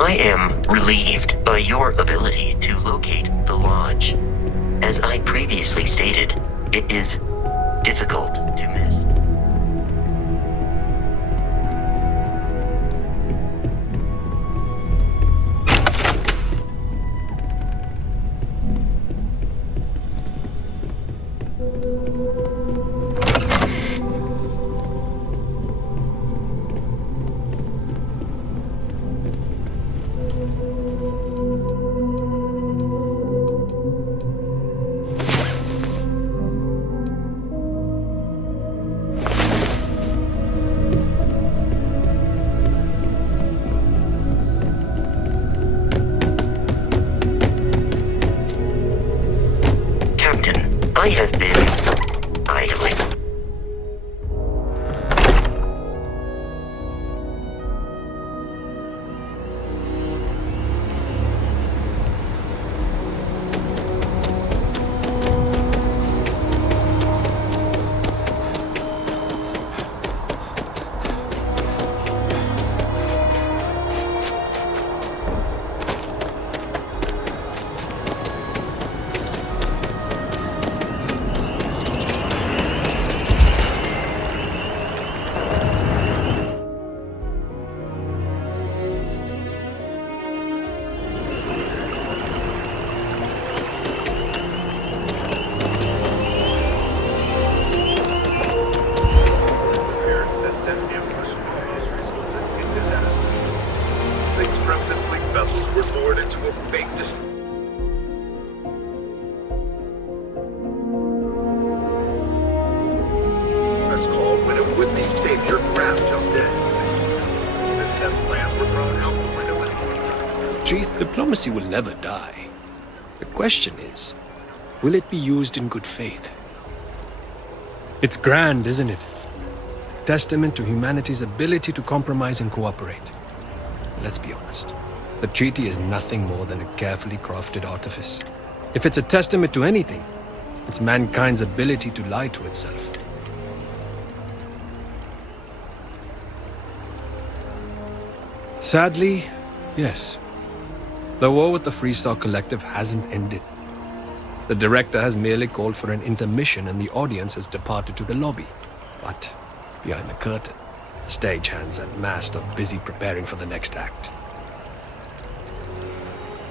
I am relieved by your ability to locate the lodge. As I previously stated, it is difficult to miss. I have been idling. Diplomacy will never die. The question is, will it be used in good faith? It's grand, isn't it? Testament to humanity's ability to compromise and cooperate. Let's be honest. The treaty is nothing more than a carefully crafted artifice. If it's a testament to anything, it's mankind's ability to lie to itself. Sadly, yes. The war with the Freestar Collective hasn't ended. The director has merely called for an intermission and the audience has departed to the lobby. But behind the curtain, the stagehands and mast are busy preparing for the next act.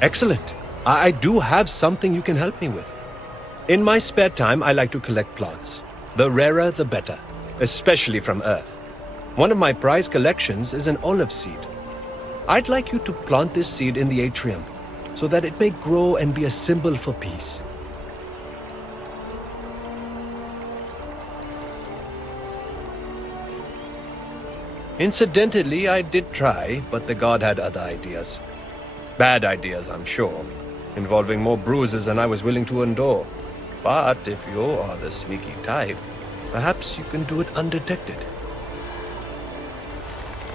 Excellent. I do have something you can help me with. In my spare time, I like to collect plants. The rarer, the better, especially from Earth. One of my prized collections is an olive seed. I'd like you to plant this seed in the atrium so that it may grow and be a symbol for peace. Incidentally, I did try, but the god had other ideas. Bad ideas, I'm sure, involving more bruises than I was willing to endure. But if you are the sneaky type, perhaps you can do it undetected.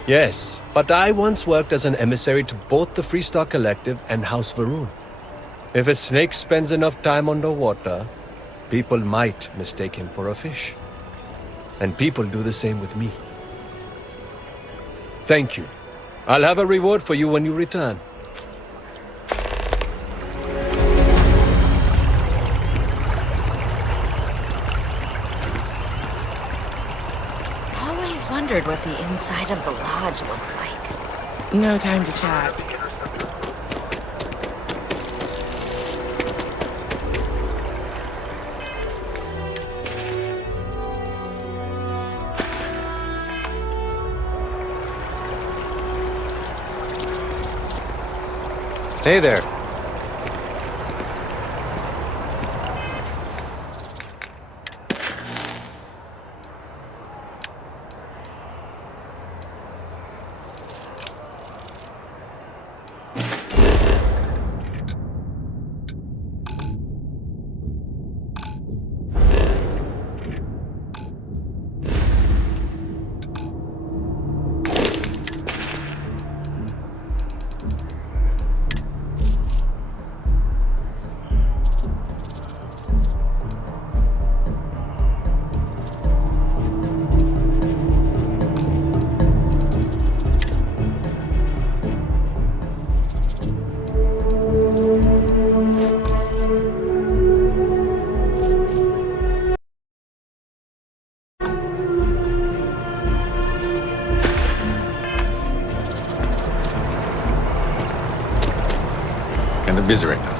Yes, but I once worked as an emissary to both the Freestar Collective and House Varun. If a snake spends enough time underwater, people might mistake him for a fish. And people do the same with me. Thank you. I'll have a reward for you when you return. Always wondered what the inside of the lodge looks like. No time to chat. Hey there. Kind of busy right now.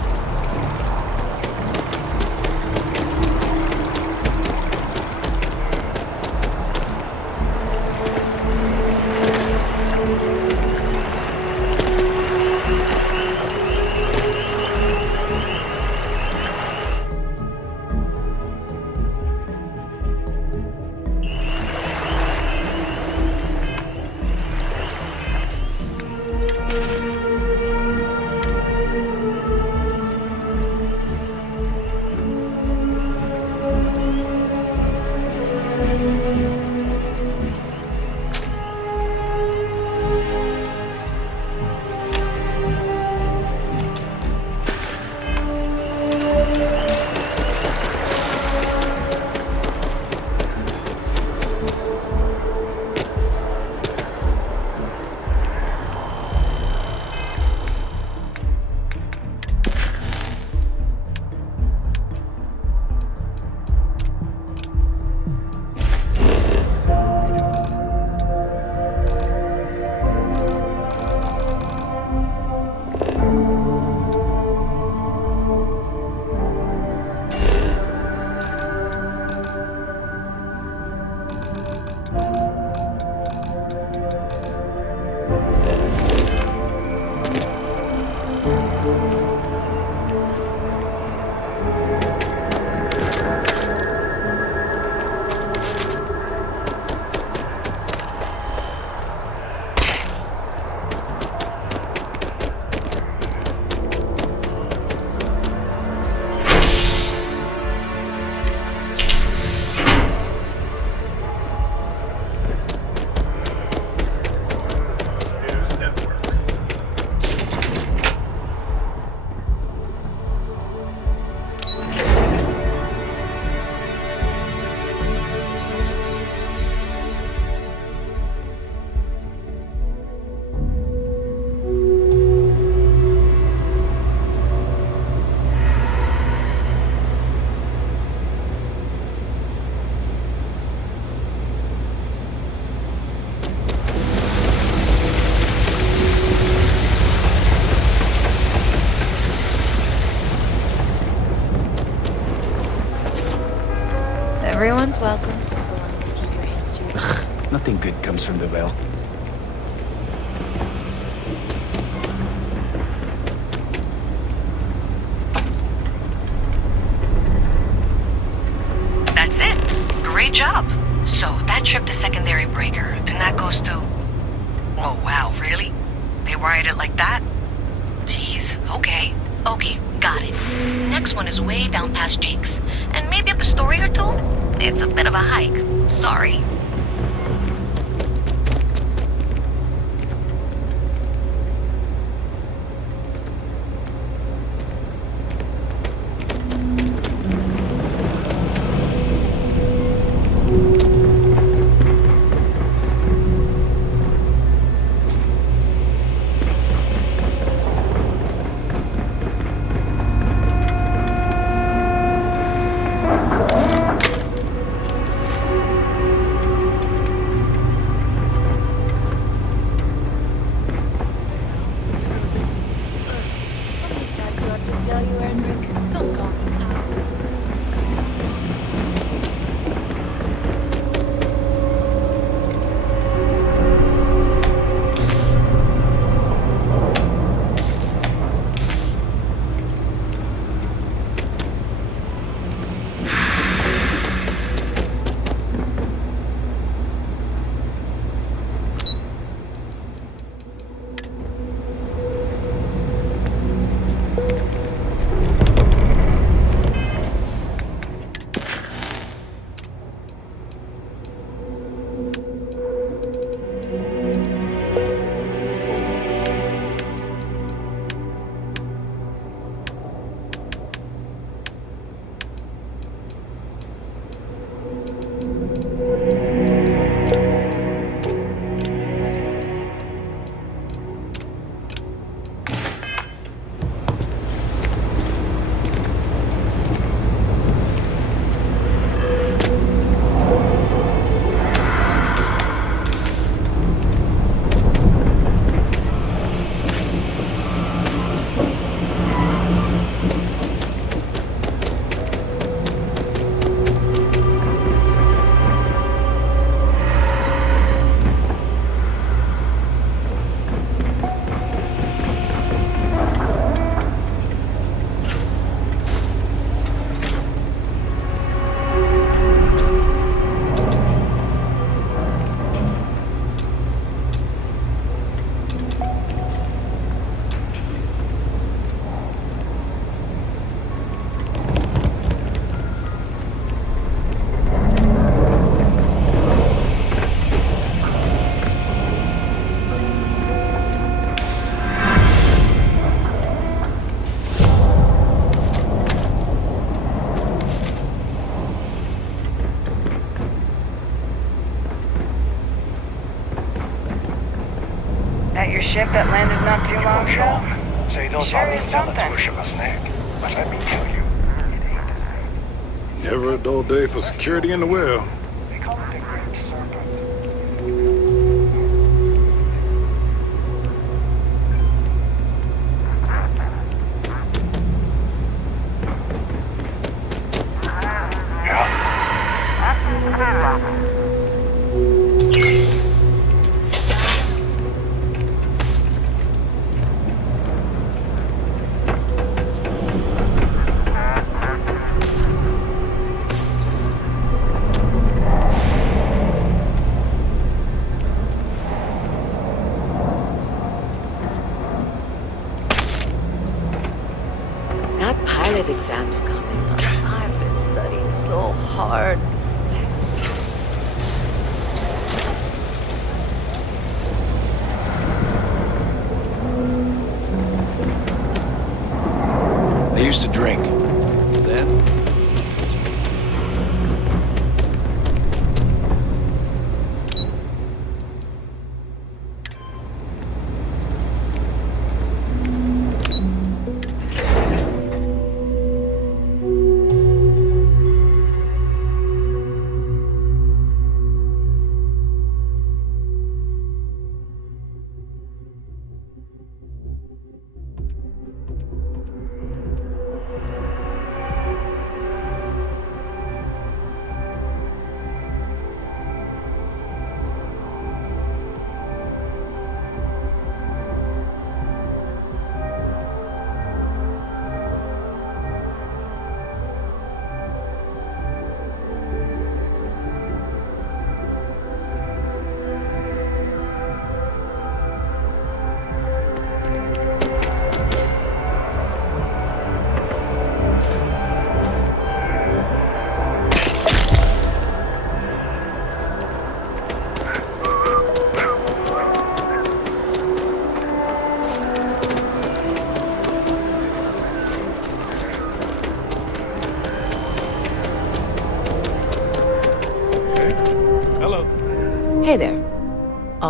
Everyone's welcome, so long as you keep your hands to yourself. Nothing good comes from the well. That's it. Great job. So that tripped the secondary breaker, and that goes to... Oh, wow, really? They wired it like that? Jeez, okay. Okay, got it. Next one is way down past Jake's, and maybe up a story or two? It's a bit of a hike. Sorry. At your ship that landed not too long ago? Say those Sure is something. push a snack. But let me tell you, Never a dull day for security in the well. That pilot exam's coming up. I've been studying so hard. I used to drink. Then,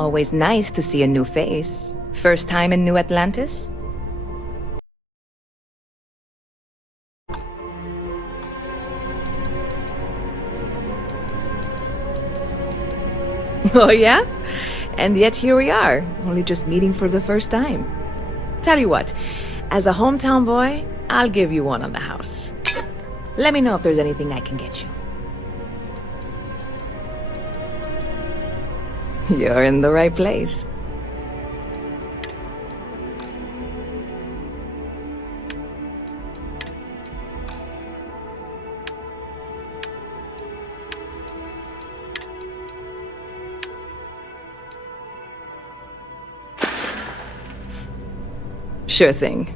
Always nice to see a new face. First time in New Atlantis? Oh yeah? And yet here we are, only just meeting for the first time. Tell you what, as a hometown boy, I'll give you one on the house. Let me know if there's anything I can get you. You're in the right place. Sure thing.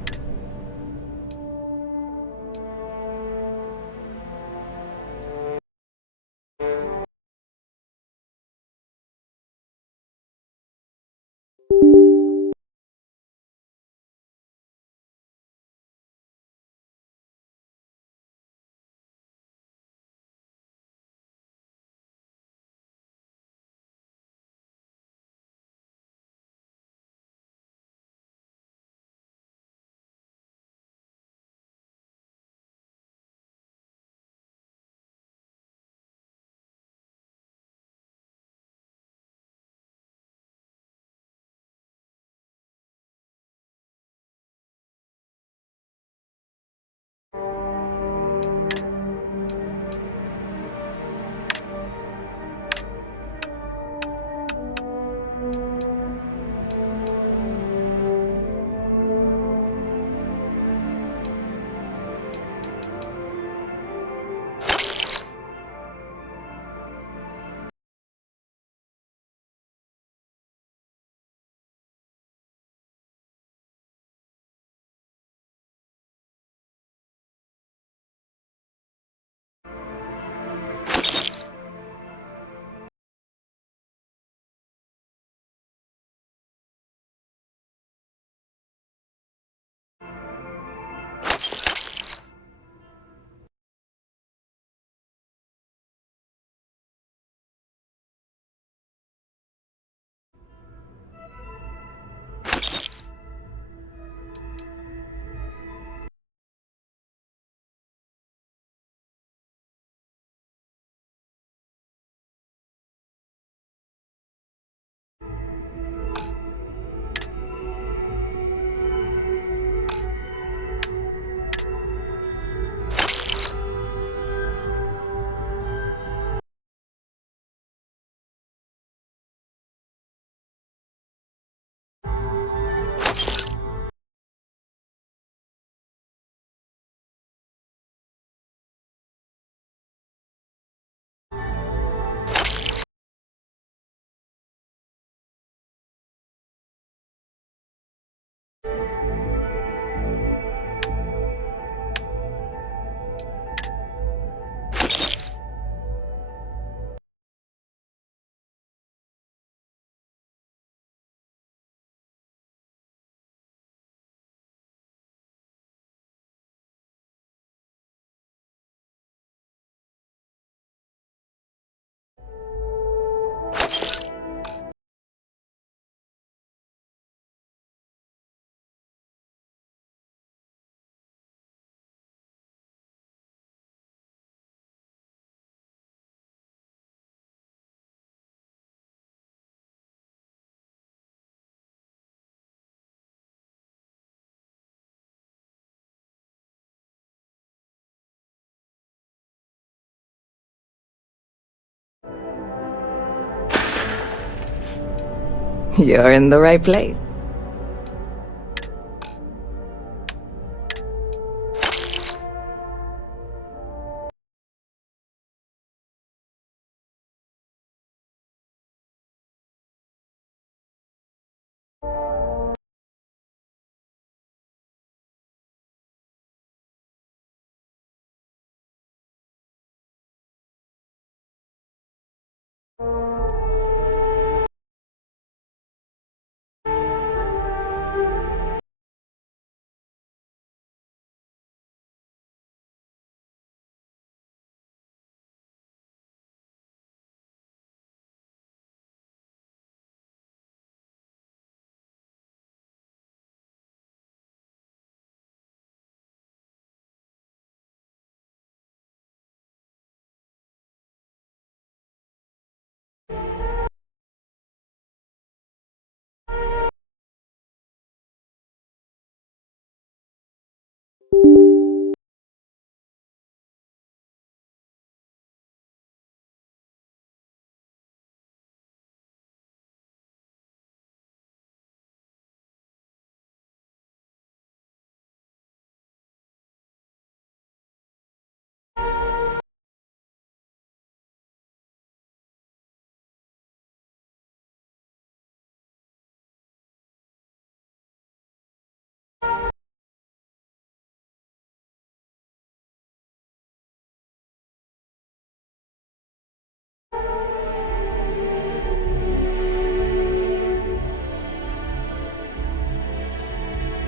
You're in the right place.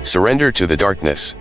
Surrender to the darkness.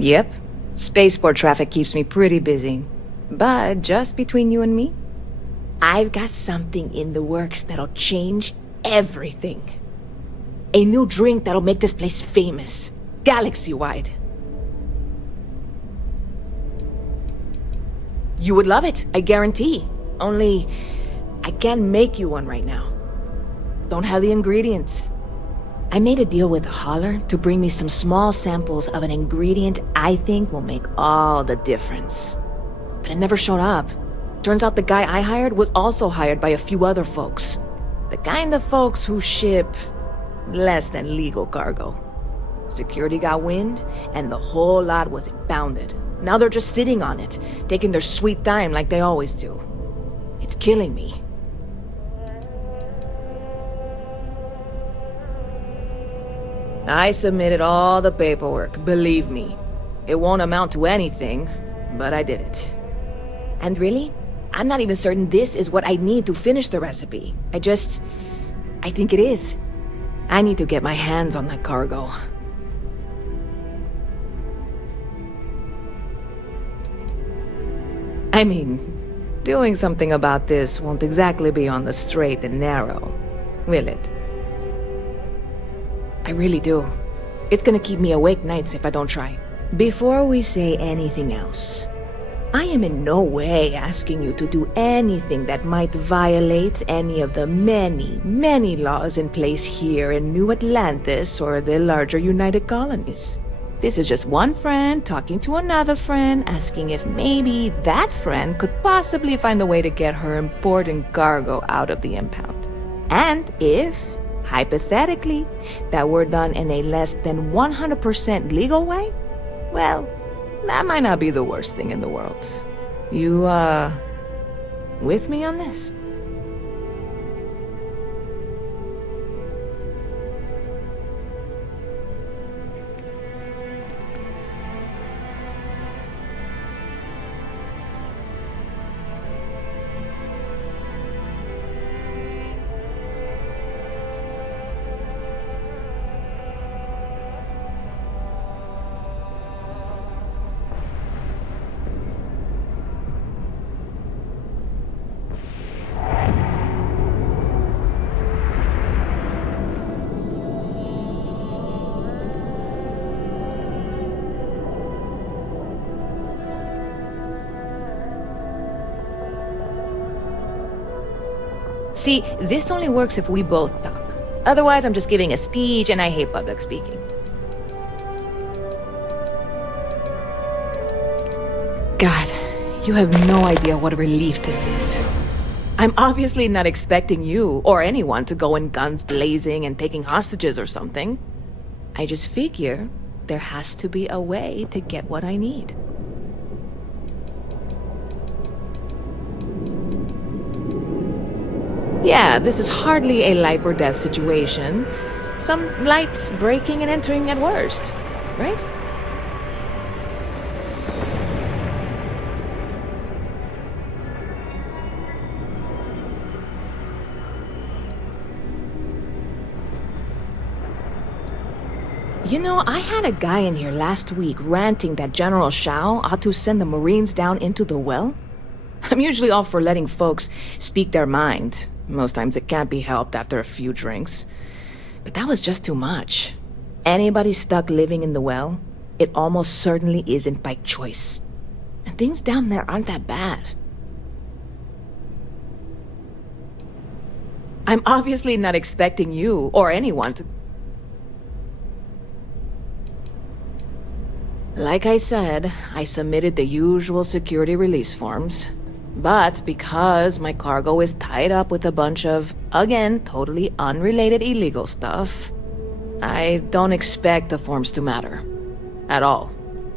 Yep. Spaceport traffic keeps me pretty busy. But just between you and me, I've got something in the works that'll change everything. A new drink that'll make this place famous, galaxy-wide. You would love it, I guarantee. Only, I can't make you one right now. Don't have the ingredients. I made a deal with a hauler to bring me some small samples of an ingredient I think will make all the difference. But it never showed up. Turns out the guy I hired was also hired by a few other folks. The kind of folks who ship less than legal cargo. Security got wind, and the whole lot was impounded. Now they're just sitting on it, taking their sweet time like they always do. It's killing me. I submitted all the paperwork, believe me. It won't amount to anything, but I did it. And really, I'm not even certain this is what I need to finish the recipe. I think it is. I need to get my hands on that cargo. I mean, doing something about this won't exactly be on the straight and narrow, will it? I really do. It's gonna keep me awake nights if I don't try. Before we say anything else, I am in no way asking you to do anything that might violate any of the many, many laws in place here in New Atlantis or the larger United Colonies. This is just one friend talking to another friend, asking if maybe that friend could possibly find a way to get her important cargo out of the impound. And if, hypothetically, that were done in a less than 100% legal way, well, that might not be the worst thing in the world. You, with me on this? See, this only works if we both talk. Otherwise, I'm just giving a speech and I hate public speaking. God, you have no idea what a relief this is. I'm obviously not expecting you or anyone to go in guns blazing and taking hostages or something. I just figure there has to be a way to get what I need. Yeah, this is hardly a life or death situation. Some light breaking and entering at worst, right? You know, I had a guy in here last week ranting that General Shao ought to send the Marines down into the well. I'm usually all for letting folks speak their mind. Most times it can't be helped after a few drinks. But that was just too much. Anybody stuck living in the well, it almost certainly isn't by choice. And things down there aren't that bad. I'm obviously not expecting you or anyone to... Like I said, I submitted the usual security release forms. But because my cargo is tied up with a bunch of, again, totally unrelated illegal stuff, I don't expect the forms to matter. At all.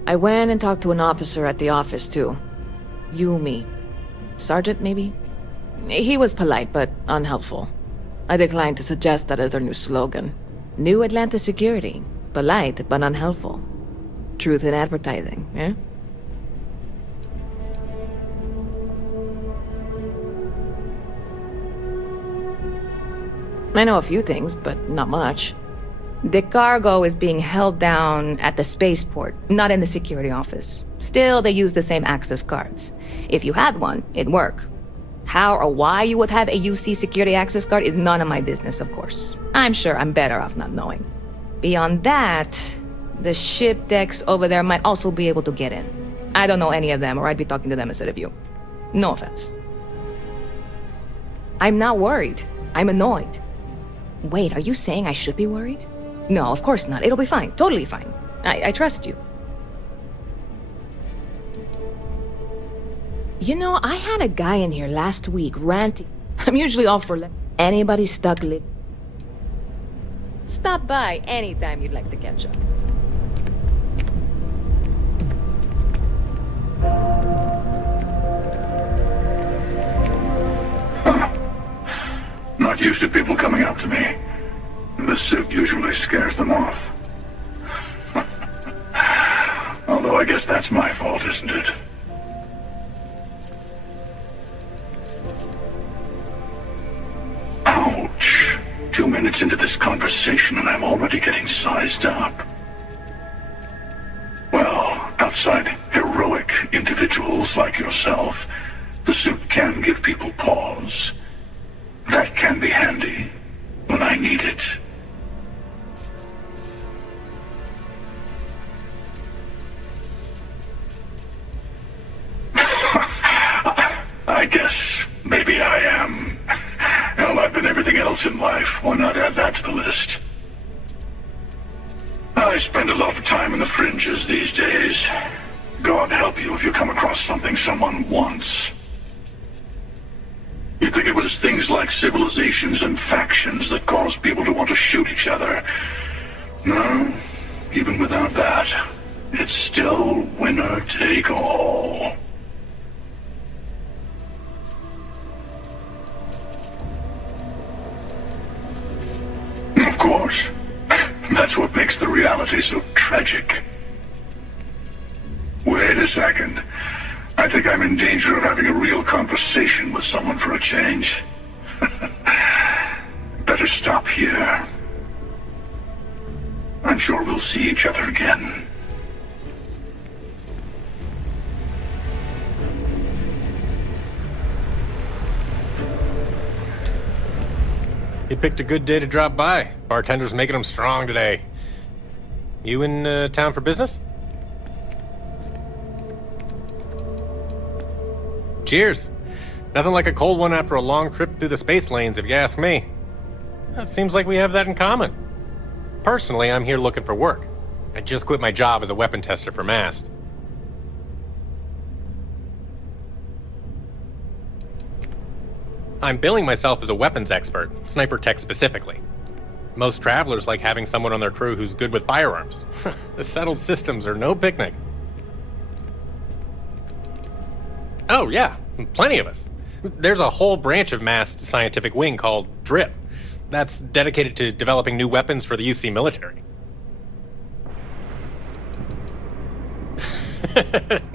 I went and talked to an officer at the office, too. Yumi. Sergeant, maybe? He was polite, but unhelpful. I declined to suggest that as our new slogan. New Atlantis Security. Polite, but unhelpful. Truth in advertising, eh? I know a few things, but not much. The cargo is being held down at the spaceport, not in the security office. Still, they use the same access cards. If you had one, it'd work. How or why you would have a UC security access card is none of my business, of course. I'm sure I'm better off not knowing. Beyond that, the ship decks over there might also be able to get in. I don't know any of them, or I'd be talking to them instead of you. No offense. I'm not worried. I'm annoyed. Wait, are you saying I should be worried? No, of course not. It'll be fine. Totally fine. I trust you. You know, I had a guy in here last week ranting. I'm usually all for anybody stuck live. Stop by anytime you'd like to catch up. Not used to people coming up to me. The suit usually scares them off. I guess that's my fault, isn't it? Ouch. 2 minutes into this conversation and I'm already getting sized up. Well, outside heroic individuals like yourself, the suit can give people pause. That can be handy when I need it. I guess maybe I am. Hell, I've been everything else in life. Why not add that to the list? I spend a lot of time in the fringes these days. God help you if you come across something someone wants. You'd think it was things like civilizations and factions that cause people to want to shoot each other. No, even without that, it's still winner take all. Of course. That's what makes the reality so tragic. Wait a second. I think I'm in danger of having a real conversation with someone for a change. Better stop here. I'm sure we'll see each other again. You picked a good day to drop by. Bartender's making them strong today. You in town for business? Cheers. Nothing like a cold one after a long trip through the space lanes, if you ask me. It seems like we have that in common. Personally, I'm here looking for work. I just quit my job as a weapon tester for MAST. I'm billing myself as a weapons expert, sniper tech specifically. Most travelers like having someone on their crew who's good with firearms. The settled systems are no picnic. Oh yeah, plenty of us. There's a whole branch of MAST's scientific wing called DRIP. That's dedicated to developing new weapons for the UC military.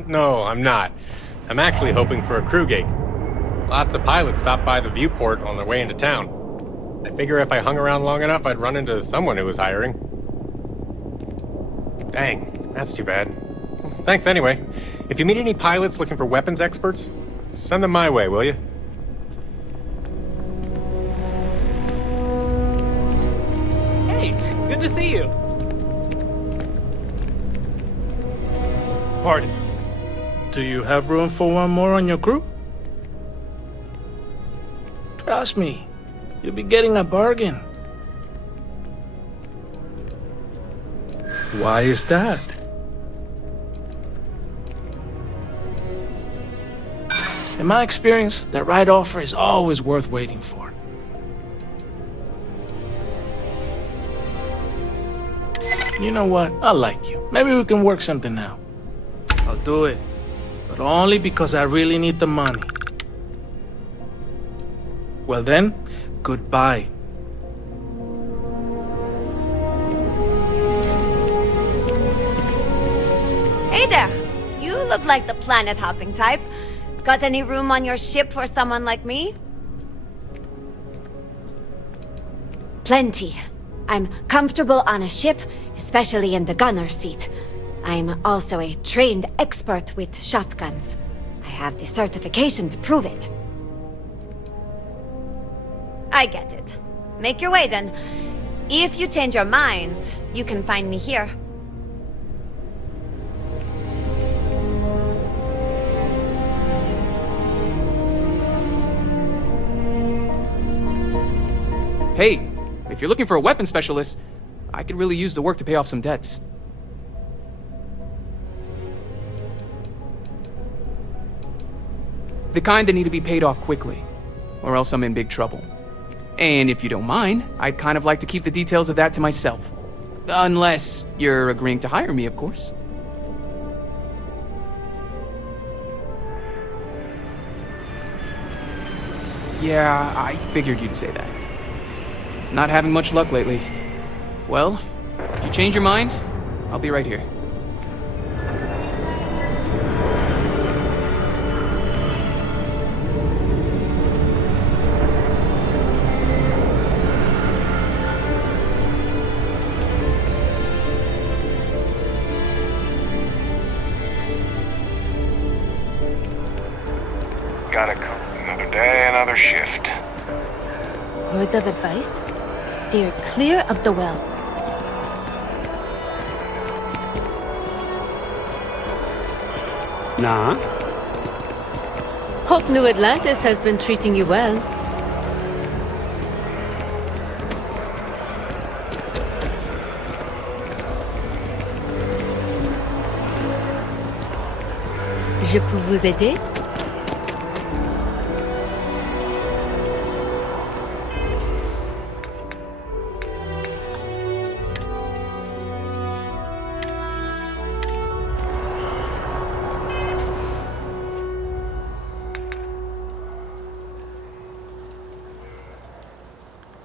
No, I'm not. I'm actually hoping for a crew gig. Lots of pilots stop by the viewport on their way into town. I figure if I hung around long enough, I'd run into someone who was hiring. Dang, that's too bad. Thanks anyway. If you meet any pilots looking for weapons experts, send them my way, will you? Hey, good to see you. Pardon. Do you have room for one more on your crew? Trust me, you'll be getting a bargain. Why is that? In my experience, the right offer is always worth waiting for. You know what? I like you. Maybe we can work something out. I'll do it. But only because I really need the money. Well then, goodbye. Hey there! You look like the planet-hopping type. Got any room on your ship for someone like me? Plenty. I'm comfortable on a ship, especially in the gunner seat. I'm also a trained expert with shotguns. I have the certification to prove it. I get it. Make your way then. If you change your mind, you can find me here. Hey, if you're looking for a weapons specialist, I could really use the work to pay off some debts. The kind that need to be paid off quickly, or else I'm in big trouble. And if you don't mind, I'd kind of like to keep the details of that to myself. Unless you're agreeing to hire me, of course. Yeah, I figured you'd say that. Not having much luck lately. Well, if you change your mind, I'll be right here. gotta cope. Another day, another shift. Word of advice? Steer clear of the well. Nah. Hope New Atlantis has been treating you well. Je peux vous aider?